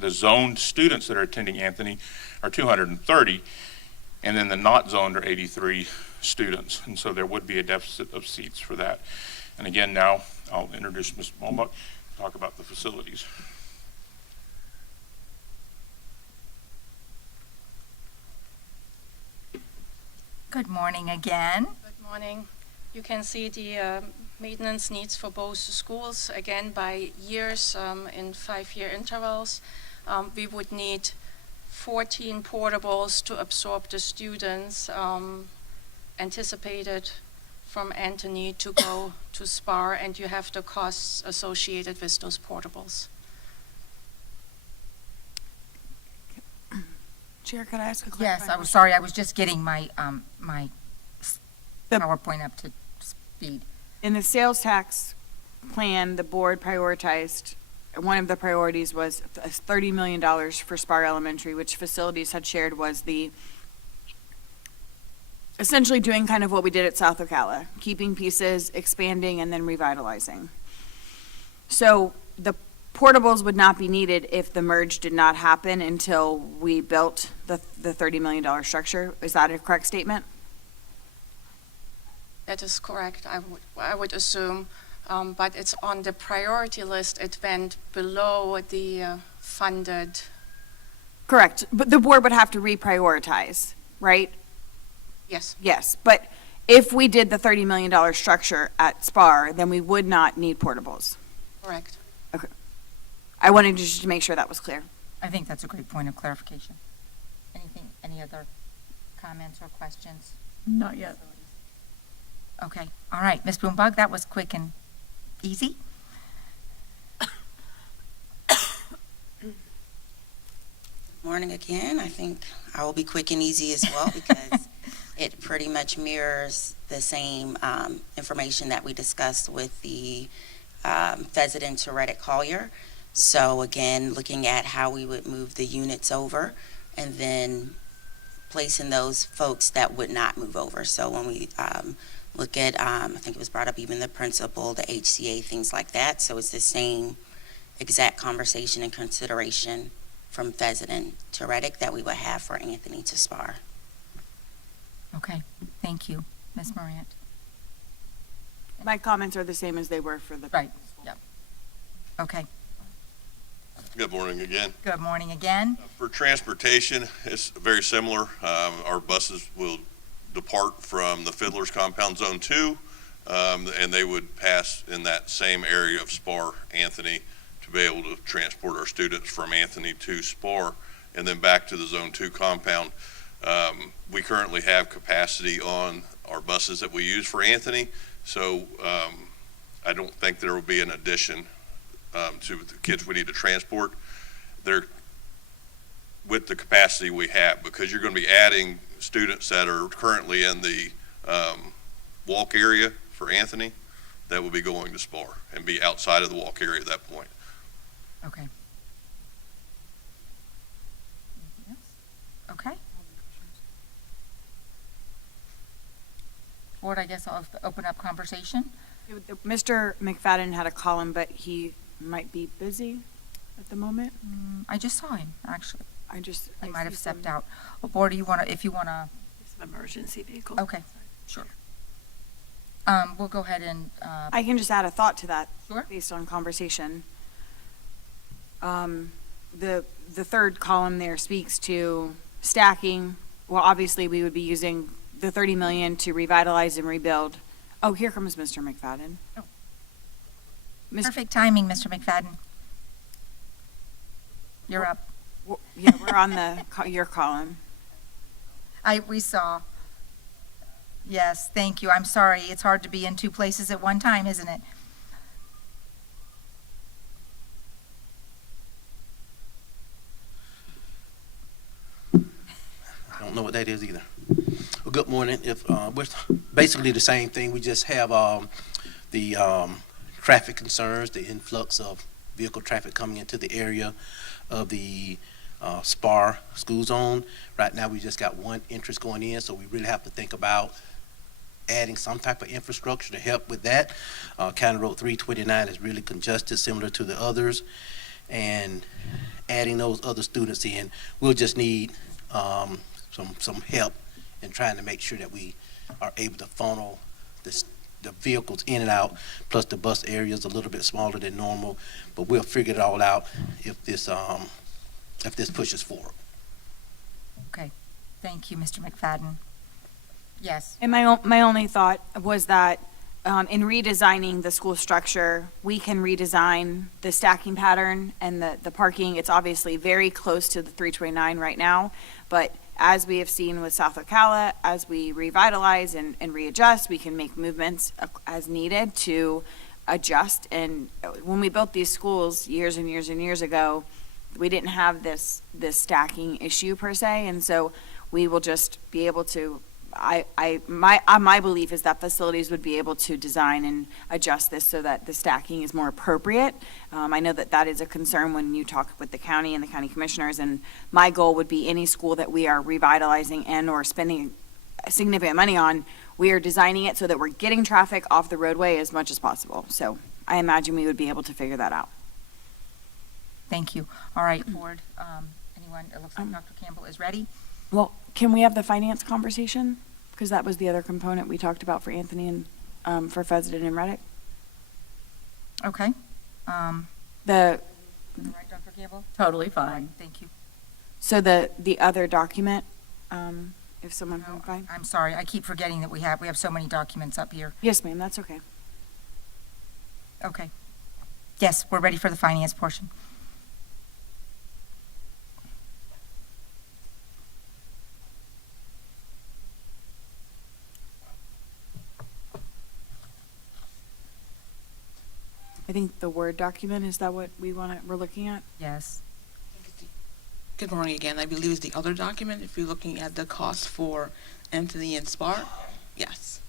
The zoned students that are attending Anthony are 230, and then the not zoned are 83 students. And so there would be a deficit of seats for that. And again, now I'll introduce Ms. Mulmuck to talk about the facilities. Good morning again. Good morning. You can see the maintenance needs for both schools, again, by years in 5-year intervals. We would need 14 portables to absorb the students anticipated from Anthony to go to Spar, and you have the costs associated with those portables. Chair, could I ask a question? Yes, I was sorry, I was just getting my my PowerPoint up to speed. In the sales tax plan, the board prioritized, one of the priorities was $30 million for Spar Elementary, which facilities had shared was the, essentially doing kind of what we did at South Ocala, keeping pieces, expanding, and then revitalizing. So the portables would not be needed if the merge did not happen until we built the $30 million structure. Is that a correct statement? That is correct, I would assume, but it's on the priority list. It went below the funded. Correct, but the board would have to reprioritize, right? Yes. Yes, but if we did the $30 million structure at Spar, then we would not need portables. Correct. Okay. I wanted just to make sure that was clear. I think that's a great point of clarification. Any other comments or questions? Not yet. Okay, all right, Ms. Boombug, that was quick and easy. Morning again. I think I will be quick and easy as well because it pretty much mirrors the same information that we discussed with the Fessenden and Reddick-Collier. So again, looking at how we would move the units over and then placing those folks that would not move over. So when we look at, I think it was brought up even the principal, the HCA, things like that. So it's the same exact conversation and consideration from Fessenden to Reddick that we would have for Anthony to Spar. Okay, thank you. Ms. Marion. My comments are the same as they were for the. Right, yep. Okay, Good morning again. good morning again. For transportation, it's very similar. Our buses will depart from the Fiddler's Compound Zone 2, and they would pass in that same area of Spar, Anthony, to be able to transport our students from Anthony to Spar and then back to the Zone 2 compound. We currently have capacity on our buses that we use for Anthony, so I don't think there will be an addition to the kids we need to transport. They're with the capacity we have, because you're going to be adding students that are currently in the walk area for Anthony that will be going to Spar and be outside of the walk area at that point. Okay. Anything else? Okay. Board, I guess I'll open up conversation. Mr. McFadden had a column, but he might be busy at the moment. I just saw him, actually. He might have see stepped some- out. Well, board, do you want to, if you want to, It's an emergency vehicle. okay, sure. We'll go ahead and, I can just add a thought to that. Sure. Based on conversation. The third column there speaks to stacking. Well, obviously, we would be using the 30 million to revitalize and rebuild. Oh, here comes Mr. McFadden. perfect timing, Mr. McFadden. You're up. Yeah, we're on your column. We saw. Yes, thank you. I'm sorry. It's hard to be in two places at one time, isn't it? I don't know what that is either. Well, good morning. We're basically the same thing. We just have the traffic concerns, the influx of vehicle traffic coming into the area of the Spar school zone. Right now, we just got one entrance going in, so we really have to think about adding some type of infrastructure to help with that. County Road 329 is really congested, similar to the others, and adding those other students in, we'll just need some help in trying to make sure that we are able to funnel the vehicles in and out, plus the bus area is a little bit smaller than normal, but we'll figure it all out if this pushes forward. Okay. Thank you, Mr. McFadden. Yes. And my only thought was that in redesigning the school structure, we can redesign the stacking pattern and the parking. It's obviously very close to the 329 right now, but as we have seen with South Ocala, as we revitalize and readjust, we can make movements as needed to adjust. And when we built these schools years and years and years ago, we didn't have this stacking issue per se, and so we will just be able to. My belief is that facilities would be able to design and adjust this so that the stacking is more appropriate. I know that is a concern when you talk with the county and the county commissioners, and my goal would be any school that we are revitalizing and or spending significant money on, we are designing it so that we're getting traffic off the roadway as much as possible. So I imagine we would be able to figure that out. Thank you. All right, board. Anyone? It looks like Dr. Campbell is ready. Well, can we have the finance conversation? Because that was the other component we talked about for Anthony and for Fessenden and Reddick. Okay. The Right, Dr. Campbell? Totally fine. Right, thank you. So the other document, if someone can find. I'm sorry. I keep forgetting that we have so many documents up here. Yes, ma'am, that's okay. Okay. Yes, we're ready for the finance portion. I think the Word document, is that what we're looking at? Yes. Good morning again. I believe it's the other document, if you're looking at the cost for Anthony and Spar. Yes.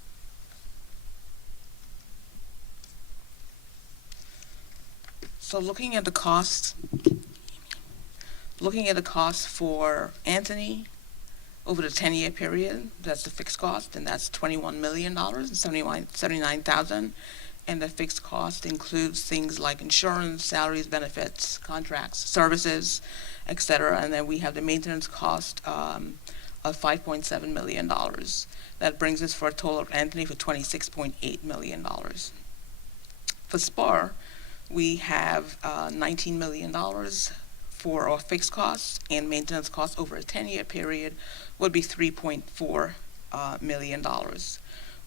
So looking at the cost for Anthony over the 10-year period, that's the fixed cost, and that's $21 million and $79,000. And the fixed cost includes things like insurance, salaries, benefits, contracts, services, et cetera. And then we have the maintenance cost of $5.7 million. That brings us for a total of Anthony for $26.8 million. For Spar, we have $19 million for our fixed costs, and maintenance costs over a 10-year period would be $3.4 million.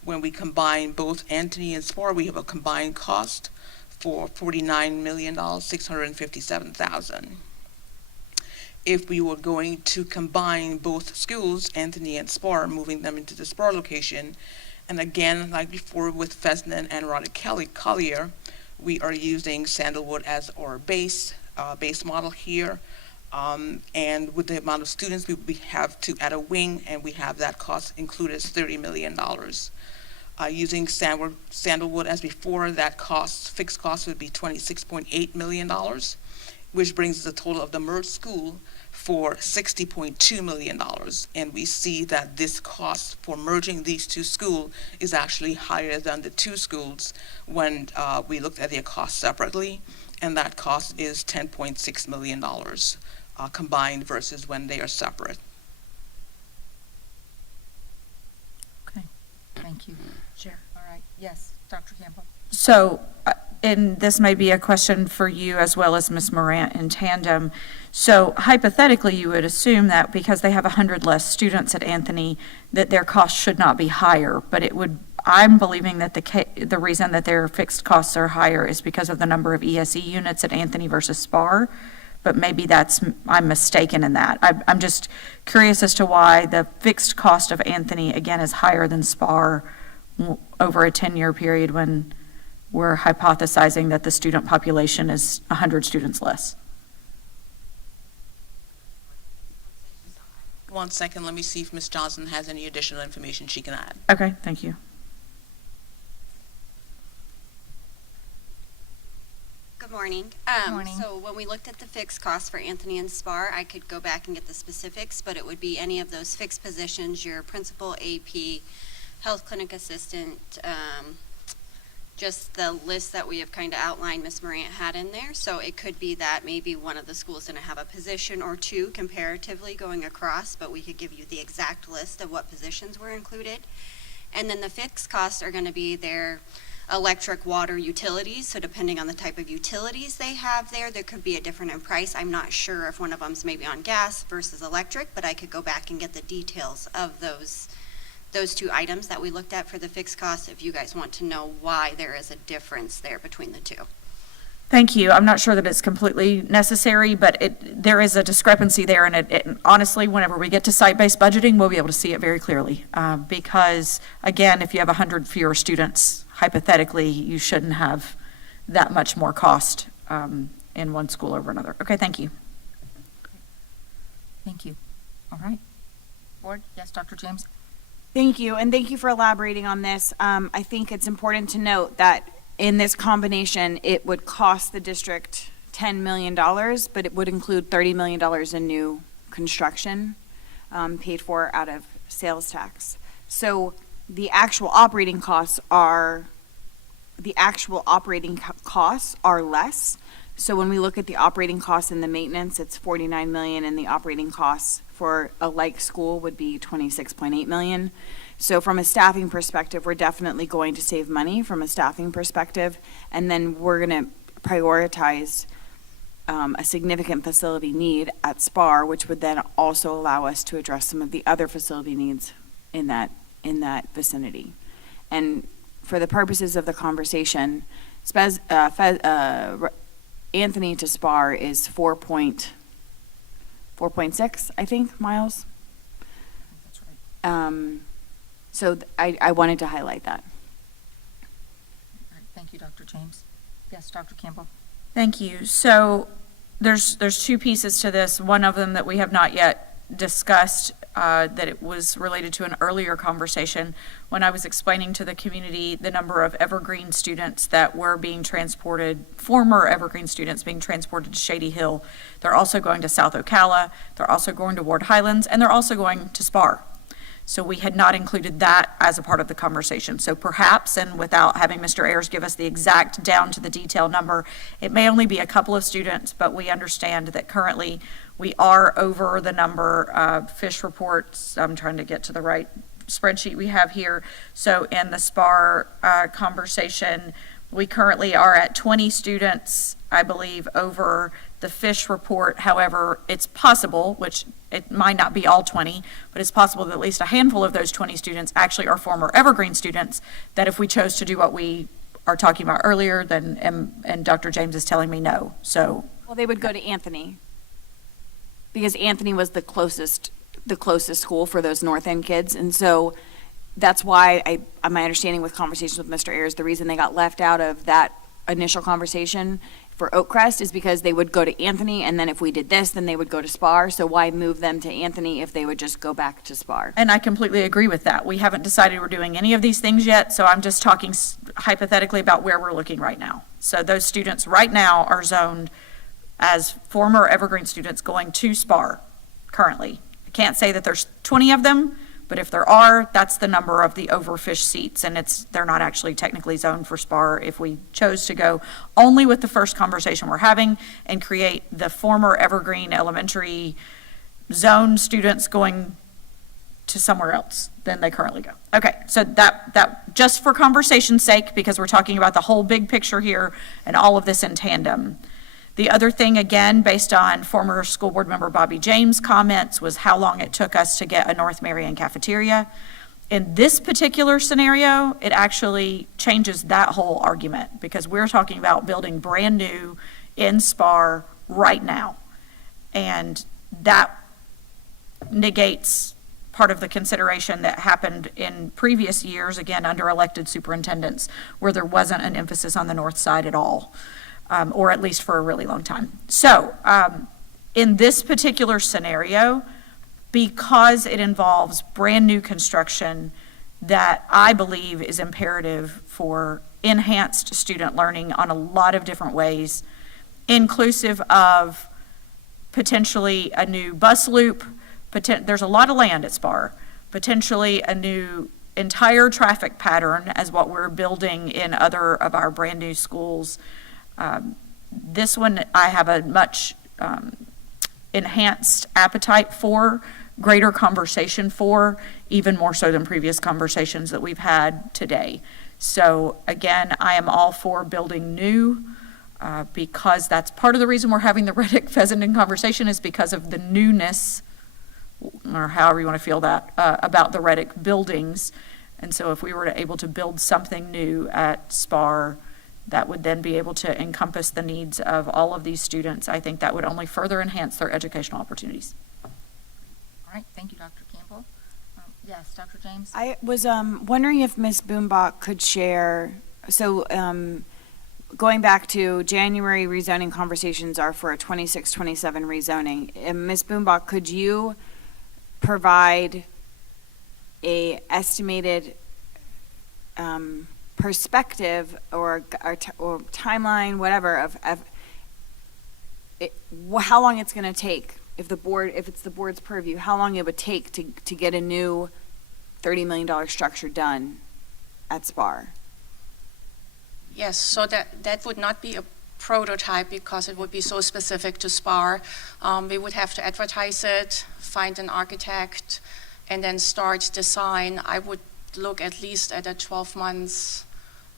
When we combine both Anthony and Spar, we have a combined cost for $49,657,000. If we were going to combine both schools, Anthony and Spar, moving them into the Spar location, and again, like before with Fessenden and Reddick-Collier, we are using Sandalwood as our base model here. And with the amount of students, we have to add a wing, and we have that cost included as $30 million. Using Sandalwood as before, that fixed cost would be $26.8 million, which brings the total of the merged school for $60.2 million. And we see that this cost for merging these two schools is actually higher than the two schools when we looked at their costs separately, and that cost is $10.6 million combined versus when they are separate. Okay. Thank you. Sure. All right. Yes, Dr. Campbell. So, and this may be a question for you as well as Ms. Morant in tandem. So hypothetically, you would assume that because they have 100 less students at Anthony, that their costs should not be higher, but I'm believing that the reason that their fixed costs are higher is because of the number of ESE units at Anthony versus Spar. but maybe I'm mistaken in that. I'm just curious as to why the fixed cost of Anthony, again, is higher than Spar over a 10-year period when we're hypothesizing that the student population is 100 students less. 1 second, let me see if Ms. Johnson has any additional information she can add. Okay, thank you. Good morning. Morning. So when we looked at the fixed costs for Anthony and Spar, I could go back and get the specifics, but it would be any of those fixed positions, your principal, AP, health clinic assistant, just the list that we have kind of outlined Ms. Morant had in there. So it could be that maybe one of the schools going to have a position or two comparatively going across, but we could give you the exact list of what positions were included. And then the fixed costs are going to be their electric, water, utilities. So depending on the type of utilities they have there could be a different in price. I'm not sure if one of them's maybe on gas versus electric, but I could go back and get the details of those two items that we looked at for the fixed costs if you guys want to know why there is a difference there between the two. Thank you. I'm not sure that it's completely necessary, but there is a discrepancy there, and honestly, whenever we get to site-based budgeting, we'll be able to see it very clearly. Because, again, if you have 100 fewer students, hypothetically, you shouldn't have that much more cost in one school over another. Okay, thank you. Thank you. All right. Board, yes, Dr. James? Thank you, and thank you for elaborating on this. I think it's important to note that in this combination, it would cost the district $10 million, but it would include $30 million in new construction paid for out of sales tax. So the actual operating costs are less. So when we look at the operating costs and the maintenance, it's $49 million, and the operating costs for a like school would be $26.8 million. So from a staffing perspective, we're definitely going to save money from a staffing perspective, and then we're going to prioritize a significant facility need at Spar, which would then also allow us to address some of the other facility needs in that vicinity. And for the purposes of the conversation, Anthony to Spar is 4.6, I think, miles. That's right. So I wanted to highlight that. All right, thank you, Dr. James. Yes, Dr. Campbell? Thank you. So there's two pieces to this. One of them that we have not yet discussed, that it was related to an earlier conversation when I was explaining to the community the number of Evergreen students that were being transported, former Evergreen students being transported to Shady Hill. They're also going to South Ocala, they're also going to Ward Highlands, and they're also going to Spar. So we had not included that as a part of the conversation. So perhaps, and without having Mr. Ayers give us the exact down to the detail number, it may only be a couple of students, but we understand that currently we are over the number of fish reports. I'm trying to get to the right spreadsheet we have here. So in the Spar conversation, we currently are at 20 students, I believe, over the fish report. However, it's possible, which it might not be all 20, but it's possible that at least a handful of those 20 students actually are former Evergreen students, that if we chose to do what we are talking about earlier, then, and Dr. James is telling me no. So, Well, they would go to Anthony, because Anthony was the closest school for those North End kids. And so that's why my understanding with conversations with Mr. Ayers, the reason they got left out of that initial conversation for Oakcrest is because they would go to Anthony, and then if we did this, then they would go to Spar. So why move them to Anthony if they would just go back to Spar? and I completely agree with that. We haven't decided we're doing any of these things yet, so I'm just talking hypothetically about where we're looking right now. So those students right now are zoned as former Evergreen students going to Spar currently. I can't say that there's 20 of them, but if there are, that's the number of the overfish seats, and they're not actually technically zoned for Spar if we chose to go only with the first conversation we're having and create the former Evergreen elementary zone students going to somewhere else than they currently go. Okay, so that just for conversation's sake, because we're talking about the whole big picture here and all of this in tandem. The other thing, again, based on former school board member Bobby James' comments, was how long it took us to get a North Marion cafeteria. In this particular scenario, it actually changes that whole argument, because we're talking about building brand new in Spar right now. And that negates part of the consideration that happened in previous years, again, under elected superintendents, where there wasn't an emphasis on the north side at all, or at least for a really long time. So in this particular scenario, because it involves brand-new construction that I believe is imperative for enhanced student learning on a lot of different ways, inclusive of potentially a new bus loop. There's a lot of land at Spar. Potentially a new entire traffic pattern as what we're building in other of our brand-new schools. This one I have a much enhanced appetite for, greater conversation for, even more so than previous conversations that we've had today. So again, I am all for building new, because that's part of the reason we're having the Reddick-Fessenden conversation, is because of the newness, or however you want to feel that, about the Reddick buildings. And so if we were able to build something new at Spar that would then be able to encompass the needs of all of these students, I think that would only further enhance their educational opportunities. All right, thank you, Dr. Campbell. Yes, Dr. James? I was wondering if Ms. Boombach could share, so going back to January, rezoning conversations are for a 26-27 rezoning. Ms. Boombach, could you provide a estimated perspective or timeline, whatever, of how long it's going to take, if it's the board's purview, how long it would take to get a new $30 million structure done at Spar? Yes, so that would not be a prototype because it would be so specific to Spar. We would have to advertise it, find an architect, and then start design. I would look at least at a 12 months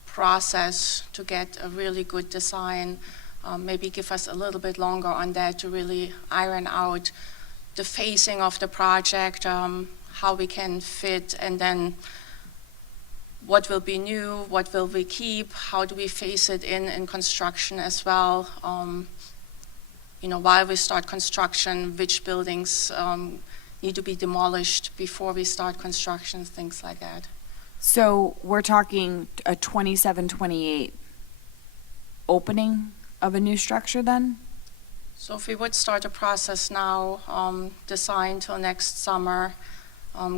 process to get a really good design. Maybe give us a little bit longer on that to really iron out the phasing of the project, how we can fit, and then what will be new, what will we keep, how do we phase it in construction as well. While we start construction, which buildings need to be demolished before we start construction, things like that. So we're talking a 27-28 opening of a new structure then? So if we would start a process now, design till next summer,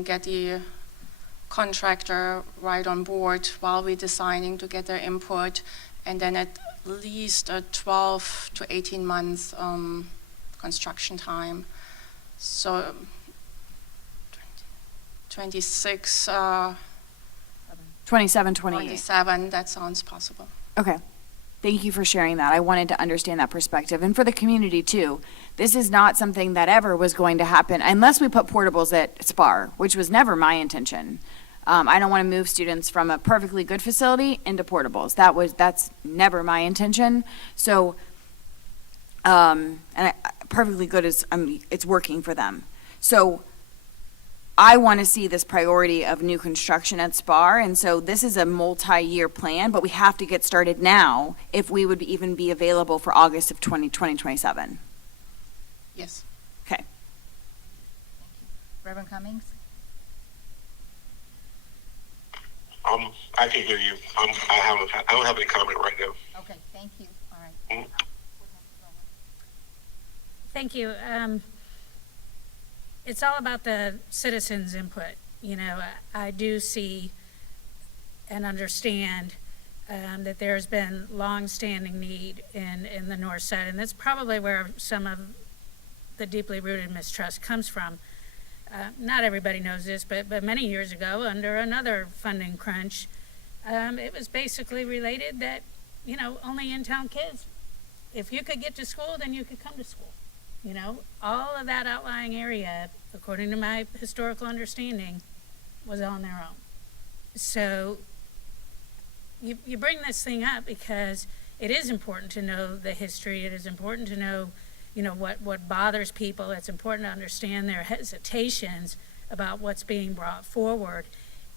get the contractor right on board while we're designing to get their input, and then at least a 12 to 18 months construction time. So 26, 27-28. 27, that sounds possible. Okay. Thank you for sharing that. I wanted to understand that perspective. And for the community too, this is not something that ever was going to happen unless we put portables at Spar, which was never my intention. I don't want to move students from a perfectly good facility into portables. That's never my intention. So, perfectly good is, it's working for them. So I want to see this priority of new construction at Spar, and so this is a multi-year plan, but we have to get started now if we would even be available for August of 2027. Yes. Okay. Reverend Cummings? I can hear you. I don't have any comment right now. Okay, thank you. All right. Thank you. It's all about the citizens' input. I do see and understand that there's been long-standing need in the north side, and that's probably where some of the deeply rooted mistrust comes from. Not everybody knows this, but many years ago, under another funding crunch, it was basically related that, only in-town kids, if you could get to school, then you could come to school. All of that outlying area, according to my historical understanding, was on their own. So you bring this thing up because it is important to know the history. It is important to know, what bothers people. It's important to understand their hesitations about what's being brought forward.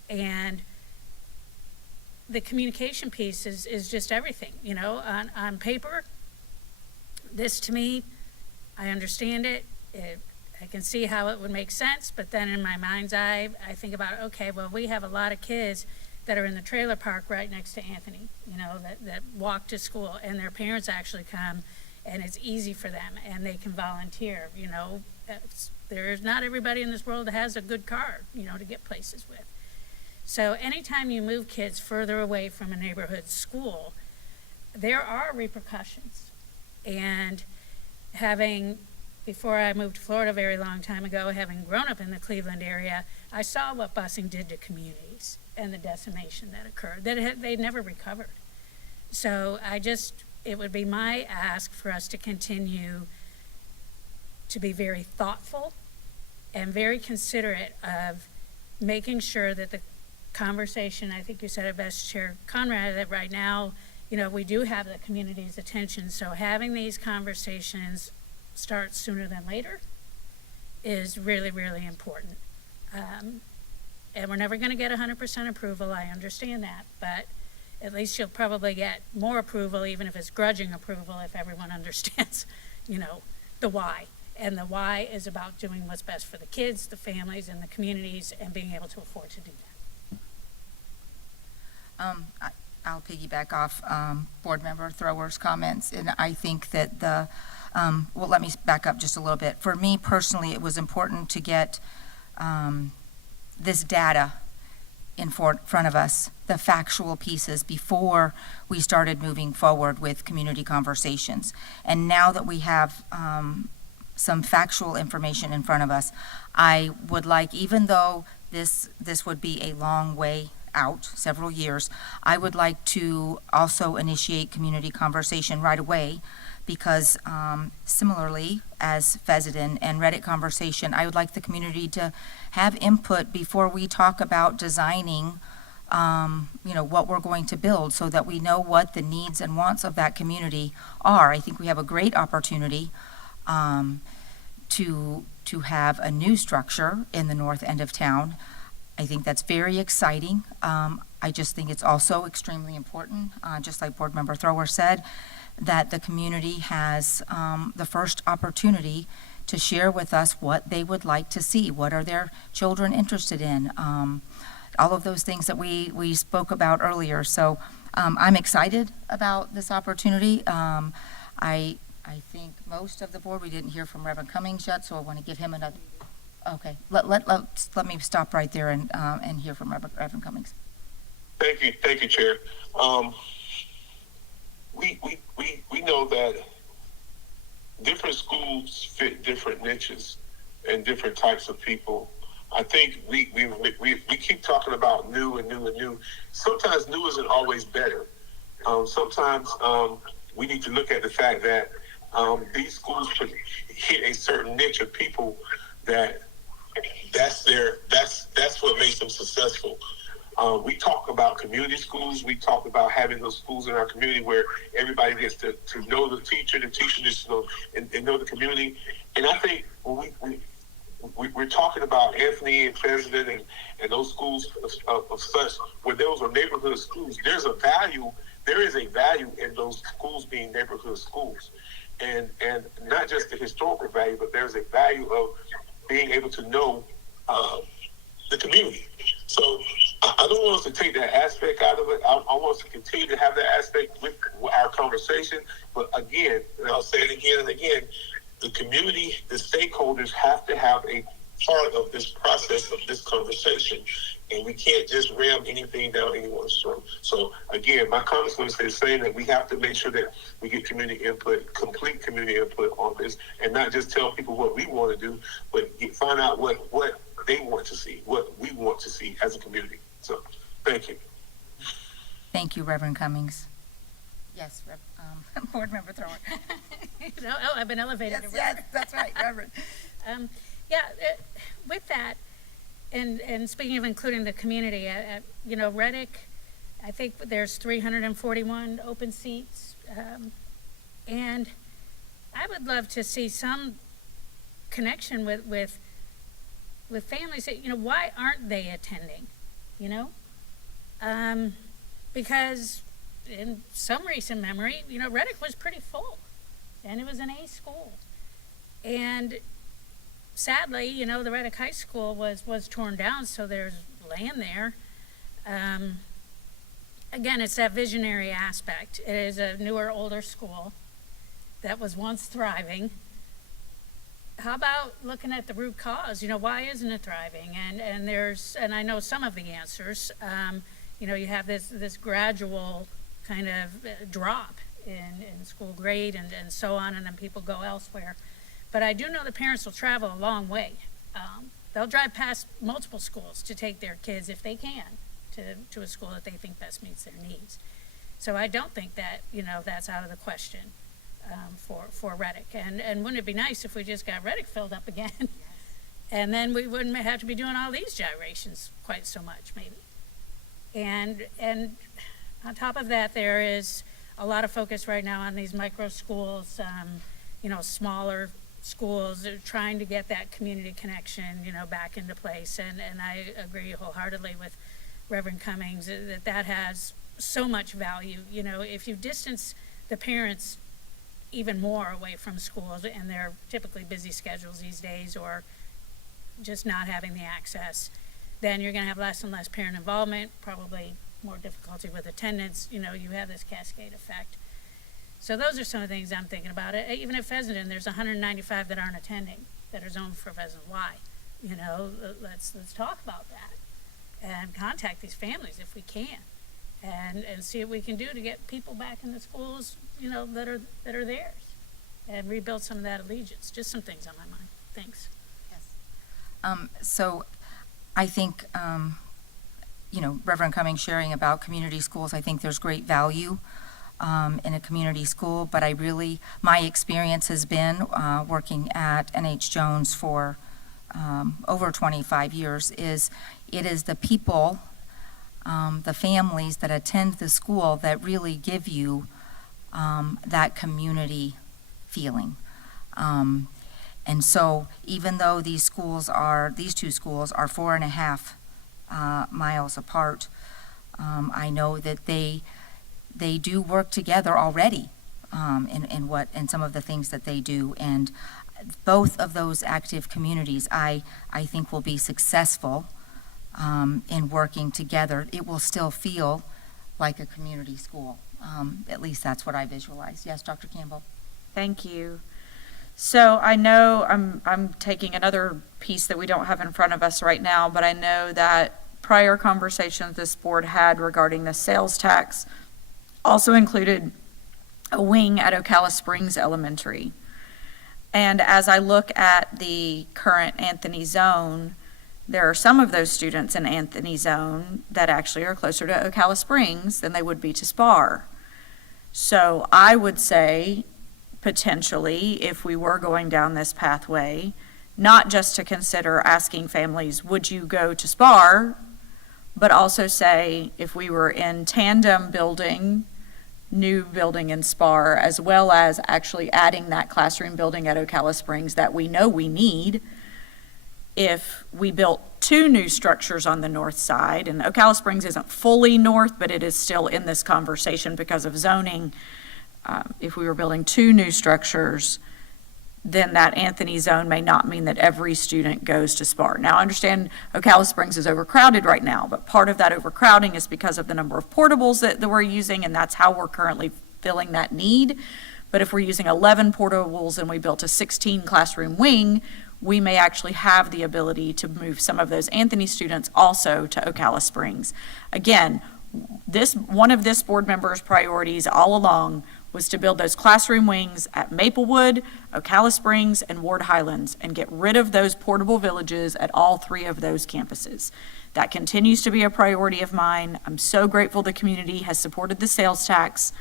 And the communication piece is just everything. On paper, this to me I understand it. I can see how it would make sense, but then in my mind's eye, I think about, okay, well, we have a lot of kids that are in the trailer park right next to Anthony, that walk to school, and their parents actually come, and it's easy for them, and they can volunteer, There's not everybody in this world that has a good car, to get places with. So anytime you move kids further away from a neighborhood school, there are repercussions. And before I moved to Florida a very long time ago, having grown up in the Cleveland area, I saw what busing did to communities and the decimation that occurred, that they never recovered. So it would be my ask for us to continue to be very thoughtful and very considerate of making sure that the conversation, I think you said it best, Chair Conrad, that right now, we do have the community's attention. So having these conversations start sooner than later is really, really important. And we're never going to get 100% approval, I understand that, but at least you'll probably get more approval, even if it's grudging approval, if everyone understands, the why. And the why is about doing what's best for the kids, the families, and the communities, and being able to afford to do that. I'll piggyback off Board Member Thrower's comments, and I think that let me back up just a little bit. For me personally, it was important to get this data in front of us, the factual pieces, before we started moving forward with community conversations. And now that we have some factual information in front of us, I would like, even though this would be a long way out, several years, I would like to also initiate community conversation right away, because similarly as Fessenden and Reddick conversation, I would like the community to have input before we talk about designing what we're going to build, so that we know what the needs and wants of that community are. I think we have a great opportunity to have a new structure in the north end of town. I think that's very exciting. I just think it's also extremely important, just like Board Member Thrower said, that the community has the first opportunity to share with us what they would like to see. What are their children interested in? All of those things that we spoke about earlier. So I'm excited about this opportunity. I think most of the board, we didn't hear from Reverend Cummings yet, so I want to give him another. Okay, let me stop right there and hear from Reverend Cummings. Thank you, Chair. We know that different schools fit different niches and different types of people. I think we keep talking about new and new and new. Sometimes new isn't always better. Sometimes we need to look at the fact that these schools should hit a certain niche of people that's what makes them successful. We talk about community schools. We talk about having those schools in our community where everybody gets to know the teacher gets to know and know the community. And I think when we're talking about Anthony and Fessenden and those schools of such, where those are neighborhood schools, there is a value in those schools being neighborhood schools. And not just the historical value, but there's a value of being able to know the community. So I don't want us to take that aspect out of it. I want us to continue to have that aspect with our conversation. But again, and I'll say it again and again, the community, the stakeholders have to have a part of this process of this conversation. And we can't just ram anything down anyone's throat. So again, my comments is saying that we have to make sure that we get community input, complete community input on this, and not just tell people what we want to do, but find out what they want to see, what we want to see as a community. So thank you. Thank you, Reverend Cummings. Yes, Board Member Thrower. I've been elevated. Yes, that's right, Reverend. With that, and speaking of including the community, Reddick, I think there's 341 open seats, and I would love to see some connection with families that, why aren't they attending, because in some recent memory, Reddick was pretty full, and it was an A school. And sadly, you know, the Reddick High School was torn down, so there's land there. Again, it's that visionary aspect. It is a newer, older school that was once thriving. How about looking at the root cause? You know, why isn't it thriving? And I know some of the answers. You know, you have this gradual kind of drop in school grade and so on, and then people go elsewhere. But I do know the parents will travel a long way. They'll drive past multiple schools to take their kids, if they can, to a school that they think best meets their needs. So I don't think that, you know, that's out of the question for Reddick. And wouldn't it be nice if we just got Reddick filled up again? Yes. And then we wouldn't have to be doing all these gyrations quite so much, maybe. And on top of that, there is a lot of focus right now on these micro schools, you know, smaller schools are trying to get that community connection, you know, back into place. And I agree wholeheartedly with Reverend Cummings that has so much value. You know, if you distance the parents even more away from schools and their typically busy schedules these days, or just not having the access, then you're going to have less and less parent involvement, probably more difficulty with attendance. You know, you have this cascade effect. So those are some of the things I'm thinking about. Even at Fessenden, there's 195 that aren't attending, that are zoned for Fessenden. Why? You know, let's talk about that and contact these families if we can, and see what we can do to get people back in the schools, you know, that are theirs, and rebuild some of that allegiance. Just some things on my mind. Thanks. So I think, you know, Reverend Cummings sharing about community schools, I think there's great value in a community school, but my experience has been working at N.H. Jones for over 25 years, it is the people, the families that attend the school that really give you that community feeling. And so even though these two schools are 4.5 miles apart, I know that they do work together already in some of the things that they do. And both of those active communities, I think, will be successful in working together. It will still feel like a community school. At least that's what I visualize. Yes, Dr. Campbell? Thank you. So I know I'm taking another piece that we don't have in front of us right now, but I know that prior conversations this board had regarding the sales tax also included a wing at Ocala Springs Elementary. And as I look at the current Anthony zone, there are some of those students in Anthony zone that actually are closer to Ocala Springs than they would be to Spar. So I would say, potentially, if we were going down this pathway, not just to consider asking families, would you go to Spar, but also say, if we were in tandem building, new building in Spar, as well as actually adding that classroom building at Ocala Springs that we know we need, if we built 2 new structures on the north side, and Ocala Springs isn't fully north, but it is still in this conversation because of zoning. If we were building 2 new structures, then that Anthony zone may not mean that every student goes to Spar. Now, I understand Ocala Springs is overcrowded right now, but part of that overcrowding is because of the number of portables that we're using, and that's how we're currently filling that need. But if we're using 11 portables and we built a 16 classroom wing, we may actually have the ability to move some of those Anthony students also to Ocala Springs. Again, one of this board member's priorities all along was to build those classroom wings at Maplewood, Ocala Springs, and Ward Highlands, and get rid of those portable villages at all 3 of those campuses. That continues to be a priority of mine. I'm so grateful the community has supported the sales tax.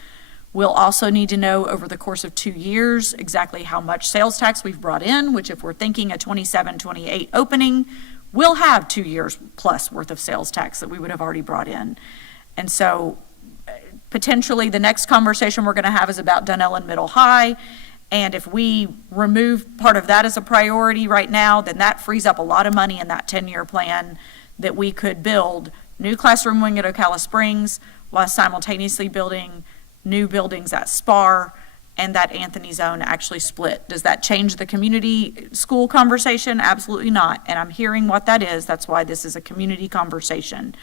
We'll also need to know over the course of 2 years exactly how much sales tax we've brought in, which if we're thinking a 27-28 opening, we'll have 2 years plus worth of sales tax that we would have already brought in. And so potentially the next conversation we're going to have is about Dunellen Middle High. And if we remove part of that as a priority right now, then that frees up a lot of money in that 10-year plan that we could build new classroom wing at Ocala Springs while simultaneously building new buildings at Spar and that Anthony zone actually split? Does that change the community school conversation? Absolutely not. And I'm hearing what that is. That's why this is a community conversation.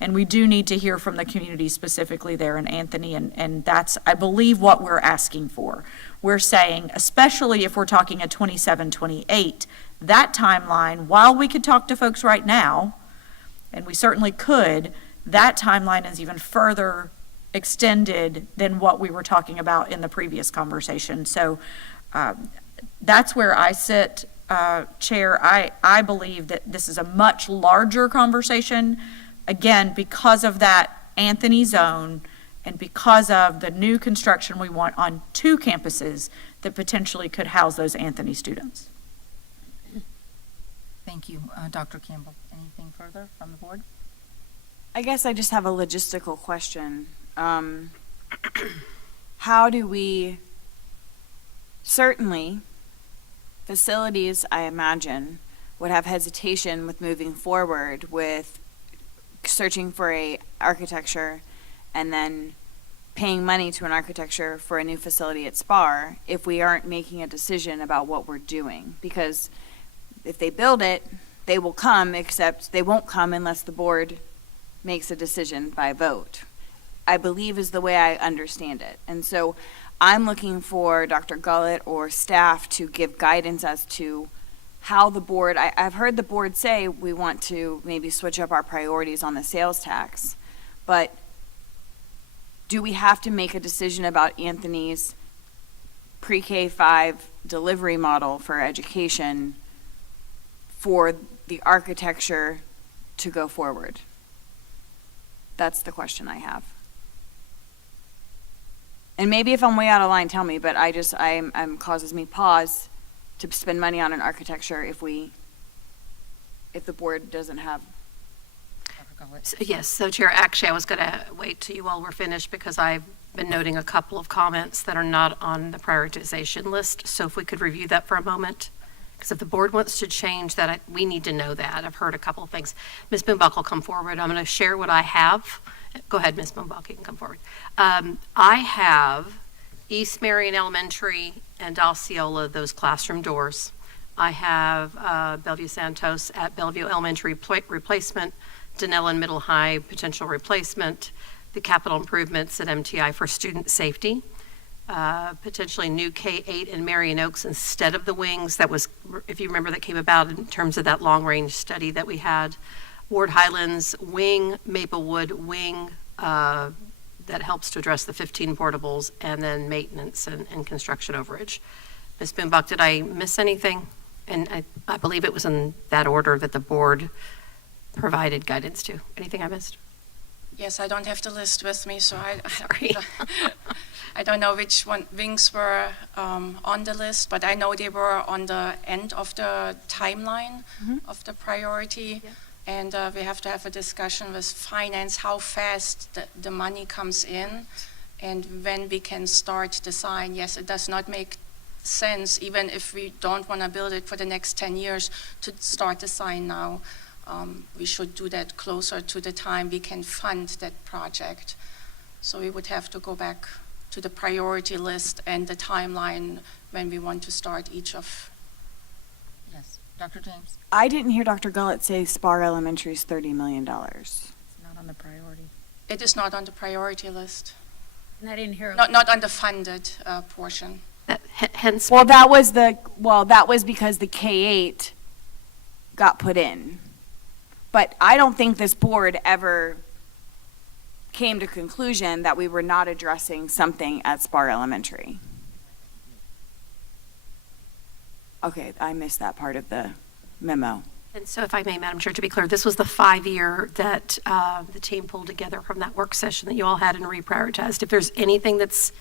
And we do need to hear from the community specifically there in Anthony, and that's, I believe, what we're asking for. We're saying, especially if we're talking a 27, 28, that timeline, while we could talk to folks right now, and we certainly could, that timeline is even further extended than what we were talking about in the previous conversation. So that's where I sit, Chair. I believe that this is a much larger conversation, again, because of that Anthony zone and because of the new construction we want on 2 campuses that potentially could house those Anthony students. Thank you. Dr. Campbell, anything further from the board? I guess I just have a logistical question. How do we, certainly, facilities, I imagine, would have hesitation with moving forward with searching for a architecture and then paying money to an architecture for a new facility at Spar if we aren't making a decision about what we're doing. Because if they build it, they will come, except they won't come unless the board makes a decision by vote, I believe is the way I understand it. And so I'm looking for Dr. Gullett or staff to give guidance as to how the board, I've heard the board say we want to maybe switch up our priorities on the sales tax, but do we have to make a decision about Anthony's pre-K 5 delivery model for education for the architecture to go forward? That's the question I have. And maybe if I'm way out of line, tell me, but I'm causes me pause to spend money on an architecture if the board doesn't have. Yes, so Chair, actually, I was going to wait till you all were finished because I've been noting a couple of comments that are not on the prioritization list. So if we could review that for a moment, because if the board wants to change that, we need to know that. I've heard a couple of things. Ms. Boombuck will come forward. I'm going to share what I have. Go ahead, Ms. Boombuck, you can come forward. I have East Marion Elementary and Osceola, those classroom doors. I have Bellevue Santos at Bellevue Elementary replacement, Denellen Middle High potential replacement, the capital improvements at MTI for student safety, potentially new K-8 in Marion Oaks instead of the wings. That was, if you remember, that came about in terms of that long-range study that we had. Ward Highlands wing, Maplewood wing, that helps to address the 15 portables, and then maintenance and construction overage. Ms. Boombuck, did I miss anything? And I believe it was in that order that the board provided guidance to. Anything I missed? Yes, I don't have the list with me, so Sorry. I don't know which wings were on the list, but I know they were on the end of the timeline of the priority. Yeah. And we have to have a discussion with finance, how fast the money comes in and when we can start design. Yes, it does not make sense, even if we don't want to build it for the next 10 years, to start design now. We should do that closer to the time we can fund that project. So we would have to go back to the priority list and the timeline when we want to start each of. Yes. Dr. James? I didn't hear Dr. Gullett say Spar Elementary is $30 million. It's not on the priority. It is not on the priority list. And I didn't hear. Not on the funded portion. Hence. Well, that was because the K-8 got put in. But I don't think this board ever came to conclusion that we were not addressing something at Spar Elementary. Okay, I missed that part of the memo. And so if I may, Madam Chair, to be clear, this was the 5-year that the team pulled together from that work session that you all had and reprioritized. If there's anything that's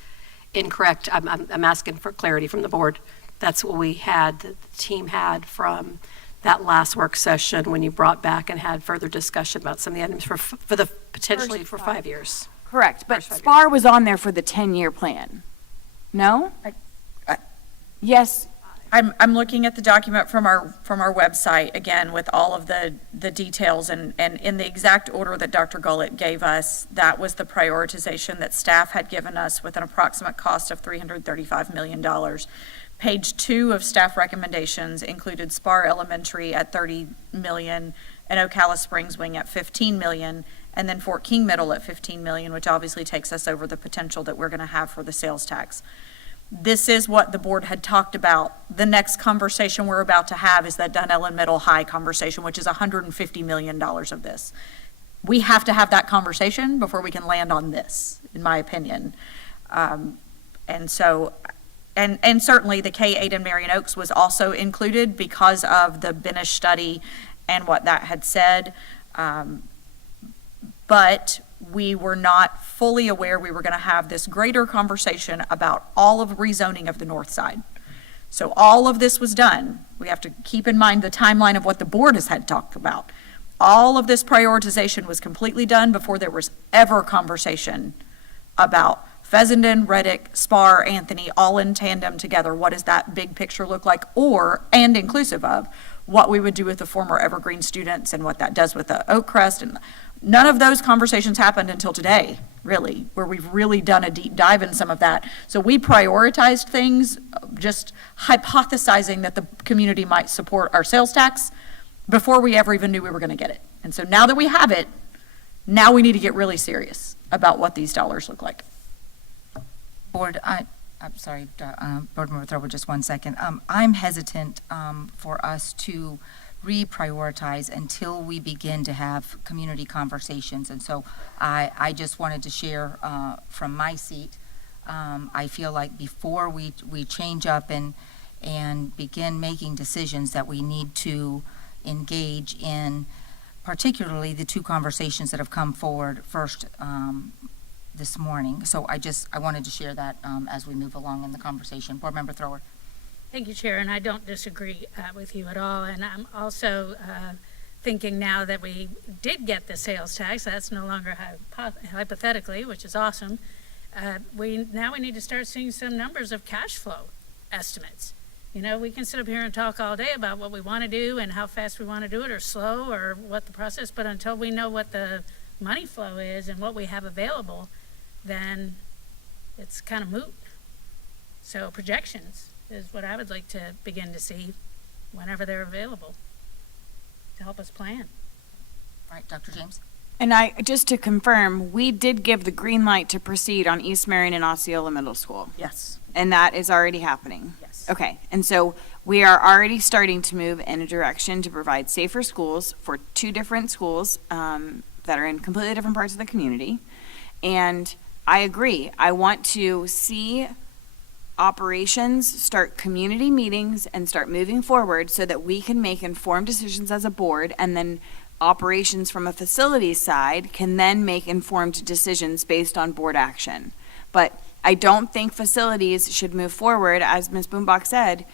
incorrect, I'm asking for clarity from the board. That's what we had, the team had from that last work session when you brought back and had further discussion about some of the items for the potentially for 5 years. Correct, but Spar was on there for the 10-year plan. No? Yes. I'm looking at the document from our website, again, with all of the details, and in the exact order that Dr. Gullett gave us, that was the prioritization that staff had given us with an approximate cost of $335 million. Page 2 of staff recommendations included Spar Elementary at $30 million and Ocala Springs Wing at $15 million, and then Fort King Middle at $15 million, which obviously takes us over the potential that we're going to have for the sales tax. This is what the board had talked about. The next conversation we're about to have is that Dunellen Middle High conversation, which is $150 million of this. We have to have that conversation before we can land on this, in my opinion. And certainly the K-8 in Marion Oaks was also included because of the Benish study and what that had said. But we were not fully aware we were going to have this greater conversation about all of rezoning of the north side. So all of this was done. We have to keep in mind the timeline of what the board has had talked about. All of this prioritization was completely done before there was ever conversation about Fessenden, Reddick, Spar, Anthony, all in tandem together. What does that big picture look like? And inclusive of what we would do with the former Evergreen students and what that does with the Oakcrest. And none of those conversations happened until today, really, where we've really done a deep dive in some of that. So we prioritized things, just hypothesizing that the community might support our sales tax before we ever even knew we were going to get it. And so now that we have it, now we need to get really serious about what these dollars look like. Board, I'm sorry, Board Member Thrower, just 1 second. I'm hesitant for us to reprioritize until we begin to have community conversations. And so I just wanted to share from my seat. I feel like before we change up and begin making decisions, that we need to engage in particularly the 2 conversations that have come forward first this morning. So I wanted to share that as we move along in the conversation. Board Member Thrower. Thank you, Chair, and I don't disagree with you at all. And I'm also thinking now that we did get the sales tax, that's no longer hypothetically, which is awesome. We need to start seeing some numbers of cash flow estimates. You know, we can sit up here and talk all day about what we want to do and how fast we want to do it, or slow, or what the process, but until we know what the money flow is and what we have available, then it's kind of moot. So projections is what I would like to begin to see whenever they're available to help us plan. All right, Dr. James. And just to confirm, we did give the green light to proceed on East Marion and Osceola Middle School. Yes. And that is already happening. Yes. Okay, and so we are already starting to move in a direction to provide safer schools for 2 different schools that are in completely different parts of the community. And I agree. I want to see operations start community meetings and start moving forward so that we can make informed decisions as a board, and then operations from a facilities side can then make informed decisions based on board action. But I don't think facilities should move forward, as Ms. Boombach said,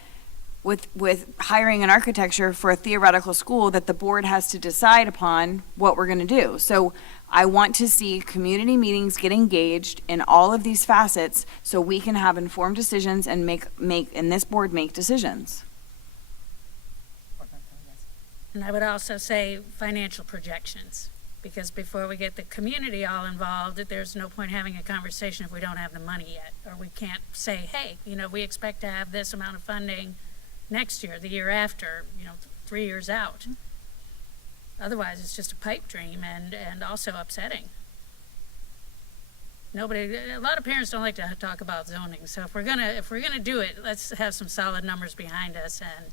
with hiring an architecture for a theoretical school that the board has to decide upon what we're going to do. So I want to see community meetings get engaged in all of these facets so we can have informed decisions and and this board make decisions. And I would also say financial projections, because before we get the community all involved, there's no point having a conversation if we don't have the money yet, or we can't say, hey, we expect to have this amount of funding next year, the year after, 3 years out. Otherwise, it's just a pipe dream and also upsetting. A lot of parents don't like to talk about zoning. So if we're gonna do it, let's have some solid numbers behind us and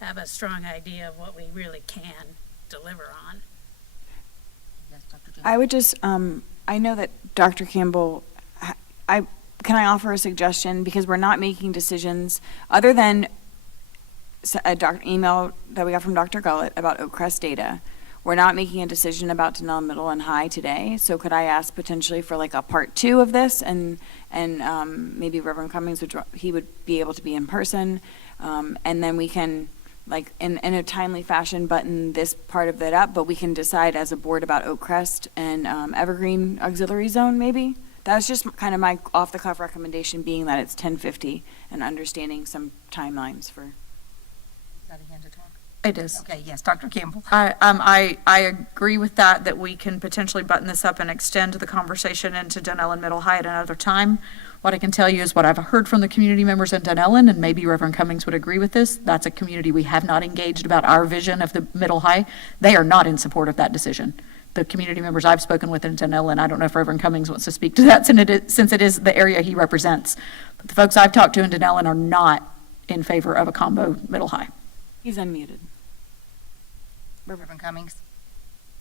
have a strong idea of what we really can deliver on. Yes, Dr. James. I would just, I know that Dr. Campbell, can I offer a suggestion? Because we're not making decisions other than a email that we got from Dr. Gullett about Oakcrest data. We're not making a decision about Dunellen Middle and High today. So could I ask potentially for like a part 2 of this, and maybe Reverend Cummings he would be able to be in person, and then we can, like, in a timely fashion, button this part of it up, but we can decide as a board about Oakcrest and Evergreen Auxiliary Zone, maybe? That was just kind of my off-the-cuff recommendation, being that it's 10:50 and understanding some timelines for that again to talk? It is. Okay, yes, Dr. Campbell. I agree with that we can potentially button this up and extend the conversation into Dunellen Middle High at another time. What I can tell you is what I've heard from the community members in Dunellen, and maybe Reverend Cummings would agree with this. That's a community we have not engaged about our vision of the Middle High. They are not in support of that decision. The community members I've spoken with in Dunellen, I don't know if Reverend Cummings wants to speak to that since it is the area he represents. But the folks I've talked to in Dunellen are not in favor of a combo Middle High. He's unmuted. Reverend Cummings?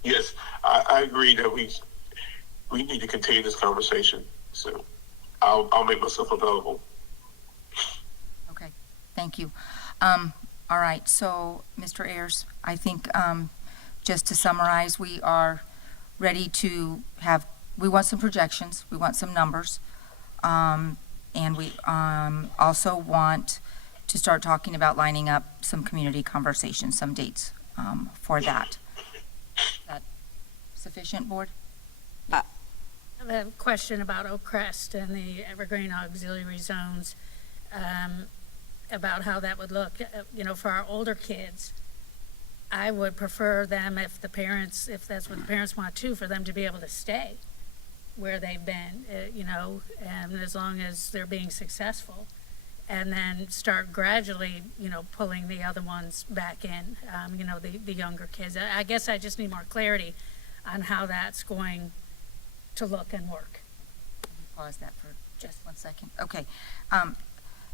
Yes, I agree that we need to continue this conversation. So I'll make myself available. Okay, thank you. All right, so, Mr. Ayers, I think, just to summarize, we are ready to we want some projections, we want some numbers, and we also want to start talking about lining up some community conversations, some dates for that. Is that sufficient, Board? I have a question about Oakcrest and the Evergreen auxiliary zones, about how that would look, for our older kids. I would prefer them if that's what the parents want too, for them to be able to stay where they've been, and as long as they're being successful. And then start gradually, pulling the other ones back in, the younger kids. I guess I just need more clarity on how that's going to look and work. Pause that for just 1 second. Okay.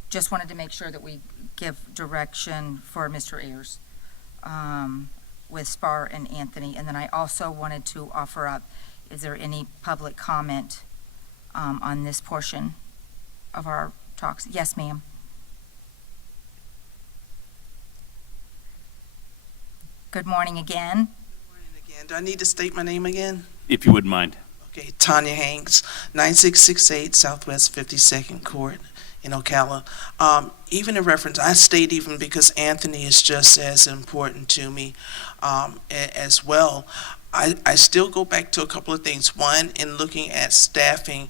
Just wanted to make sure that we give direction for Mr. Ayers with Spar and Anthony. And then I also wanted to offer up, is there any public comment on this portion of our talks? Yes, ma'am. Good morning again. Do I need to state my name again? If you wouldn't mind. Okay, Tanya Hanks, 9668 Southwest 52nd Court in Ocala. Even in reference, I state even because Anthony is just as important to me as well. I still go back to a couple of things. One, in looking at staffing,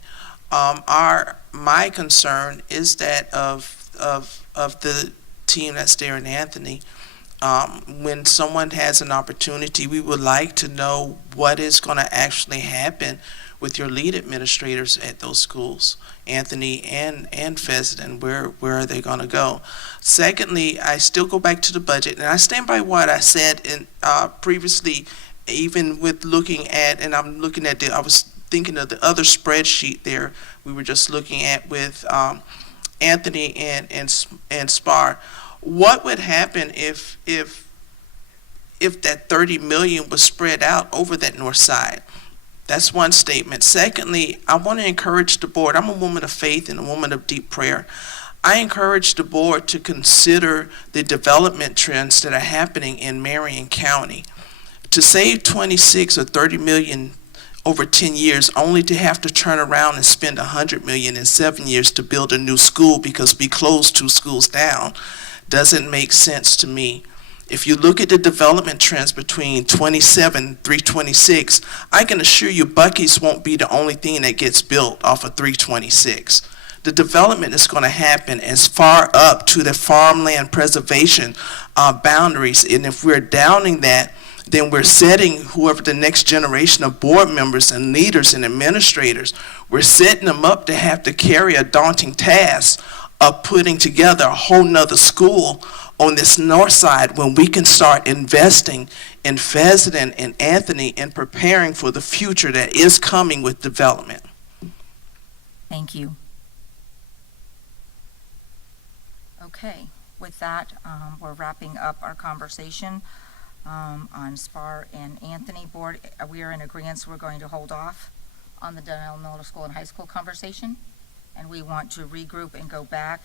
my concern is that of the team that's there in Anthony. When someone has an opportunity, we would like to know what is going to actually happen with your lead administrators at those schools, Anthony and Fessenden. Where are they going to go? Secondly, I still go back to the budget, and I stand by what I said previously, even with looking at, and I'm looking at I was thinking of the other spreadsheet there we were just looking at with Anthony and Spar. What would happen if that 30 million was spread out over that north side? That's one statement. Secondly, I want to encourage the board. I'm a woman of faith and a woman of deep prayer. I encourage the board to consider the development trends that are happening in Marion County. To save 26 or 30 million over 10 years, only to have to turn around and spend 100 million in 7 years to build a new school because we closed 2 schools down, doesn't make sense to me. If you look at the development trends between 27, 326, I can assure you Buc-ee's won't be the only thing that gets built off of 326. The development is going to happen as far up to the farmland preservation boundaries, and if we're downing that, then we're setting whoever the next generation of board members and leaders and administrators, we're setting them up to have to carry a daunting task of putting together a whole nother school on this north side when we can start investing in Fessenden and Anthony and preparing for the future that is coming with development. Thank you. Okay, with that, we're wrapping up our conversation on Spar and Anthony. Board, we are in agreement, so we're going to hold off on the Dunellen Middle School and High School conversation, and we want to regroup and go back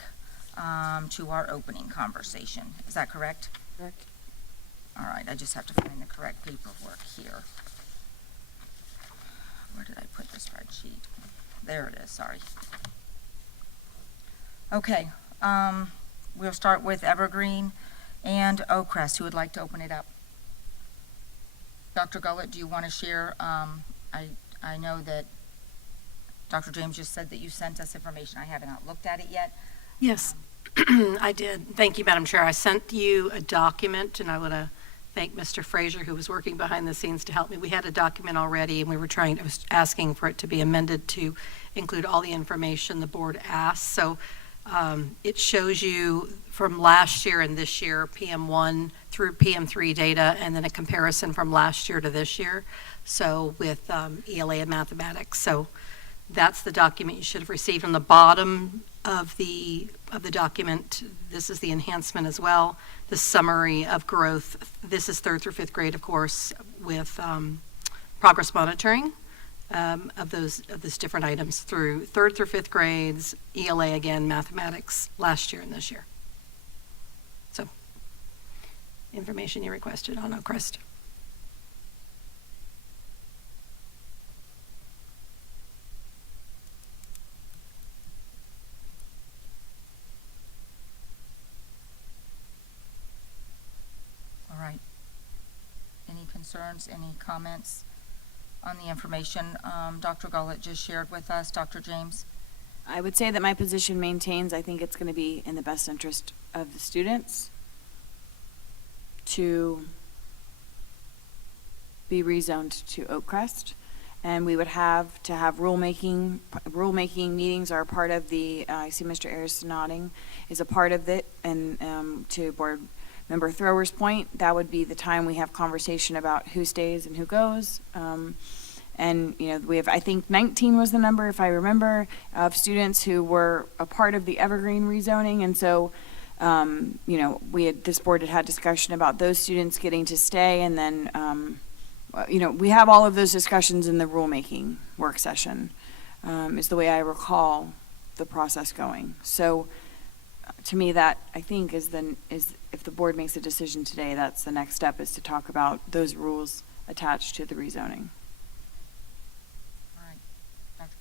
to our opening conversation. Is that correct? Correct. All right, I just have to find the correct paperwork here. Where did I put the spreadsheet? There it is, sorry. Okay, we'll start with Evergreen and Oakcrest. Who would like to open it up? Dr. Gullett, do you want to share? I know that Dr. James just said that you sent us information. I have not looked at it yet. Yes. I did. Thank you, Madam Chair. I sent you a document, and I want to thank Mr. Frazier, who was working behind the scenes to help me. We had a document already, and I was asking for it to be amended to include all the information the board asked. So it shows you from last year and this year, PM1 through PM3 data, and then a comparison from last year to this year. So with ELA and mathematics. So that's the document you should have received. On the bottom of the document, this is the enhancement as well, the summary of growth. This is 3rd through 5th grade, of course, with progress monitoring of those different items through 3rd through 5th grades, ELA again, mathematics last year and this year. So, information you requested on Oakcrest. All right. Any concerns, any comments on the information Dr. Gullett just shared with us, Dr. James? I would say that my position maintains. I think it's going to be in the best interest of the students to be rezoned to Oakcrest. And we would have to have rulemaking meetings are a part of the, I see Mr. Ayers nodding, is a part of it. And to Board Member Thrower's point, that would be the time we have conversation about who stays and who goes. And, you know, we have, I think 19 was the number, if I remember, of students who were a part of the Evergreen rezoning. And so, you know, this board had discussion about those students getting to stay. And then, you know, we have all of those discussions in the rulemaking work session, is the way I recall the process going. So to me, that I think is if the board makes a decision today, that's the next step, is to talk about those rules attached to the rezoning. All right. Dr.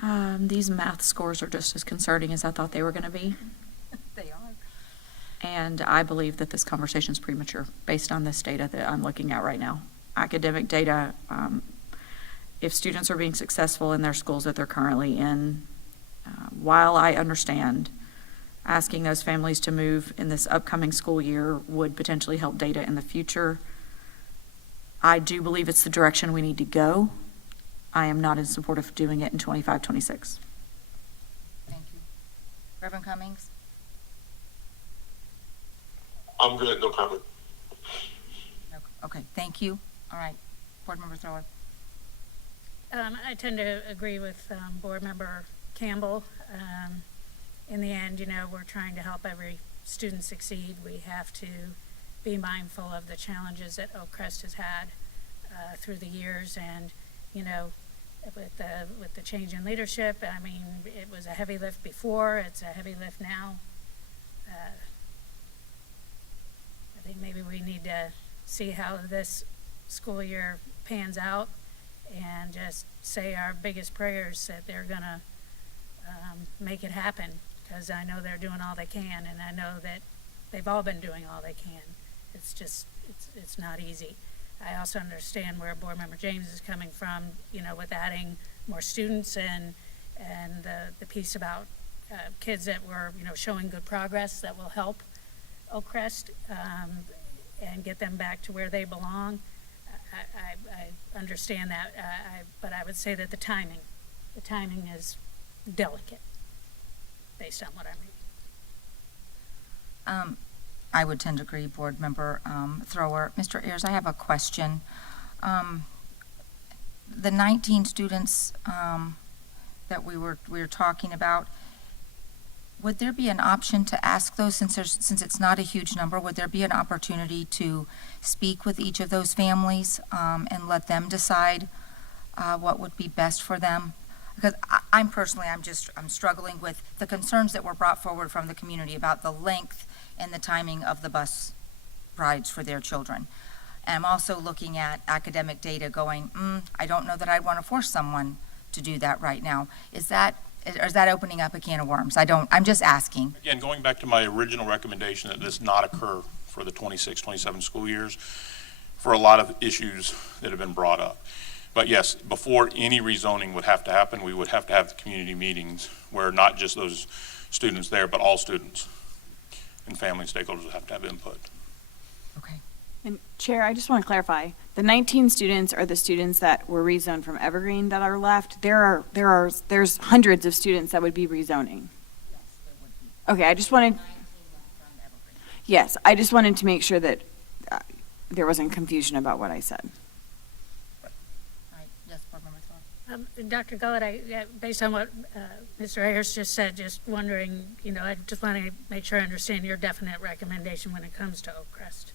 Campbell? These math scores are just as concerning as I thought they were going to be. They are. And I believe that this conversation is premature based on this data that I'm looking at right now. Academic data, if students are being successful in their schools that they're currently in, while I understand asking those families to move in this upcoming school year would potentially help data in the future, I do believe it's the direction we need to go. I am not in support of doing it in 25-26. Thank you. Reverend Cummings? I'm good, no comment. Okay, thank you. All right. Board Member Thrower? I tend to agree with Board Member Campbell. In the end, you know, we're trying to help every student succeed. We have to be mindful of the challenges that Oakcrest has had through the years, and you know, with the change in leadership, I mean, it was a heavy lift before. It's a heavy lift now. I think maybe we need to see how this school year pans out and just say our biggest prayers that they're gonna make it happen, because I know they're doing all they can, and I know that they've all been doing all they can. It's just, it's not easy. I also understand where Board Member James is coming from, you know, with adding more students and the piece about kids that were, you know, showing good progress that will help Oakcrest and get them back to where they belong. I understand that, but I would say that the timing is delicate based on what I'm reading. I would tend to agree, Board Member Thrower. Mr. Ayers, I have a question. The 19 students that we were talking about, would there be an option to ask those, since it's not a huge number, would there be an opportunity to speak with each of those families and let them decide what would be best for them? Because I'm struggling with the concerns that were brought forward from the community about the length and the timing of the bus rides for their children. And I'm also looking at academic data going, I don't know that I'd want to force someone to do that right now. Is that opening up a can of worms? I'm just asking. Again, going back to my original recommendation that this not occur for the 26-27 school years, for a lot of issues that have been brought up. But yes, before any rezoning would have to happen, we would have to have the community meetings where not just those students there, but all students and family stakeholders would have to have input. Okay. And Chair, I just want to clarify, the 19 students are the students that were rezoned from Evergreen that are left. There's hundreds of students that would be rezoning. Okay, I just wanted, yes, I just wanted to make sure that there wasn't confusion about what I said. All right, yes, Board Member Thor. Dr. Gullett, based on what Mr. Ayers just said, just wondering, I just want to make sure I understand your definite recommendation when it comes to Oakcrest.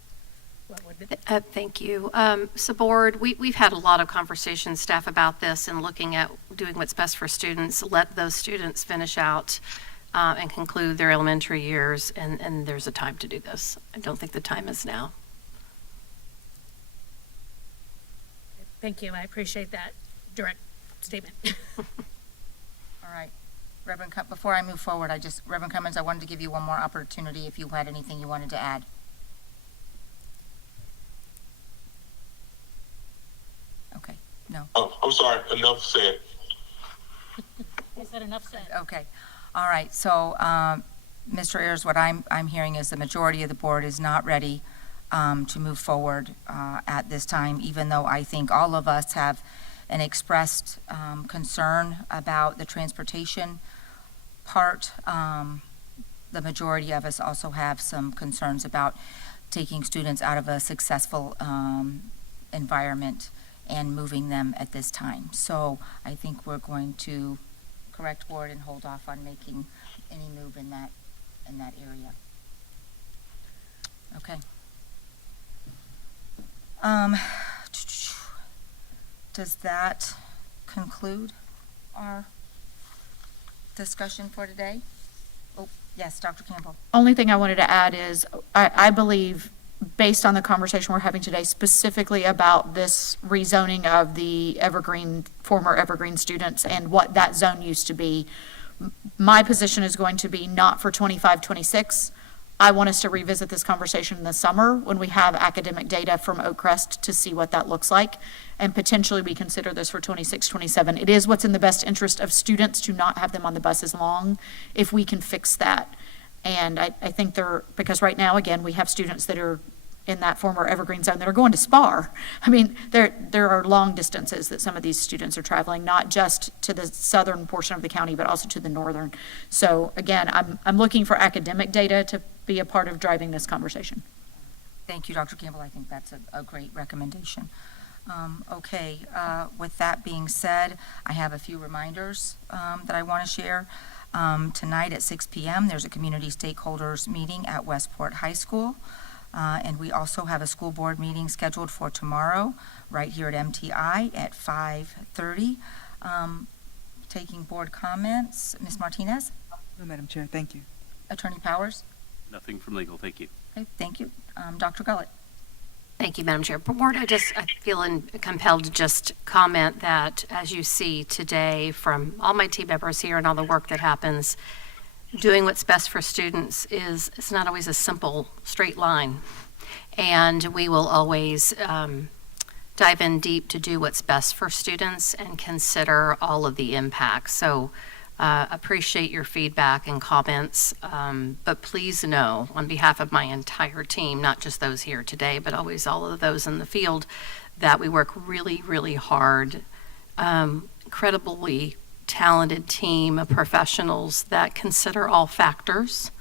What would it? Thank you. So Board, we've had a lot of conversations, staff, about this and looking at doing what's best for students. Let those students finish out and conclude their elementary years, and there's a time to do this. I don't think the time is now. Thank you. I appreciate that direct statement. All right. Reverend, before I move forward, Reverend Cummins, I wanted to give you one more opportunity if you had anything you wanted to add. Okay, no. Oh, I'm sorry, enough said. You said enough said. Okay. All right, so, Mr. Ayers, what I'm hearing is the majority of the board is not ready to move forward at this time, even though I think all of us have an expressed concern about the transportation part. The majority of us also have some concerns about taking students out of a successful environment and moving them at this time. So I think we're going to correct board and hold off on making any move in that area. Okay. Does that conclude our discussion for today? Oh, yes, Dr. Campbell. Only thing I wanted to add is, I believe, based on the conversation we're having today, specifically about this rezoning of the former Evergreen students and what that zone used to be, my position is going to be not for 25, 26. I want us to revisit this conversation in the summer when we have academic data from Oakcrest to see what that looks like, and potentially we consider this for 26, 27. It is what's in the best interest of students to not have them on the bus as long if we can fix that. And I think because right now, again, we have students that are in that former Evergreen zone that are going to Spar. I mean, there are long distances that some of these students are traveling, not just to the southern portion of the county, but also to the northern. So again, I'm looking for academic data to be a part of driving this conversation. Thank you, Dr. Campbell. I think that's a great recommendation. Okay, with that being said, I have a few reminders that I want to share. Tonight at 6 p.m., there's a community stakeholders meeting at Westport High School. And we also have a school board meeting scheduled for tomorrow, right here at MTI at 5:30. Taking board comments, Ms. Martinez? No, Madam Chair, thank you. Attorney Powers? Nothing from legal, thank you. Okay, thank you. Dr. Gullett? Thank you, Madam Chair. Board, I feel compelled to just comment that, as you see today from all my team members here and all the work that happens, doing what's best for students it's not always a simple, straight line. And we will always dive in deep to do what's best for students and consider all of the impacts. So appreciate your feedback and comments, but please know, on behalf of my entire team, not just those here today, but always all of those in the field, that we work really, really hard, incredibly talented team of professionals that consider all factors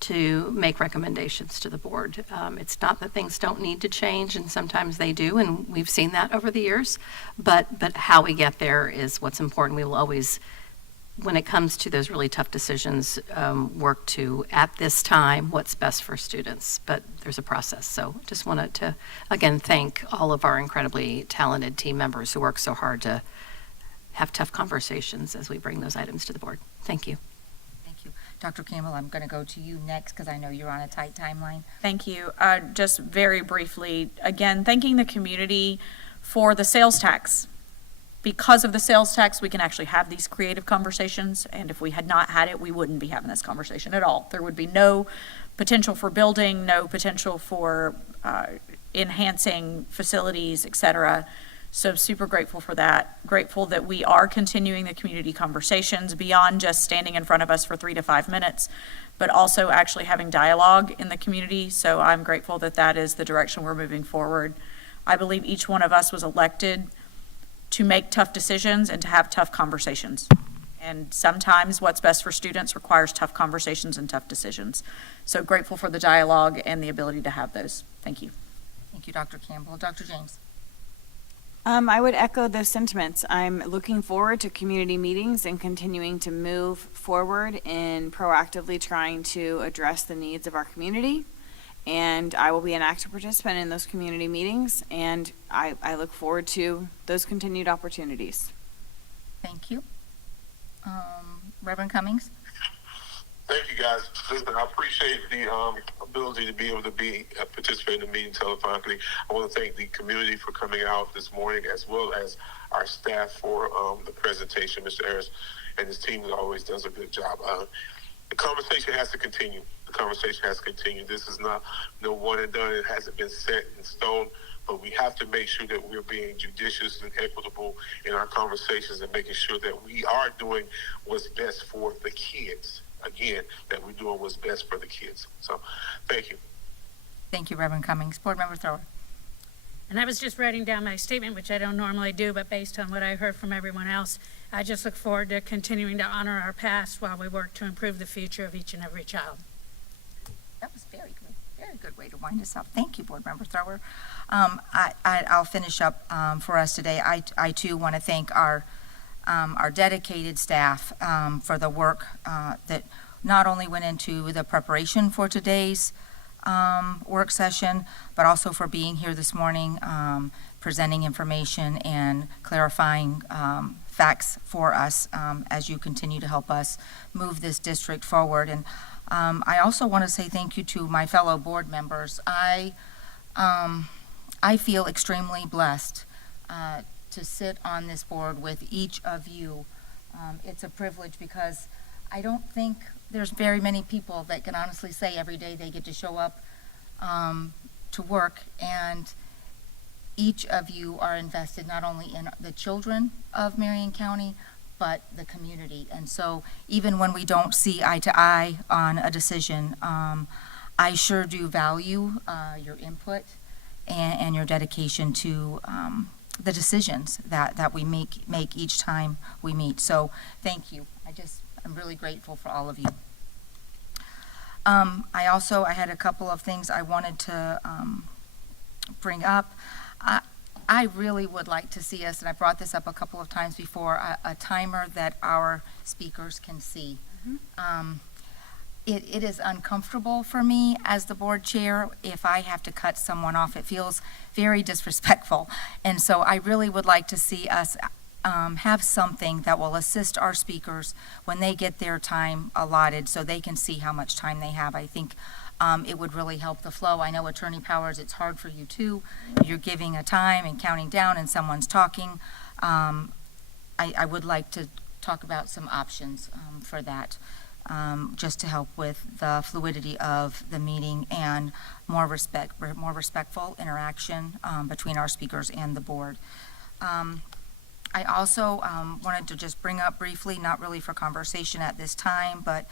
to make recommendations to the board. It's not that things don't need to change, and sometimes they do, and we've seen that over the years, but how we get there is what's important. We will always, when it comes to those really tough decisions, work to, at this time, what's best for students, but there's a process. So just wanted to, again, thank all of our incredibly talented team members who work so hard to have tough conversations as we bring those items to the board. Thank you. Thank you. Dr. Campbell, I'm going to go to you next because I know you're on a tight timeline. Thank you. Just very briefly, again, thanking the community for the sales tax. Because of the sales tax, we can actually have these creative conversations, and if we had not had it, we wouldn't be having this conversation at all. There would be no potential for building, no potential for enhancing facilities, et cetera. So super grateful for that. Grateful that we are continuing the community conversations beyond just standing in front of us for 3 to 5 minutes, but also actually having dialogue in the community. So I'm grateful that that is the direction we're moving forward. I believe each one of us was elected to make tough decisions and to have tough conversations. And sometimes what's best for students requires tough conversations and tough decisions. So grateful for the dialogue and the ability to have those. Thank you. Thank you, Dr. Campbell. Dr. James? I would echo those sentiments. I'm looking forward to community meetings and continuing to move forward in proactively trying to address the needs of our community. And I will be an active participant in those community meetings, and I look forward to those continued opportunities. Thank you. Reverend Cummings? Thank you, guys. Listen, I appreciate the ability to be able to participate in the meeting telephonically. I want to thank the community for coming out this morning, as well as our staff for the presentation. Mr. Harris and his team always does a good job. The conversation has to continue. The conversation has to continue. This is not no one and done. It hasn't been set in stone. But we have to make sure that we're being judicious and equitable in our conversations and making sure that we are doing what's best for the kids. Again, that we're doing what's best for the kids. So, thank you. Thank you, Reverend Cummings. Board Member Thrower? And I was just writing down my statement, which I don't normally do, but based on what I heard from everyone else, I just look forward to continuing to honor our past while we work to improve the future of each and every child. That was very good. Very good way to wind us up. Thank you, Board Member Thrower. I'll finish up for us today. I too want to thank our dedicated staff for the work that not only went into the preparation for today's work session, but also for being here this morning, presenting information and clarifying facts for us as you continue to help us move this district forward. And I also want to say thank you to my fellow board members. I feel extremely blessed to sit on this board with each of you. It's a privilege because I don't think there's very many people that can honestly say every day they get to show up to work, and each of you are invested not only in the children of Marion County, but the community. And so even when we don't see eye to eye on a decision, I sure do value your input and your dedication to the decisions that we make each time we meet. So thank you. I'm really grateful for all of you. I had a couple of things I wanted to bring up. I really would like to see us, and I brought this up a couple of times before, a timer that our speakers can see. It is uncomfortable for me as the board chair if I have to cut someone off. It feels very disrespectful. And so I really would like to see us have something that will assist our speakers when they get their time allotted so they can see how much time they have. I think it would really help the flow. I know Attorney Powers, it's hard for you too. You're giving a time and counting down and someone's talking. I would like to talk about some options for that, just to help with the fluidity of the meeting and more respectful interaction between our speakers and the board. I also wanted to just bring up briefly, not really for conversation at this time, but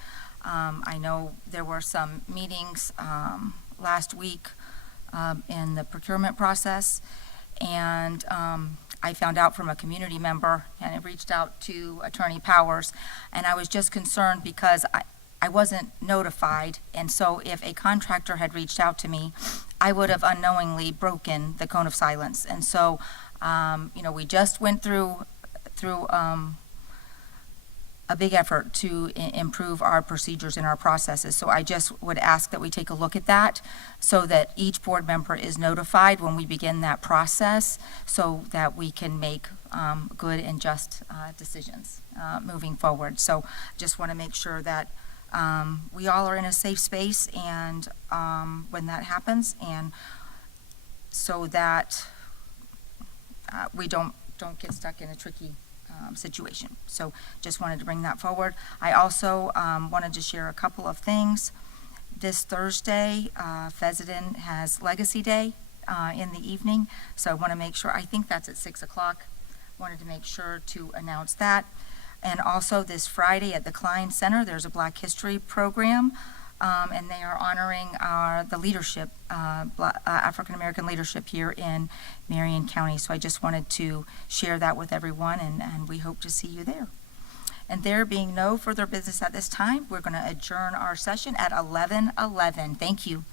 I know there were some meetings last week in the procurement process, and I found out from a community member, and I reached out to Attorney Powers, and I was just concerned because I wasn't notified, and so if a contractor had reached out to me, I would have unknowingly broken the cone of silence. And so, we just went through a big effort to improve our procedures and our processes. So I just would ask that we take a look at that so that each board member is notified when we begin that process so that we can make good and just decisions moving forward. So just want to make sure that we all are in a safe space and when that happens, and so that we don't get stuck in a tricky situation. So just wanted to bring that forward. I also wanted to share a couple of things. This Thursday, Fessenden has Legacy Day in the evening. So I want to make sure, I think that's at 6 o'clock. Wanted to make sure to announce that. And also this Friday at the Klein Center, there's a Black History program, and they are honoring the leadership, African-American leadership here in Marion County. So I just wanted to share that with everyone, and we hope to see you there. And there being no further business at this time, we're going to adjourn our session at 11:11. Thank you.